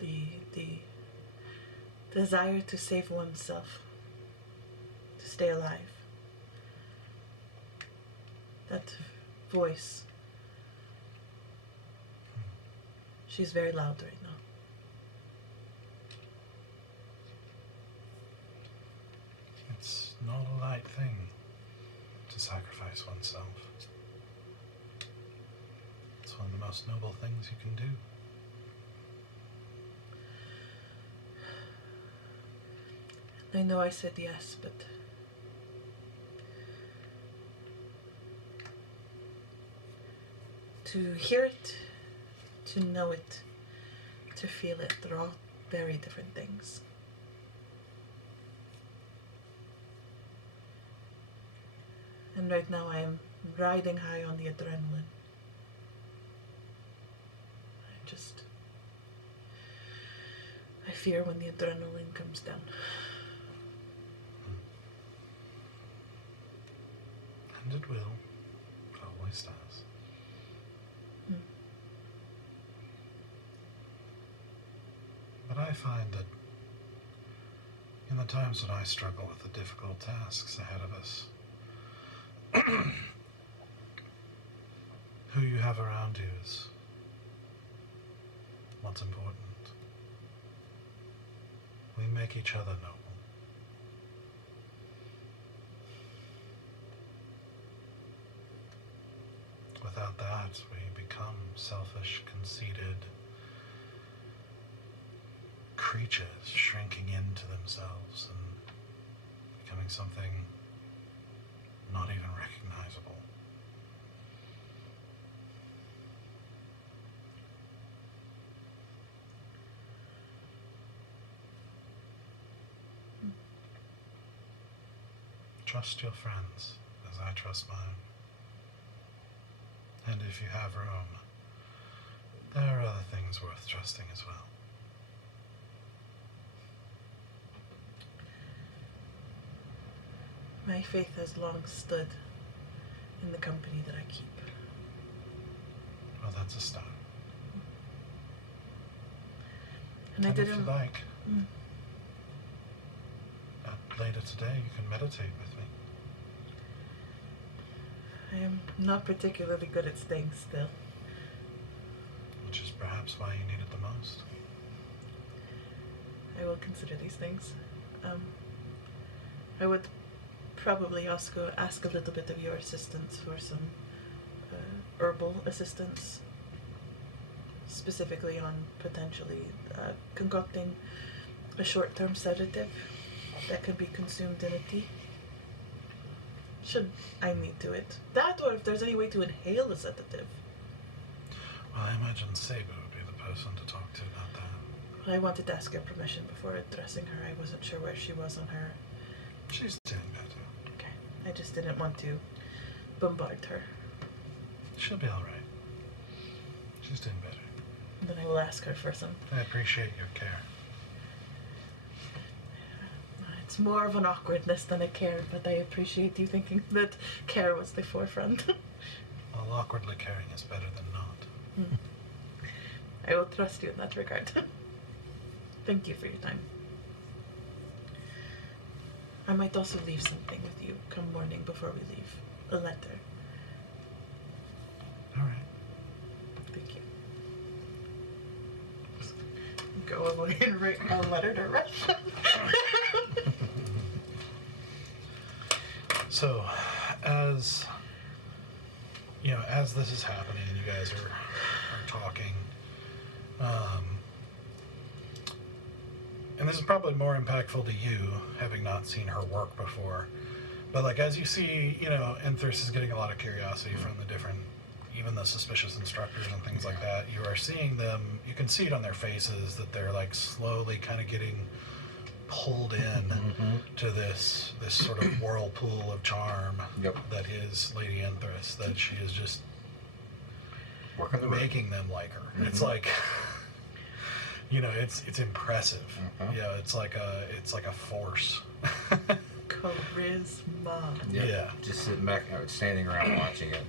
The desire to save oneself, to stay alive. That voice. She's very loud right now. It's not a light thing to sacrifice oneself. It's one of the most noble things you can do. I know I said yes, but to hear it, to know it, to feel it, they're all very different things. And right now I am riding high on the adrenaline. I fear when the adrenaline comes down. And it will. It always does. But I find that in the times when I struggle with the difficult tasks ahead of us, who you have around you is what's important. We make each other noble. Without that, we become selfish, conceited creatures shrinking into themselves and becoming something not even recognizable. Trust your friends as I trust mine. And if you have room, there are other things worth trusting as well. My faith has long stood in the company that I keep. Well, that's a start. And I if didn't... you like, later today you can meditate with me. I am not particularly good at staying still. Which is perhaps why you need it the most. I will consider these things. I would probably also ask a little bit of your assistance for some herbal assistance, specifically on potentially concocting a short-term sedative that could be consumed in a tea. Should I need to it. That, or if there's any way to inhale a sedative. Well, I imagine Saber would be the person to talk to about that. I wanted to ask your permission before addressing her. I wasn't sure where she was on her... She's doing better. Okay. I just didn't want to bombard her. She'll be alright. She's doing better. Then I will ask her for some... I appreciate your care. It's more of an awkwardness than a care, but I appreciate you thinking that care was the forefront. Well, awkwardly caring is better than not. I will trust you in that regard. Thank you for your time. I might also leave something with you come morning before we leave. A letter. All right. Thank you. Just go away and write a letter to Russia. So, as you know, as this is happening, and you guys are talking, and this is probably more impactful to you, having not seen her work before. But like as you see, you know, Enthress is getting a lot of curiosity from the different, even the suspicious instructors and things like that. You are seeing them. You can see it on their faces that they're like slowly kind of getting pulled in to this sort of whirlpool of charm that is Lady Enthress, that she is just making them like her. It's like, you know, it's impressive. Yeah, it's like a force. Charisma. Yeah. Just sitting back, standing around watching it,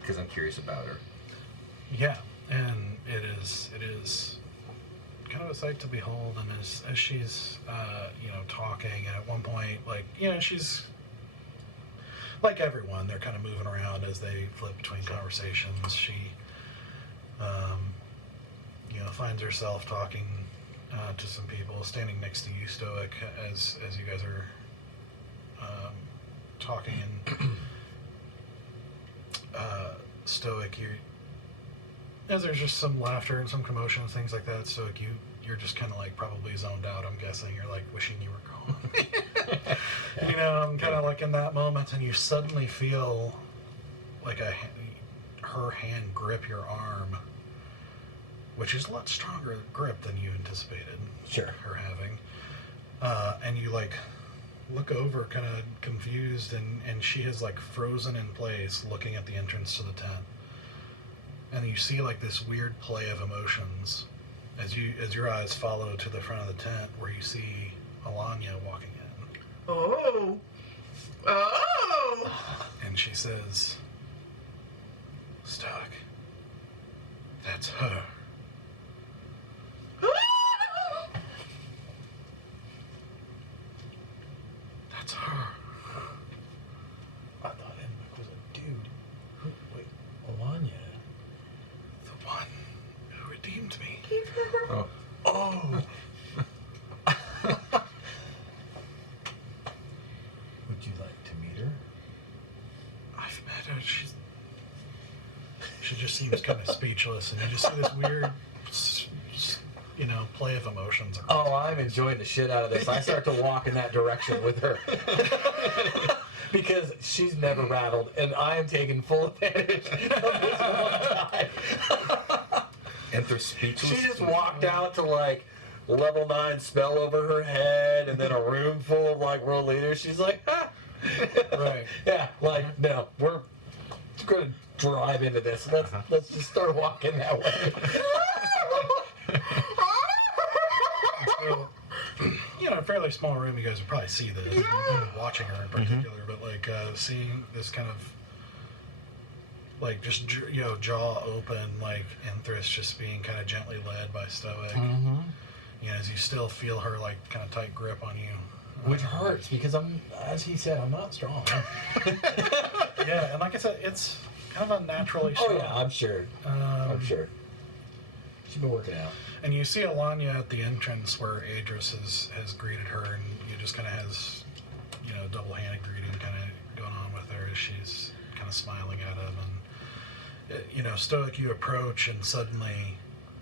because I'm curious about her. Yeah, and it is kind of a sight to behold. And as she's you know, talking, and at one point, like, you know, she's like everyone, they're kind of moving around as they flip between conversations. She you know, finds herself talking to some people, standing next to you, Stoic, as you guys are talking. And Stoic, as there's just some laughter and some commotion and things like that, Stoic, you're just kind of like probably zoned out, I'm guessing. You're like wishing you were gone. You know, I'm kind of like in that moment, and you suddenly feel like her hand grip your arm, which is a lot stronger grip than you anticipated. Sure. Her having. And you like look over kind of confused, and she is like frozen in place looking at the entrance to the tent. And you see like this weird play of emotions as your eyes follow to the front of the tent, where you see Alanya walking in. Oh. And she says, "Stoic, that's her." That's her. I thought Edmund was a dude. Wait, Alanya. The one who redeemed me. Oh. Oh! Would you like to meet her? I've met her. She just seems kind of speechless, and you just see this weird, you know, play of emotions. Oh, I'm enjoying the shit out of this. I start to walk in that direction with her. Because she's never rattled, and I am taking full advantage of this one time. Enthress speechless. She just walked out to like level 9 spell over her head, and then a room full of like world leaders. She's like, ah. Right. Yeah, like, no, we're going to drive into this. Let's just start walking that way. So, you know, a fairly small room. You guys would probably see this, you know, watching her in particular, but like seeing this kind of like just, you know, jaw open, like Enthress just being kind of gently led by Stoic. You know, as you still feel her like kind of tight grip on you. Which hurts because as he said, I'm not strong. Yeah, and like I said, it's kind of unnaturally strong. Oh yeah, I'm sure. I'm sure. She's been working out. And you see Alanya at the entrance where Adris has greeted her, and you just kind of has, you know, double-handed greeting kind of going on with her as she's kind of smiling at him. And, you know, Stoic, you approach and suddenly,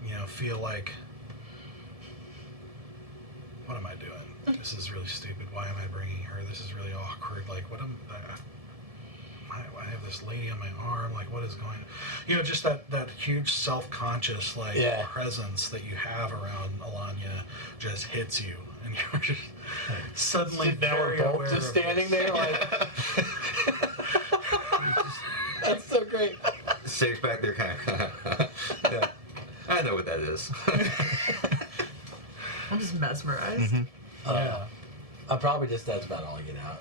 you know, feel like, what am I doing? This is really stupid. Why am I bringing her? This is really awkward. Like, what am I have this lady on my arm. Like, what is going on? You know, just that huge self-conscious, like, presence that you have around Alanya just hits you. And you're just suddenly now we're very both aware just of standing this. there like... That's so great. Saves back there kind of... Yeah. I know what that is. I'm just mesmerized. Yeah. I probably just, that's about all I get out.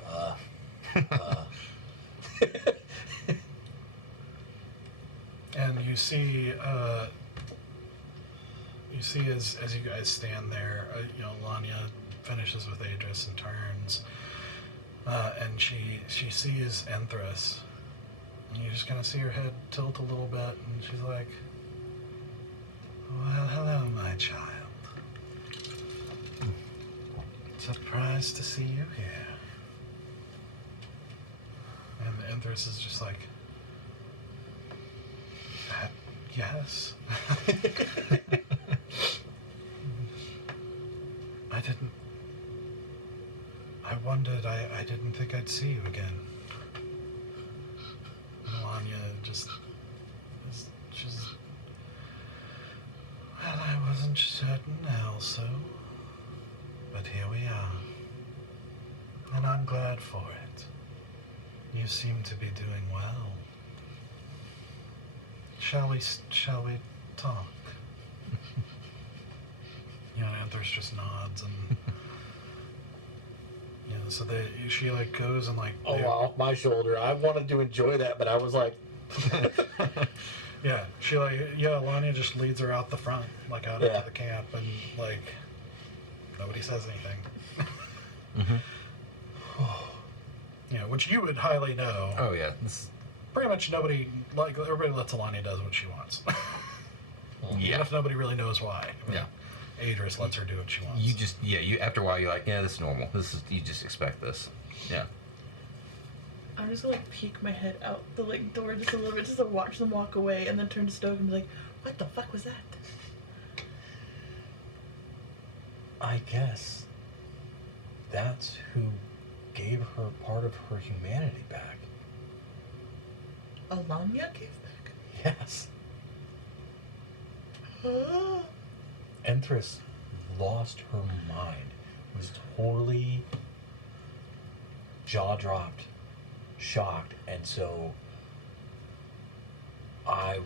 And you see as you guys stand there, you know, Lanya finishes with Adris and turns, and she sees Enthress, And you just kind of see her head tilt a little bit, and she's like, "Well, hello, my child. Surprised to see you here." And Enthress is just like, "Yes." I wondered, I didn't think I'd see you again. Melania she's, well, I wasn't certain also, but here we are. And I'm glad for it. You seem to be doing well. Shall we talk? Enthress just nods and so she like goes and like off my shoulder. I wanted to enjoy that, but I was like, she Lanya just leads her out the front, like out into the camp, and like nobody says anything. Which you would highly know. Oh yeah, pretty much nobody, like everybody lets Alanya does what she wants. Even if nobody really knows why. Adris lets her do what she wants. You just, after a while, you're like, this is normal. You just expect this. Yeah. I'm just gonna like peek my head out the like door just a little bit, just to watch them walk away, and then turn to Stoke and be like, "What the fuck was that?" I guess that's who gave her part of her humanity back. Alanya gave back? Yes. Enthress lost her mind, was totally jaw-dropped, shocked, and so I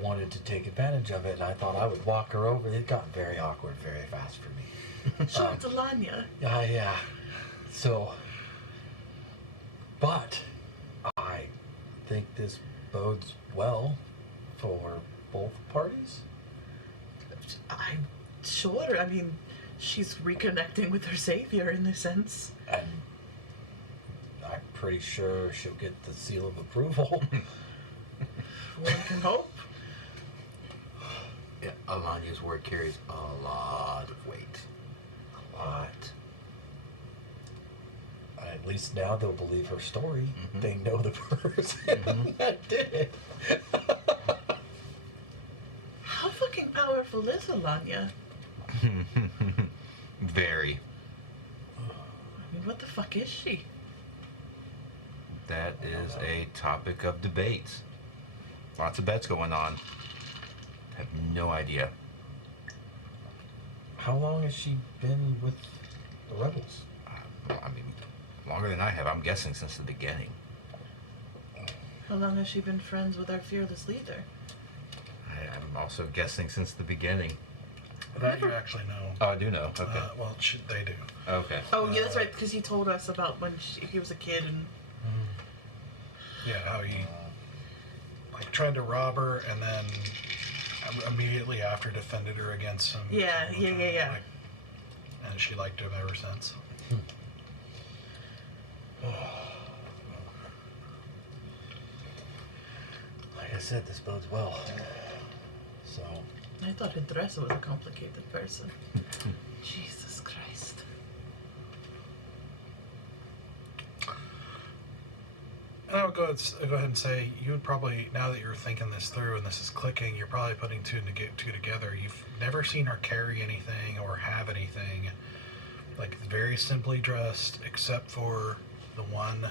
wanted to take advantage of it, and I thought I would walk her over. It got very awkward very fast for me. Sure, it's Alanya. Yeah. So, but I think this bodes well for both parties. I'm sure. I mean, she's reconnecting with her savior in a sense. And I'm pretty sure she'll get the seal of approval. One can hope. Yeah, Alanya's word carries a lot of weight. A lot. At least now they'll believe her story. They know the person that did it. How fucking powerful is Alanya? Very. I mean, what the fuck is she? That is a topic of debate. Lots of bets going on. I have no idea. How long has she been with the rebels? Well, I mean, longer than I have. I'm guessing since the beginning. How long has she been friends with our fearless leader? I'm also guessing since the beginning. That you actually know. Oh, I do know. Okay. Well, they do. Okay. Oh, yeah, that's right, because he told us about when he was a kid and... Yeah, how he like tried to rob her and then immediately after defended her against some... Yeah. Like, and she liked him ever since. Like I said, this bodes well. So... I thought Enthress was a complicated person. Jesus Christ. And I would go ahead and say, you would probably, now that you're thinking this through and this is clicking, you're probably putting two together. You've never seen her carry anything or have anything. Like, very simply dressed, except for the one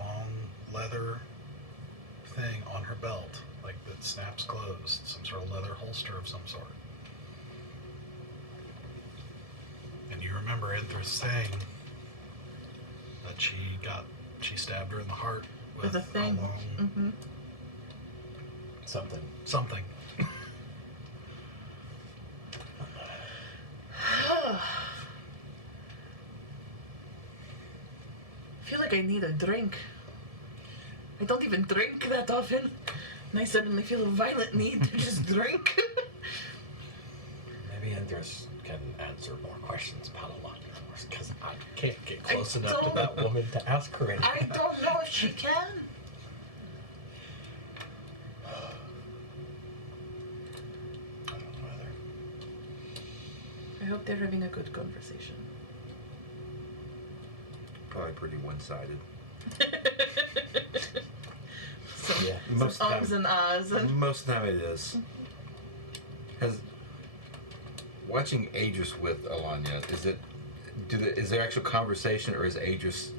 long leather thing on her belt, like that snaps closed, some sort of leather holster of some sort. And you remember Enthress saying that she stabbed her in the heart with a thing. long something. I feel like I need a drink. I don't even drink that often, and I suddenly feel a violent need to just drink. Maybe Enthress can answer more questions about Alanya, because I can't get close enough to that woman to ask her anything. I don't know if she can. I hope they're having a good conversation. Probably pretty one-sided. Some, Yeah. Most some of ums the and ahs. And Most of the time it is. Watching Aegis with Alanya, is there actual conversation, or is Aegis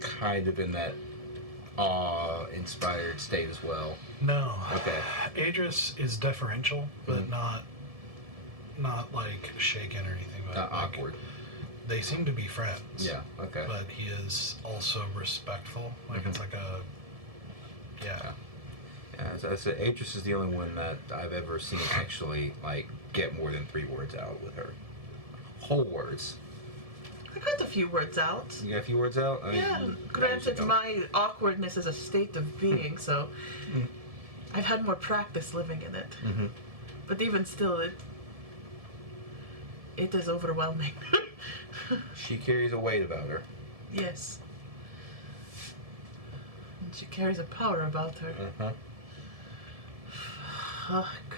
kind of in that awe-inspired state as well? No. Okay. Idris is deferential, but not like shaken or anything. But Not like, awkward. They seem to be friends. Yeah. Okay. But he is also respectful. Like it's like a Yeah, as I said, Enthress is the only one that I've ever seen actually like get more than 3 words out with her. Whole words. I got a few words out. You got a few words out? I mean, Yeah, I usually granted, don't. my awkwardness is a state of being, so I've had more practice living in it. Mhm. But even still, it is overwhelming. She carries a weight about her. Yes. And she carries a power about her. Uh-huh. Fuck.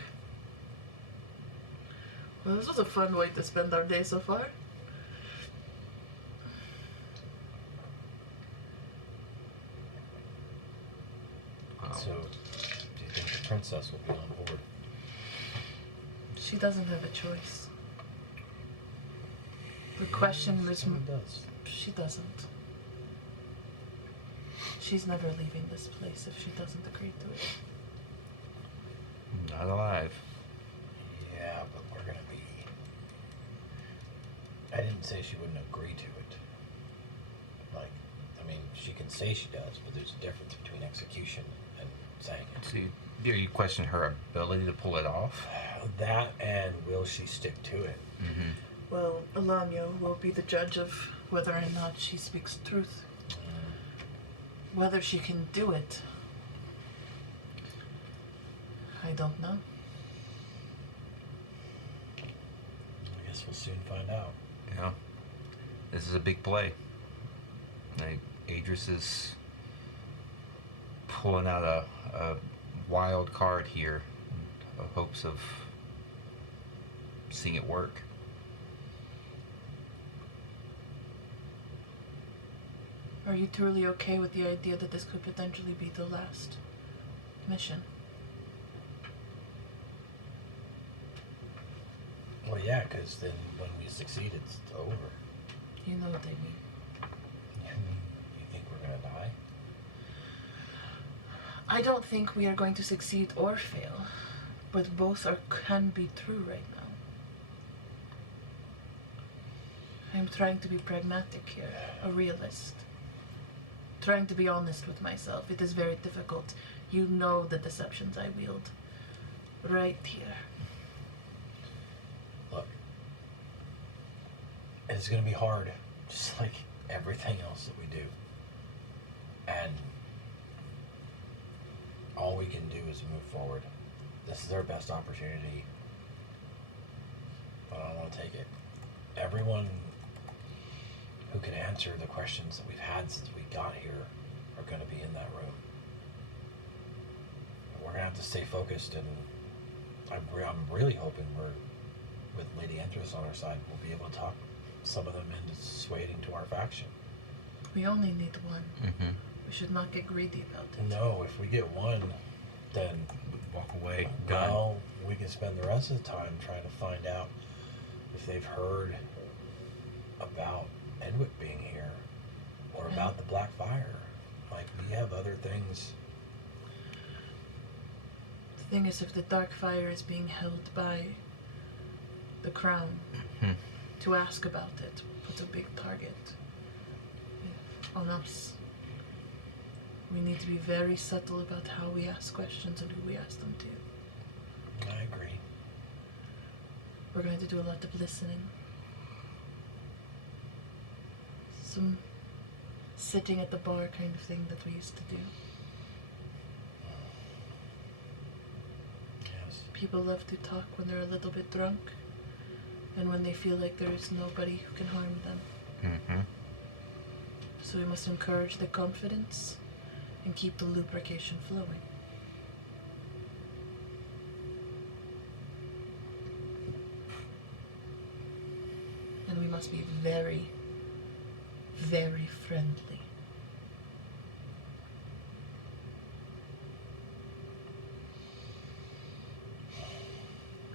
Well, this was a fun way to spend our day so far. Wow. So, do you think the princess will be on board? She doesn't have a choice. The question is, Someone does. she doesn't. She's never leaving this place if she doesn't agree to it. Not alive. Yeah, but we're gonna be. I didn't say she wouldn't agree to it. Like, I mean, she can say she does, but there's a difference between execution and saying it. So you question her ability to pull it off? That and will she stick to it? Mm-hmm. Well, Alanya will be the judge of whether or not she speaks truth. Whether she can do it, I don't know. I guess we'll soon find out. Yeah. This is a big play. Like, Idris is pulling out a wild card here in hopes of seeing it work. Are you truly okay with the idea that this could potentially be the last mission? Well, yeah, because then when we succeed, it's over. You know what I mean. You think we're gonna die? I don't think we are going to succeed or fail, but both can be true right now. I'm trying to be pragmatic here, a realist. Trying to be honest with myself. It is very difficult. You know the deceptions I wield. Right here. Look, it's gonna be hard, just like everything else that we do. And all we can do is move forward. This is our best opportunity, but I don't want to take it. Everyone who can answer the questions that we've had since we got here are going to be in that room. And we're going to have to stay focused, and I'm really hoping with Lady Enthress on our side, we'll be able to talk some of them into swaying to our faction. We only need one. Mm-hmm. We should not get greedy about it. No, if we get one, then Walk away. Done. well, we can spend the rest of the time trying to find out if they've heard about Edwick being here or about the Black Fire. Like, we have other things. The thing is, if the Dark Fire is being held by the Crown, Mhm. to ask about it puts a big target on us. We need to be very subtle about how we ask questions and who we ask them to. I agree. We're going to do a lot of listening. Some sitting at the bar kind of thing that we used to do. Yes. People love to talk when they're a little bit drunk and when they feel like there is nobody who can harm them. Mm-hmm. So we must encourage the confidence and keep the lubrication flowing. must be very, very friendly.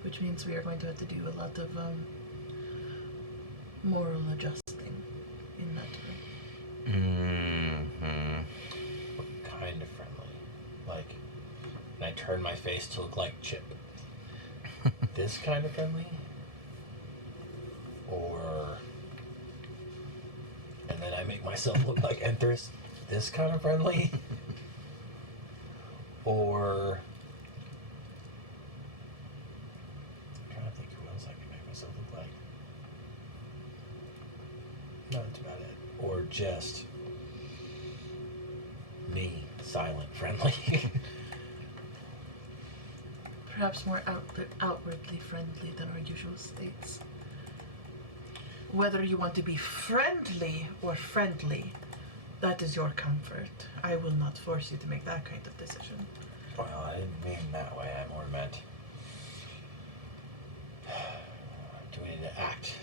Which means we are going to have to do a lot of moral adjusting in that way. Mm-hmm. What kind of friendly? Like, and I turn my face to look like Chip. This kind of friendly? Or, and then I make myself look like Enthress. This kind of friendly? Or, I'm trying to think who else I can make myself look like. No, that's about it. Or just me, silent, friendly. Perhaps more outwardly friendly than our usual states. Whether you want to be friendly or friendly, that is your comfort. I will not force you to make that kind of decision. Well, I didn't mean that way. I more meant, do we need to act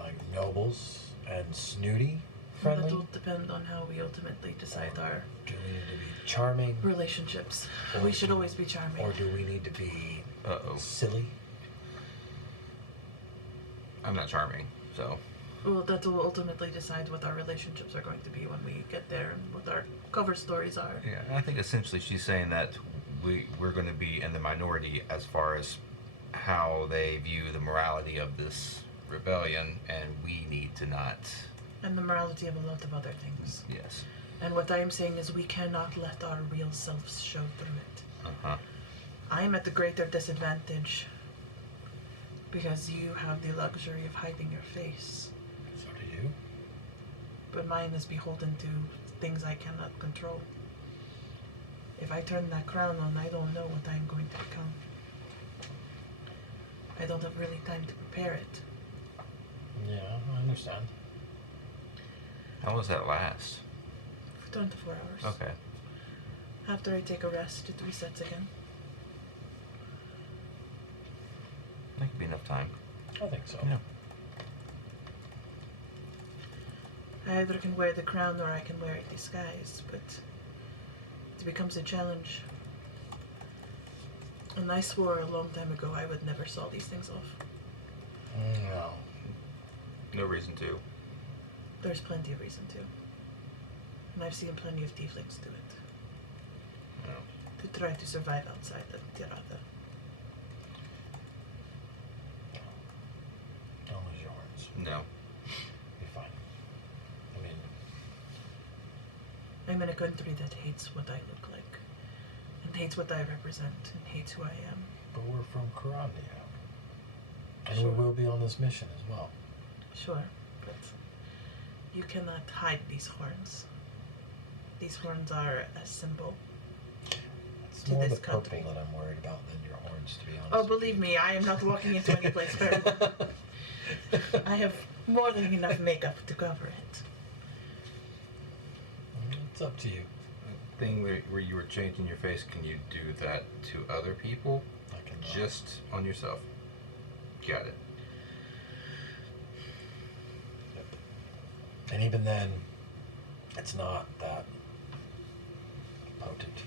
like nobles and snooty friendly? That will depend on how we ultimately decide our Do we need to be charming? relationships. Or We should do- always be charming. Or do we need to be Uh-oh. silly? I'm not charming, so. Well, that will ultimately decide what our relationships are going to be when we get there and what our cover stories are. Yeah, I think essentially she's saying that we're going to be in the minority as far as how they view the morality of this rebellion, and we need to not. And the morality of a lot of other things. Yes. And what I am saying is we cannot let our real selves show through it. Uh-huh. I am at the greater disadvantage because you have the luxury of hiding your face, So do you? but mine is beholden to things I cannot control. If I turn that crown on, I don't know what I am going to become. I don't have really time to prepare it. Yeah, I understand. How does that last? For 24 hours. Okay. After I take a rest, it resets again. That could be enough time. I think so. Yeah. I either can wear the crown or I can wear it disguised, but it becomes a challenge. And I swore a long time ago I would never saw these things off. No. No reason to. There's plenty of reason to. And I've seen plenty of tieflings do it. No. To try to survive outside the Tirada. Don't lose your horns. No. Be fine. I mean, I'm in a country that hates what I look like. And hates what I represent. And hates who I am. but we're from Karandia. And Sure. we will be on this mission as well. Sure, but you cannot hide these horns. These horns are a symbol. It's To more this the purple country. that I'm worried about than your horns, to be honest. Oh, believe me, I am not walking into any place purple. I have more than enough makeup to cover it. It's up to you. Thing where you were changing your face, can you do that to other people? I can Just on yourself. Got it. Yep. And even then, it's not that potent.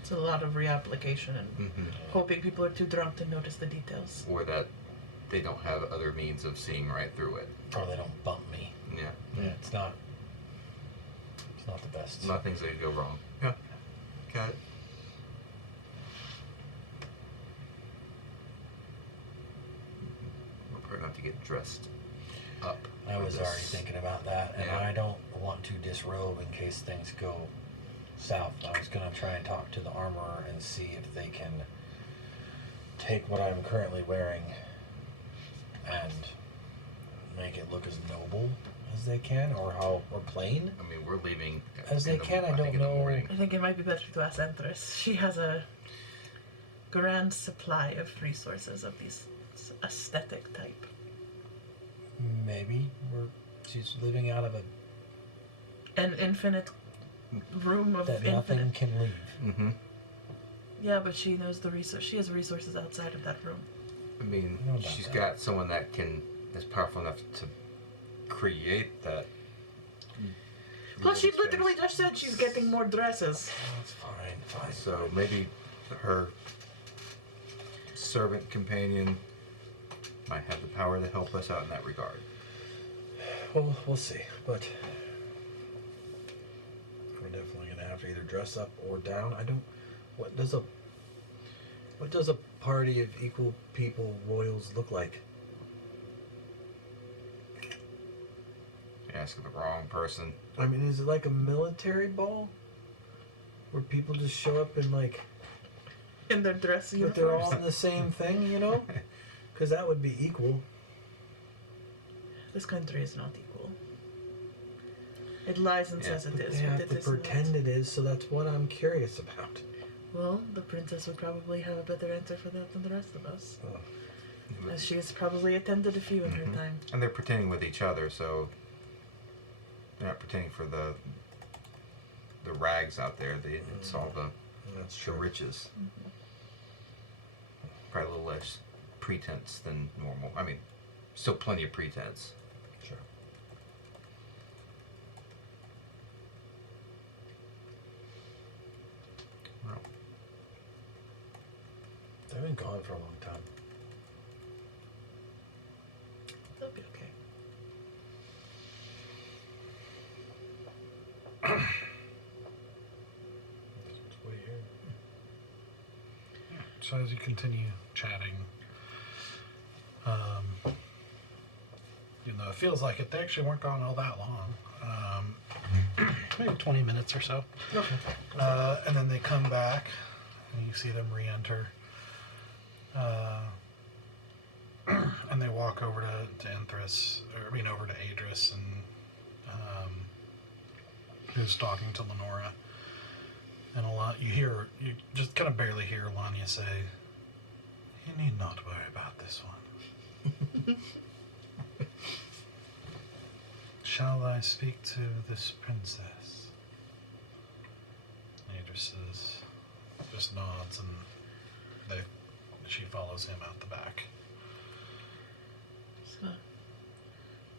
It's a lot of reapplication and Mm-hmm. hoping people are too drunk to notice the details. Or that they don't have other means of seeing right through it. Or they don't bump me. Yeah. Yeah, it's not the best. A lot of things that could go wrong. Yeah. Got it. We're probably not to get dressed up. I for was this. already thinking about that, and Yeah. I don't want to disrobe in case things go south. I was going to try and talk to the armorer and see if they can take what I'm currently wearing and make it look as noble as they can, or plain. I mean, we're leaving. As they can, I think don't in the know. morning. I think it might be better to ask Enthress. She has a grand supply of resources of these aesthetic type. Maybe she's living out of a An infinite room of that infinite. nothing can leave. Mm-hmm. Yeah, but she knows the resource. She has resources outside of that room. I mean, I know about she's that. got someone that can is powerful enough to create that. Plus, she space. literally just said she's getting more dresses. That's fine. So maybe her servant companion might have the power to help us out in that regard. Well, we'll see. But we're definitely gonna have to either dress up or down. I don't. What does a party of equal people royals look like? You're asking the wrong person. I mean, is it like a military ball where people just show up in like, In their dress but they're all uniforms. in the same thing, you know? Because that would be equal. This country is not equal. It lies and Yeah, says it But is. they but have it to is not. pretend it is, so that's what I'm curious about. Well, the princess would probably have a better answer for that than the rest of us, as she has probably attended a few in her Mhm. time. And they're pretending with each other, so they're not pretending for the rags out there. It's all the That's the true. riches. Probably a little less pretense than normal. I mean, still plenty of pretense. Sure. Well, They've been gone for a long time. They'll be okay. It's weird. So as you continue chatting, even though it feels like it, they actually weren't gone all that long. Maybe 20 minutes or so. Okay. And then they come back, and you see them re-enter. And they walk over to Enthress, over to Adris, and who's talking to Lenora. And you just kind of barely hear Lanya say, "You need not worry about this one." Shall I speak to this princess? Adris just nods, and she follows him out the back. So,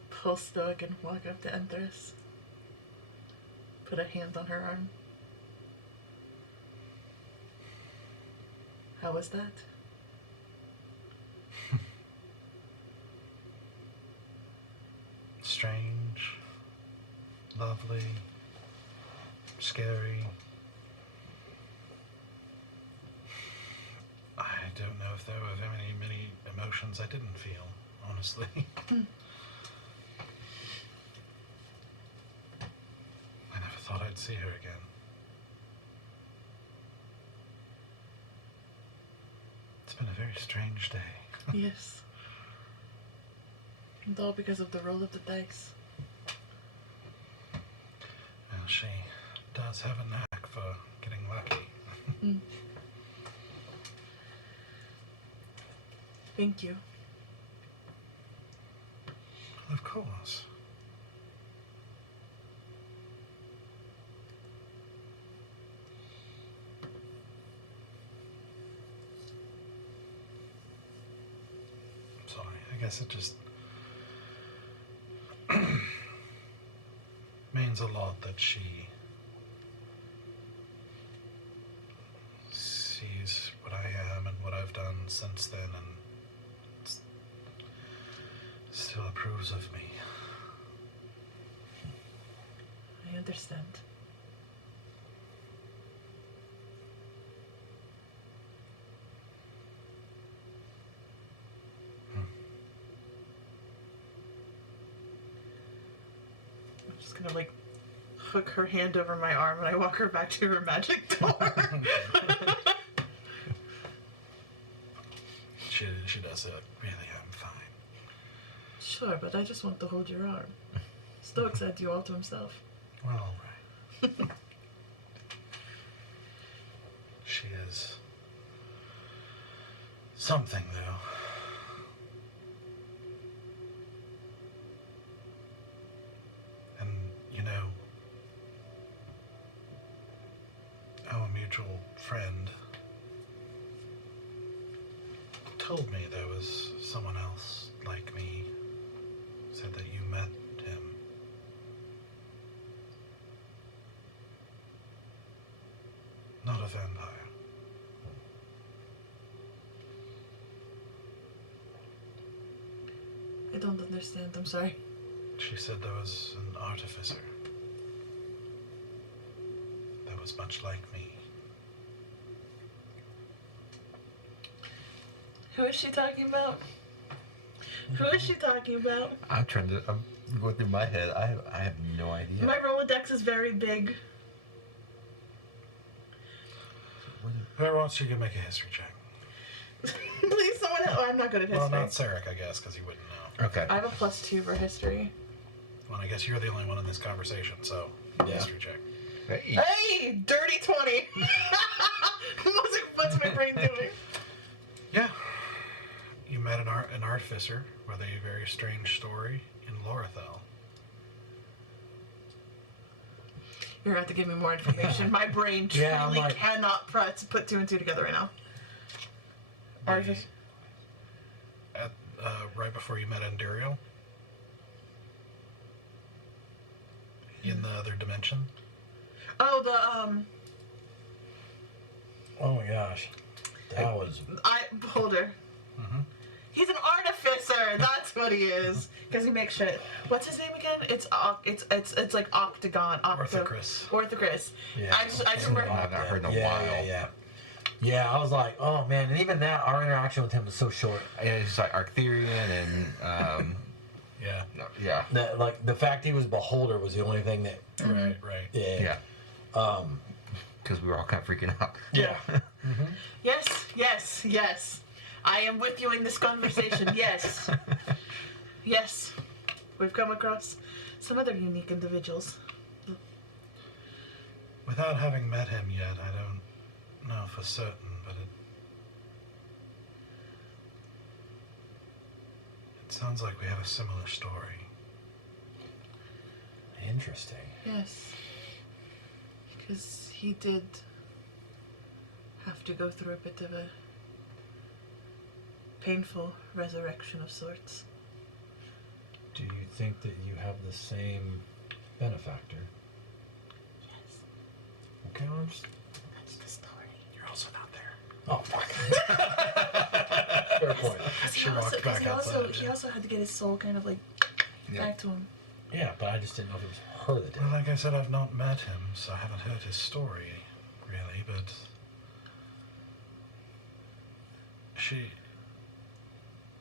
pull stoic and walk up to Enthress. Put a hand on her arm. How was that? Strange, lovely, scary. I don't know if there were many emotions I didn't feel, honestly. I never thought I'd see her again. It's been a very strange day. Yes. And all because of the roll of the dice. Well, she does have a knack for getting lucky. Mm. Thank you. Of course. Sorry, I guess it just means a lot that she sees what I am and what I've done since then and still approves of me. I understand. I'm just gonna hook her hand over my arm and I walk her back to her magic door. She does say, like, really, I'm fine. Sure, but I just want to hold your arm. Stoic said you all to himself. Well, all right. She is something, though. And, our mutual friend told me there was someone else like me vampire. I don't understand. I'm sorry. She said there was an artificer that was much like me. Who is she talking about? Who is she talking about? I'm going through my head. I have no idea. My Rolodex is very big. Whoever wants, you can make a history check. Please, someone. Oh, I'm not good at history. Well, not Sarek, I guess, because he wouldn't know. Okay. I have a +2 for history. Well, I guess you're the only one in this conversation, so Yeah. history check. Hey. Hey, dirty 20. What's my brain doing? Yeah. You met an artificer with a very strange story in Lorethel. You're going to have to give me more information. My brain truly Yeah, I'm like- cannot put 2 and 2 together right now. Artifice. At, right before you met Enduriel. In the other dimension. Oh, the Oh my gosh. That was. Holder. Mm-hmm. He's an artificer. That's what he is. Because he makes shit. What's his name again? It's like Octagon. Orthocris. Orthocris. Yeah. I just remember. I've not heard in a yeah, while. Yeah, I was like, oh man, and even that, our interaction with him was so short. It's like Arcthurian and Yeah. yeah. That, like, the fact he was Beholder was the only thing that. Right, right. Yeah. Yeah. Because we were all kind of freaking out. Yeah. Yes. I am with you in this conversation. Yes. Yes. We've come across some other unique individuals. Without having met him yet, I don't know for certain, but it sounds like we have a similar story. Interesting. Yes. Because he did have to go through a bit of a painful resurrection of sorts. Do you think that you have the same benefactor? Yes. Okay, well, That's the story. You're also not there. Oh, fuck. Fair point. She walked back outside. He also had to get his soul kind of like back to him. Yeah, but I just didn't know if it was her that did Well, it. like I said, I've not met him, so I haven't heard his story, really, but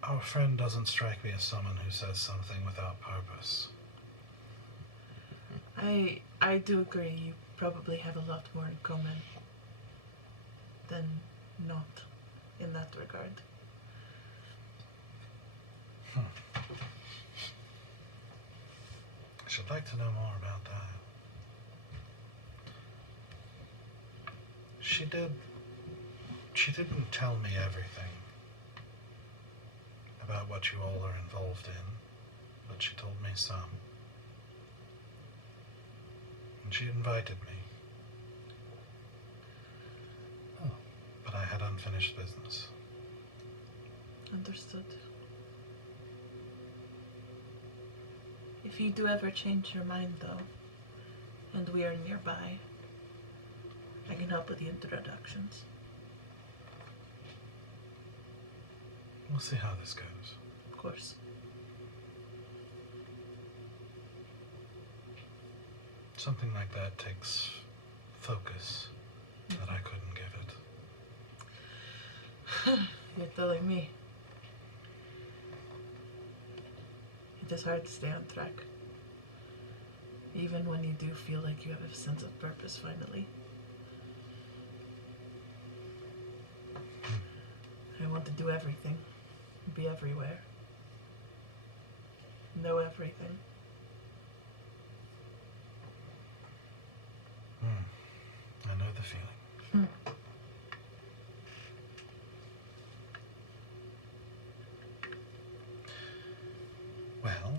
our friend doesn't strike me as someone who says something without purpose. I do agree. You probably have a lot more in common than not in that regard. I should like to know more about that. She didn't tell me everything about what you all are involved in, but she told me some. And she invited me. Oh. But I had unfinished business. Understood. If you do ever change your mind, though, and we are nearby, I can help with the introductions. We'll see how this goes. Of course. Something like that takes focus that I couldn't give it. You're telling me. It is hard to stay on track. Even when you do feel like you have a sense of purpose finally. I want to do everything. Be everywhere. Know everything. I know the feeling. Well,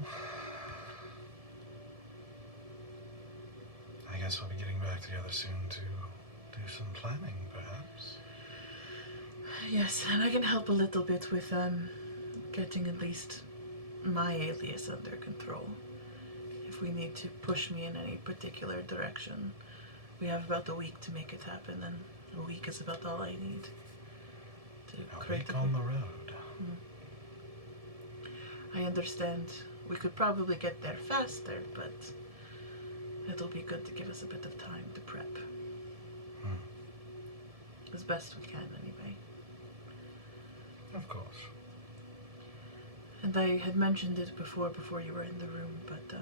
I guess we'll be getting back together soon to do some planning, perhaps. Yes, and I can help a little bit with getting at least my alias under control. If we need to push me in any particular direction, we have about a week to make it happen, and A week is about all I need to A create week on the road. I understand we could probably get there faster, but it'll be good to give us a bit of time to prep. As best we can, anyway. Of course. And I had mentioned it before you were in the room, but,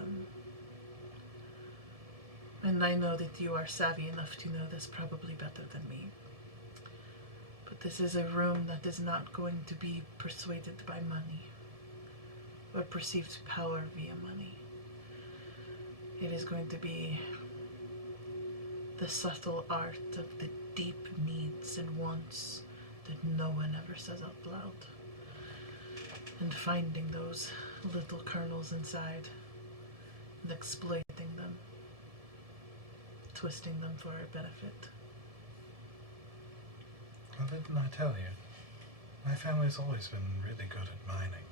and I know that you are savvy enough to know this probably better than me. But this is a room that is not going to be persuaded by money, or perceived power via money. It is going to be the subtle art of the deep needs and wants that no one ever says out loud. And finding those little kernels inside and exploiting them, twisting them for our benefit. Well, didn't I tell you? My family's always been really good at mining.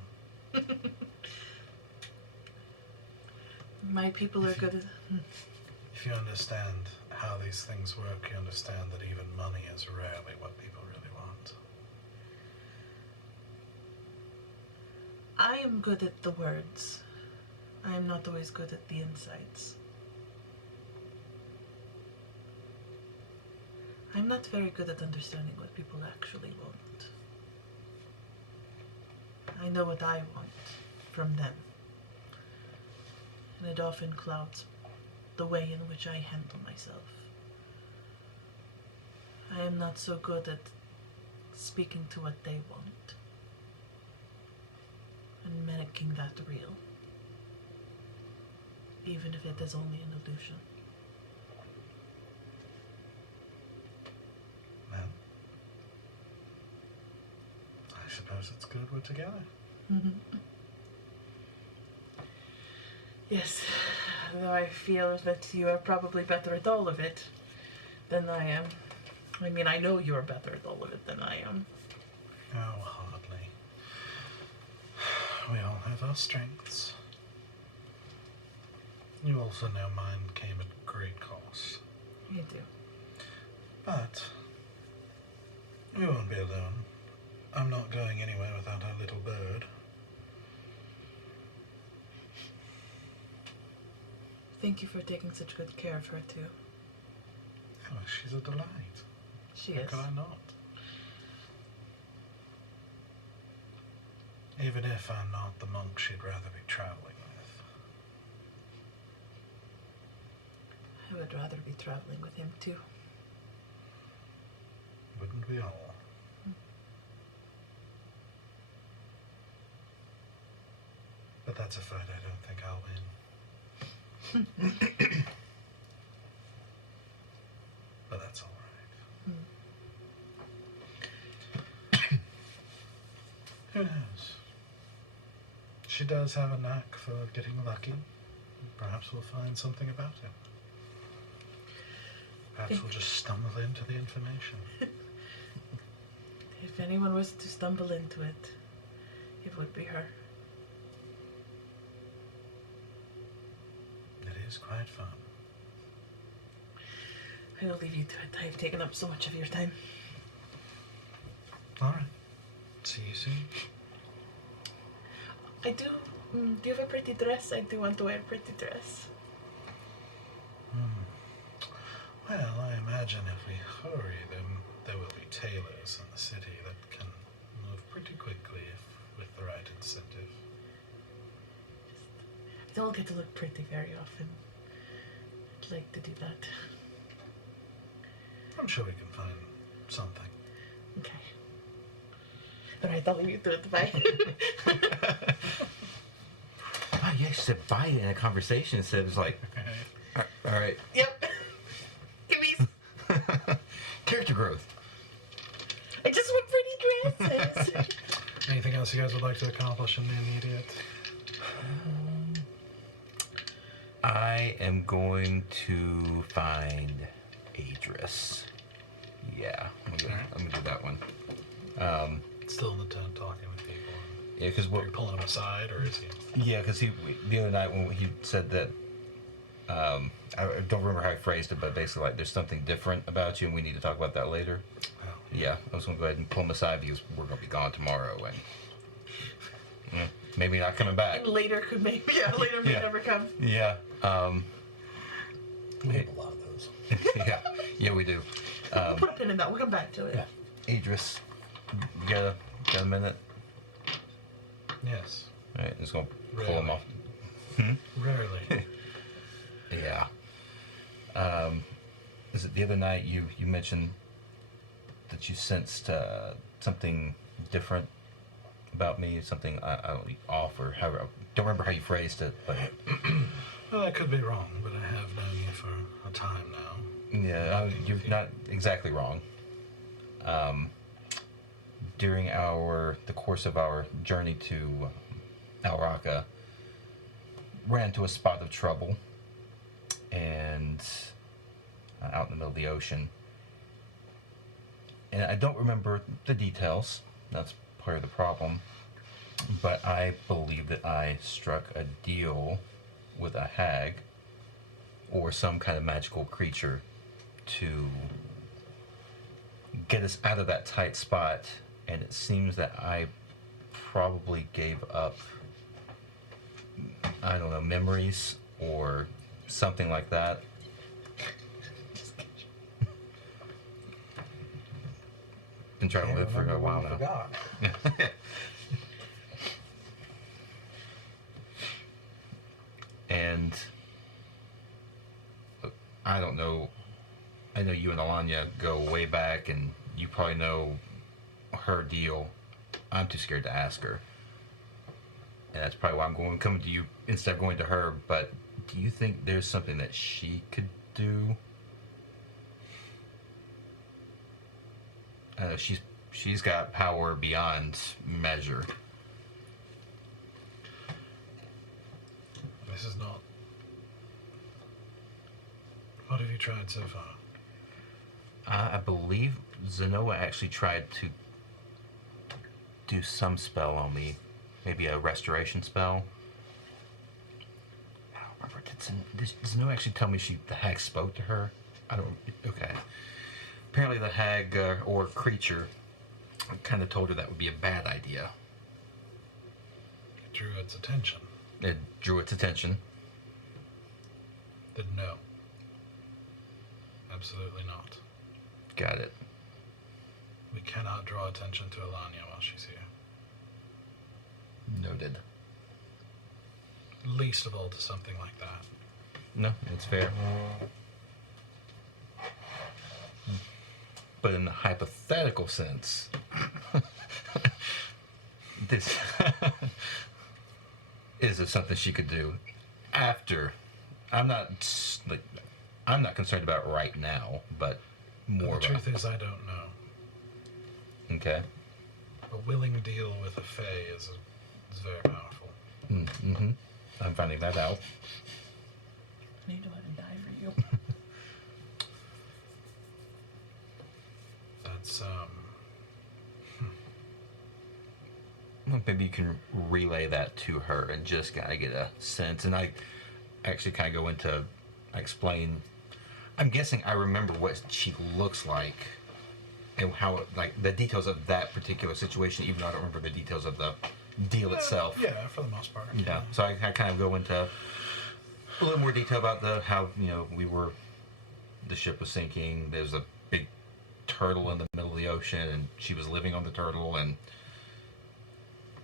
My people are good at... If you understand how these things work, you understand that even money is rarely what people really want. I am good at the words. I am not always good at the insights. I'm not very good at understanding what people actually want. I know what I want from them. And it often clouds the way in which I handle myself. I am not so good at speaking to what they want and making that real, even if it is only an illusion. Well, I suppose it's good we're together. Yes, though I feel that you are probably better at all of it than I am. I mean, I know you're better at all of it than I am. Oh, hardly. We all have our strengths. You also know mine came at great cost. You do. But we won't be alone. I'm not going anywhere without our little bird. Thank you for taking such good care of her, too. Oh, she's a delight. She How is. could I not? Even if I'm not the monk she'd rather be traveling with. I would rather be traveling with him, too. Wouldn't we all? But that's a fight I don't think I'll win. But that's all right. Who knows? She does have a knack for getting lucky. Perhaps we'll find something about it. Perhaps we'll just stumble into the information. If anyone was to stumble into it, it would be her. It is quite fun. I will leave you to it. I have taken up so much of your time. All right. See you soon. I do. Do you have a pretty dress? I do want to wear a pretty dress. Well, I imagine if we hurry, then there will be tailors in the city that can move pretty quickly with the right incentive. I don't get to look pretty very often. I'd like to do that. I'm sure we can find something. Okay. Alright, I'll leave you to it. Bye. Oh, you actually said bye in a conversation instead of like, all right. Yep. Give me. Character growth. I just want pretty dresses. Anything else you guys would like to accomplish in the immediate? I am going to find Adris. Yeah, I'm gonna do that one. Still in the tent talking with people. Yeah, because Are you pulling him aside, or is he? Yeah, because the other night when he said that I don't remember how I phrased it, but basically, like, there's something different about you, and we need to talk about that later. Oh. Yeah, I was going to go ahead and pull him aside because we're going to be gone tomorrow, and maybe not coming back. And later could maybe, later may Yeah. never come. Yeah, We have a lot of those. yeah, we do. We'll put a pin in that. We'll come back to it. Yeah. Idris, you got a minute? Yes. All right, just going to pull him Rarely. off. Rarely. Yeah. Is it the other night you mentioned that you sensed something different about me, something off, or however? I don't remember how you phrased it, but Well, I could be wrong, but I have known you for a time now. yeah, you're not exactly wrong. During the course of our journey to Alraka, ran into a spot of trouble, and out in the middle of the ocean. And I don't remember the details. That's part of the problem. But I believe that I struck a deal with a hag or some kind of magical creature to get us out of that tight spot. And it seems that I probably gave up, I don't know, memories or something like that. Been trying to Can't live for a remember while what we now. forgot. And look, I don't know. I know you and Alanya go way back, and you probably know her deal. I'm too scared to ask her, and that's probably why I'm coming to you instead of going to her. But do you think there's something that she could do? She's got power beyond measure. This is not. What have you tried so far? I believe Zenoa actually tried to do some spell on me. Maybe a restoration spell. I don't remember. Did Zenoa actually tell me the hag spoke to her? I don't. Okay. Apparently the hag or creature kind of told her that would be a bad idea. It drew its attention. It drew its attention. Then no. Absolutely not. Got it. We cannot draw attention to Alanya while she's here. Noted. Least of all to something like that. No, it's fair. But in the hypothetical sense, this is it something she could do after? I'm not concerned about it right now, but more The truth is, I don't know. Okay. A willing deal with a fae is very powerful. Mm-hmm. I'm finding that out. I need to let him die for you. That's Well, maybe you can relay that to her and just kind of get a sense. And I actually kind of go into, I explain. I'm guessing I remember what she looks like and how, like, the details of that particular situation, even though I don't remember the details of the deal itself. yeah, for the most part. Yeah. So I kind of go into a little more detail about how the ship was sinking. There's a big turtle in the middle of the ocean, and she was living on the turtle. And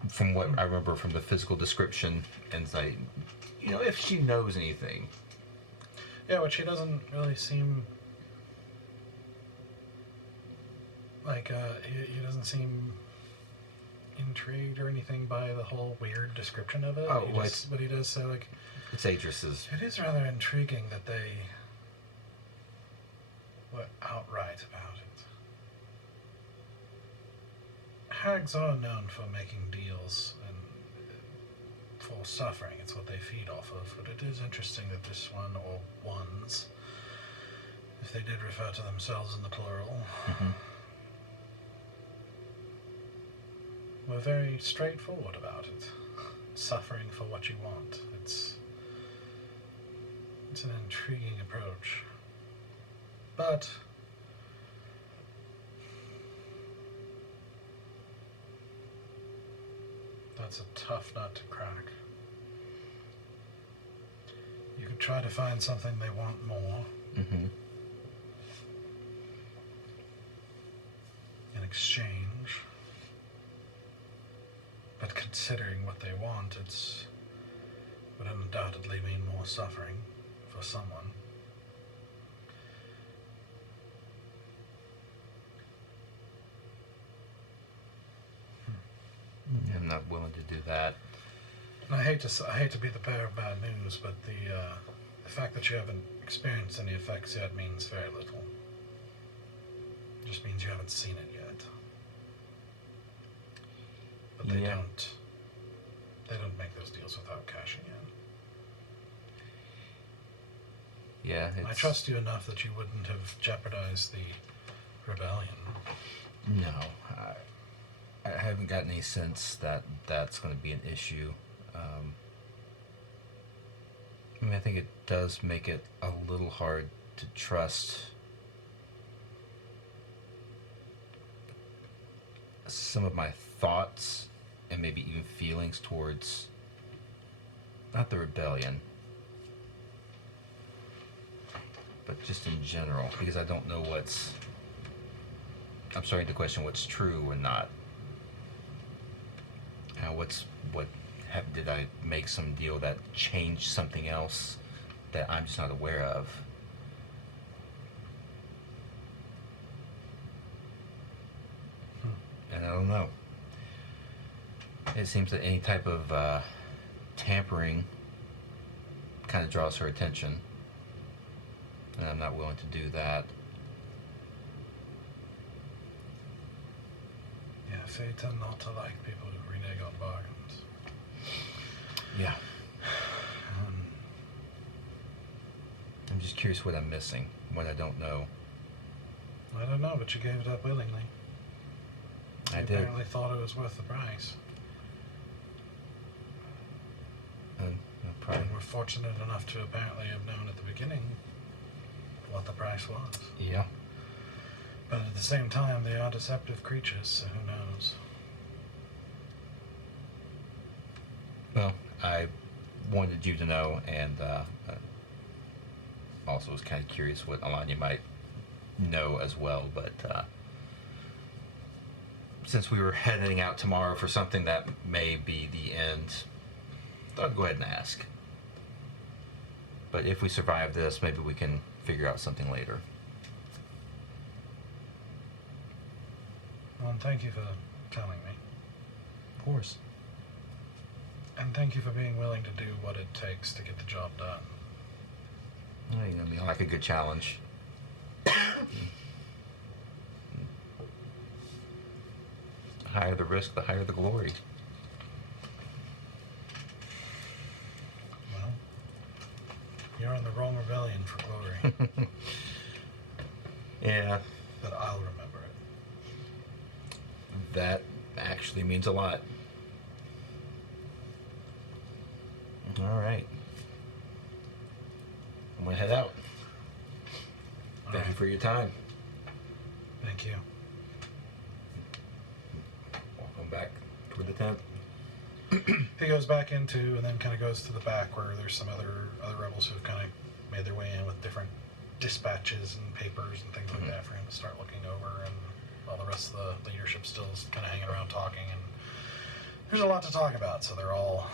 from what I remember from the physical description, and say, if she knows anything. Yeah, but she doesn't really seem like he doesn't seem intrigued or anything by the whole weird description of it. Oh, But he does say, like, It's Idris's. it is rather intriguing that they were outright about it. Hags are known for making deals and for suffering. It's what they feed off of. But it is interesting that this one, or ones, if they did refer to themselves in the plural, were very straightforward about it. Suffering for what you want. It's It's an intriguing approach. But that's a tough nut to crack. You could try to find something they want more Mm-hmm. in exchange. But considering what they want, it would undoubtedly mean more suffering for someone. I'm not willing to do that. And I hate to be the bearer of bad news, but the fact that you haven't experienced any effects yet means very little. It just means you haven't seen it yet. But they Yeah. don't make those deals without cashing in. Yeah, I trust you enough that you wouldn't have jeopardized the rebellion. No, I haven't gotten any sense that that's going to be an issue. I mean, I think it does make it a little hard to trust some of my thoughts and maybe even feelings towards not the rebellion, but just in general, because I don't know I'm starting to question what's true and not. Did I make some deal that changed something else that I'm just not aware of? And I don't know. It seems that any type of tampering kind of draws her attention, and I'm not willing to do that. Yeah, Fae tend not to like people who renege on bargains. Yeah. Um, I'm just curious what I'm missing, what I don't know. I don't know, but you gave it up willingly. I You did. apparently thought it was worth the price. And probably. And we're fortunate enough to apparently have known at the beginning what the price was. Yeah. But at the same time, they are deceptive creatures, so who knows? Well, I wanted you to know, and also was kind of curious what Alanya might know as well. But since we were heading out tomorrow for something that may be the end, I'll go ahead and ask. But if we survive this, maybe we can figure out something later. Well, and thank you for telling me. Of course. And thank you for being willing to do what it takes to get the job done. Well, you know me, I like a good challenge. The higher the risk, the higher the glory. Well, you're in the wrong rebellion for glory, Yeah, but I'll remember it. that actually means a lot. All right. I'm gonna head out. Thank you Alright. for your time. Thank you. Welcome back toward the tent. He goes back into and then kind of goes to the back where there's some other rebels who have kind of made their way in with different dispatches and papers and things like that for him to start looking over, and while the rest of the leadership still is kind of hanging around talking, and there's a lot to talk about, so they're all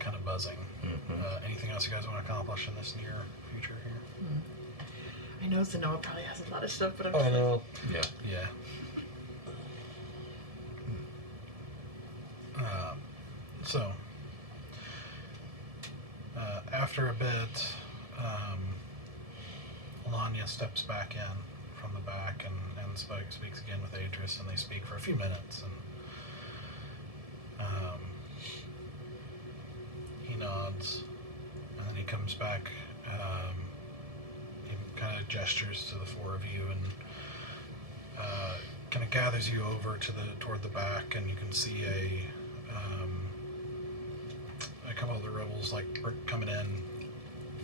kind of buzzing. Anything else you guys want to accomplish in this near future here? I know Zenoa probably has a lot of stuff, but I'm I just know. Yeah. Yeah. So, after a bit, Alanya steps back in from the back and speaks again with Enthress, and they speak for a few minutes, and he nods, and then he comes back. He kind of gestures to the four of you and kind of gathers you over to toward the back, and you can see a couple of the rebels like coming in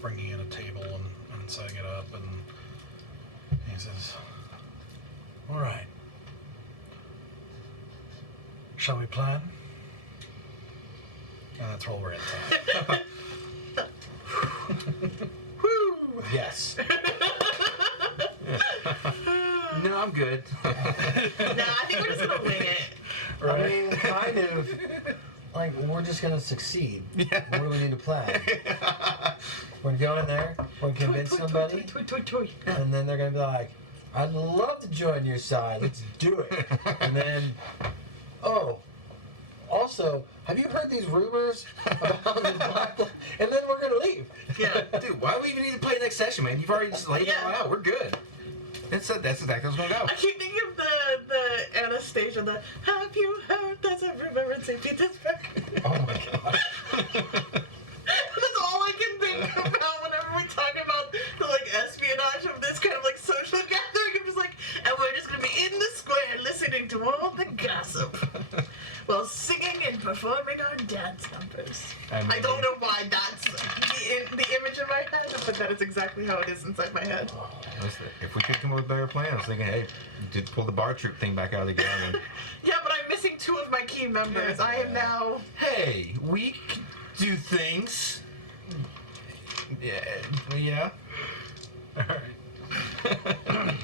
bringing in a table and setting it up, and he says, "All right. Shall we plan?" And that's all we're into. Woo! Yes. No, I'm good. Nah, I think we're just gonna wing it. Right? I mean, kind of. Like, we're just gonna succeed. What do we need to plan? We're gonna go in there, we're gonna convince somebody, and then they're gonna be like, "I'd love to join your side, let's do it." And then, oh, also, have you heard these rumors about the black? And then we're gonna leave. Yeah. Dude, why do we even need to play next session, man? You've already just laid it all out. We're good. That's exactly what's gonna go. I keep thinking of the Anastasia, "Have you heard there's a river in St. Petersburg?" Oh my god. That's all I can think about whenever we talk about the like espionage of this kind of like social gathering. I'm just like, and we're just gonna be in the square listening to all the gossip while singing and performing our dance numbers. I don't know why that's the image in my head, but that is exactly how it is inside my head. Listen, if we could come up with a better plan, I was thinking, hey, just pull the bar troop thing back out of the game. Yeah, but I'm missing 2 of my key members. I am now. Hey, we can do things. Yeah. All right.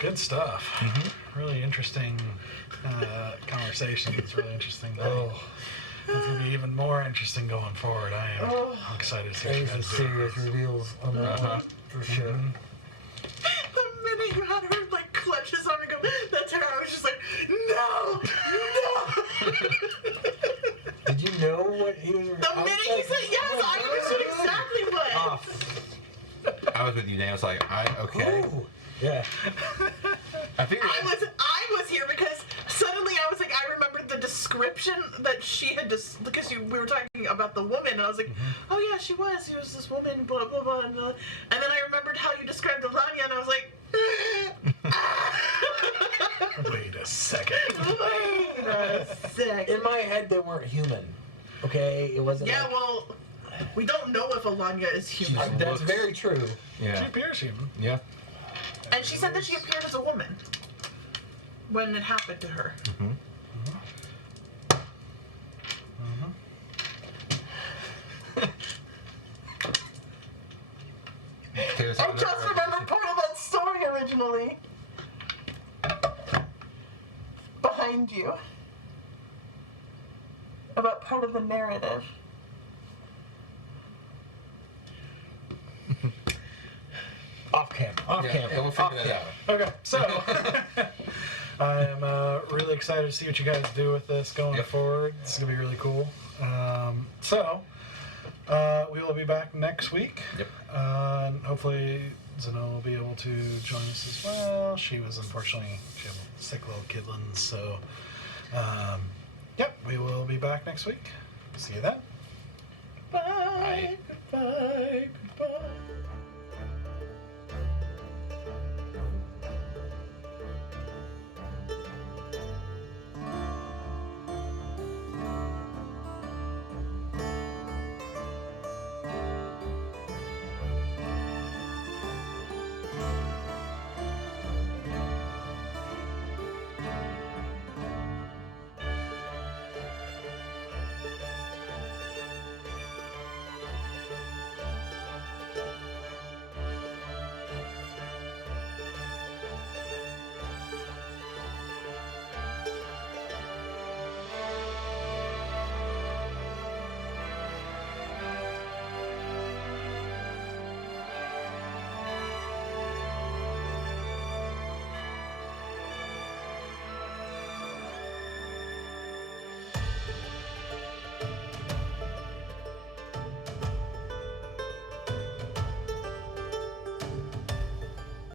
Good stuff. Mm-hmm. Really interesting conversations. Really interesting. Oh, It's gonna be even more interesting going forward. I'm excited to see what you there's some guys do. serious reveals on that one, for sure. The minute you had her like clutch his arm and go, "That's her," I was just like, "No, no." Did you know what he was? The minute he said yes, I understood exactly what. Off. I was with you, Dan. I was like, okay. Ooh. Yeah. I figured. I was here because suddenly I was like, I remembered the description that she had because we were talking about the woman, and I was like, oh yeah, she was this woman, blah blah blah, and then I remembered how you described Alanya, and I was like, Wait a second. wait a second. In my head, they weren't human. Okay, it wasn't. Yeah, like, well, we don't know if Alanya is human. that's very true. She Yeah. appears human. Yeah. And she said that she appeared as a woman when it happened to her. Mm-hmm. I just remembered part of that story originally. Behind you. About part of the narrative. Off camera. Off camera. Yeah, we'll figure that out. Okay, so I'm really excited to see what you guys do with this going forward. This is gonna be really cool. We will be back next week. Yep. And hopefully Zeno will be able to join us as well. She had sick little kidlins, so we will be back next week. See you then. Bye. Goodbye. Goodbye.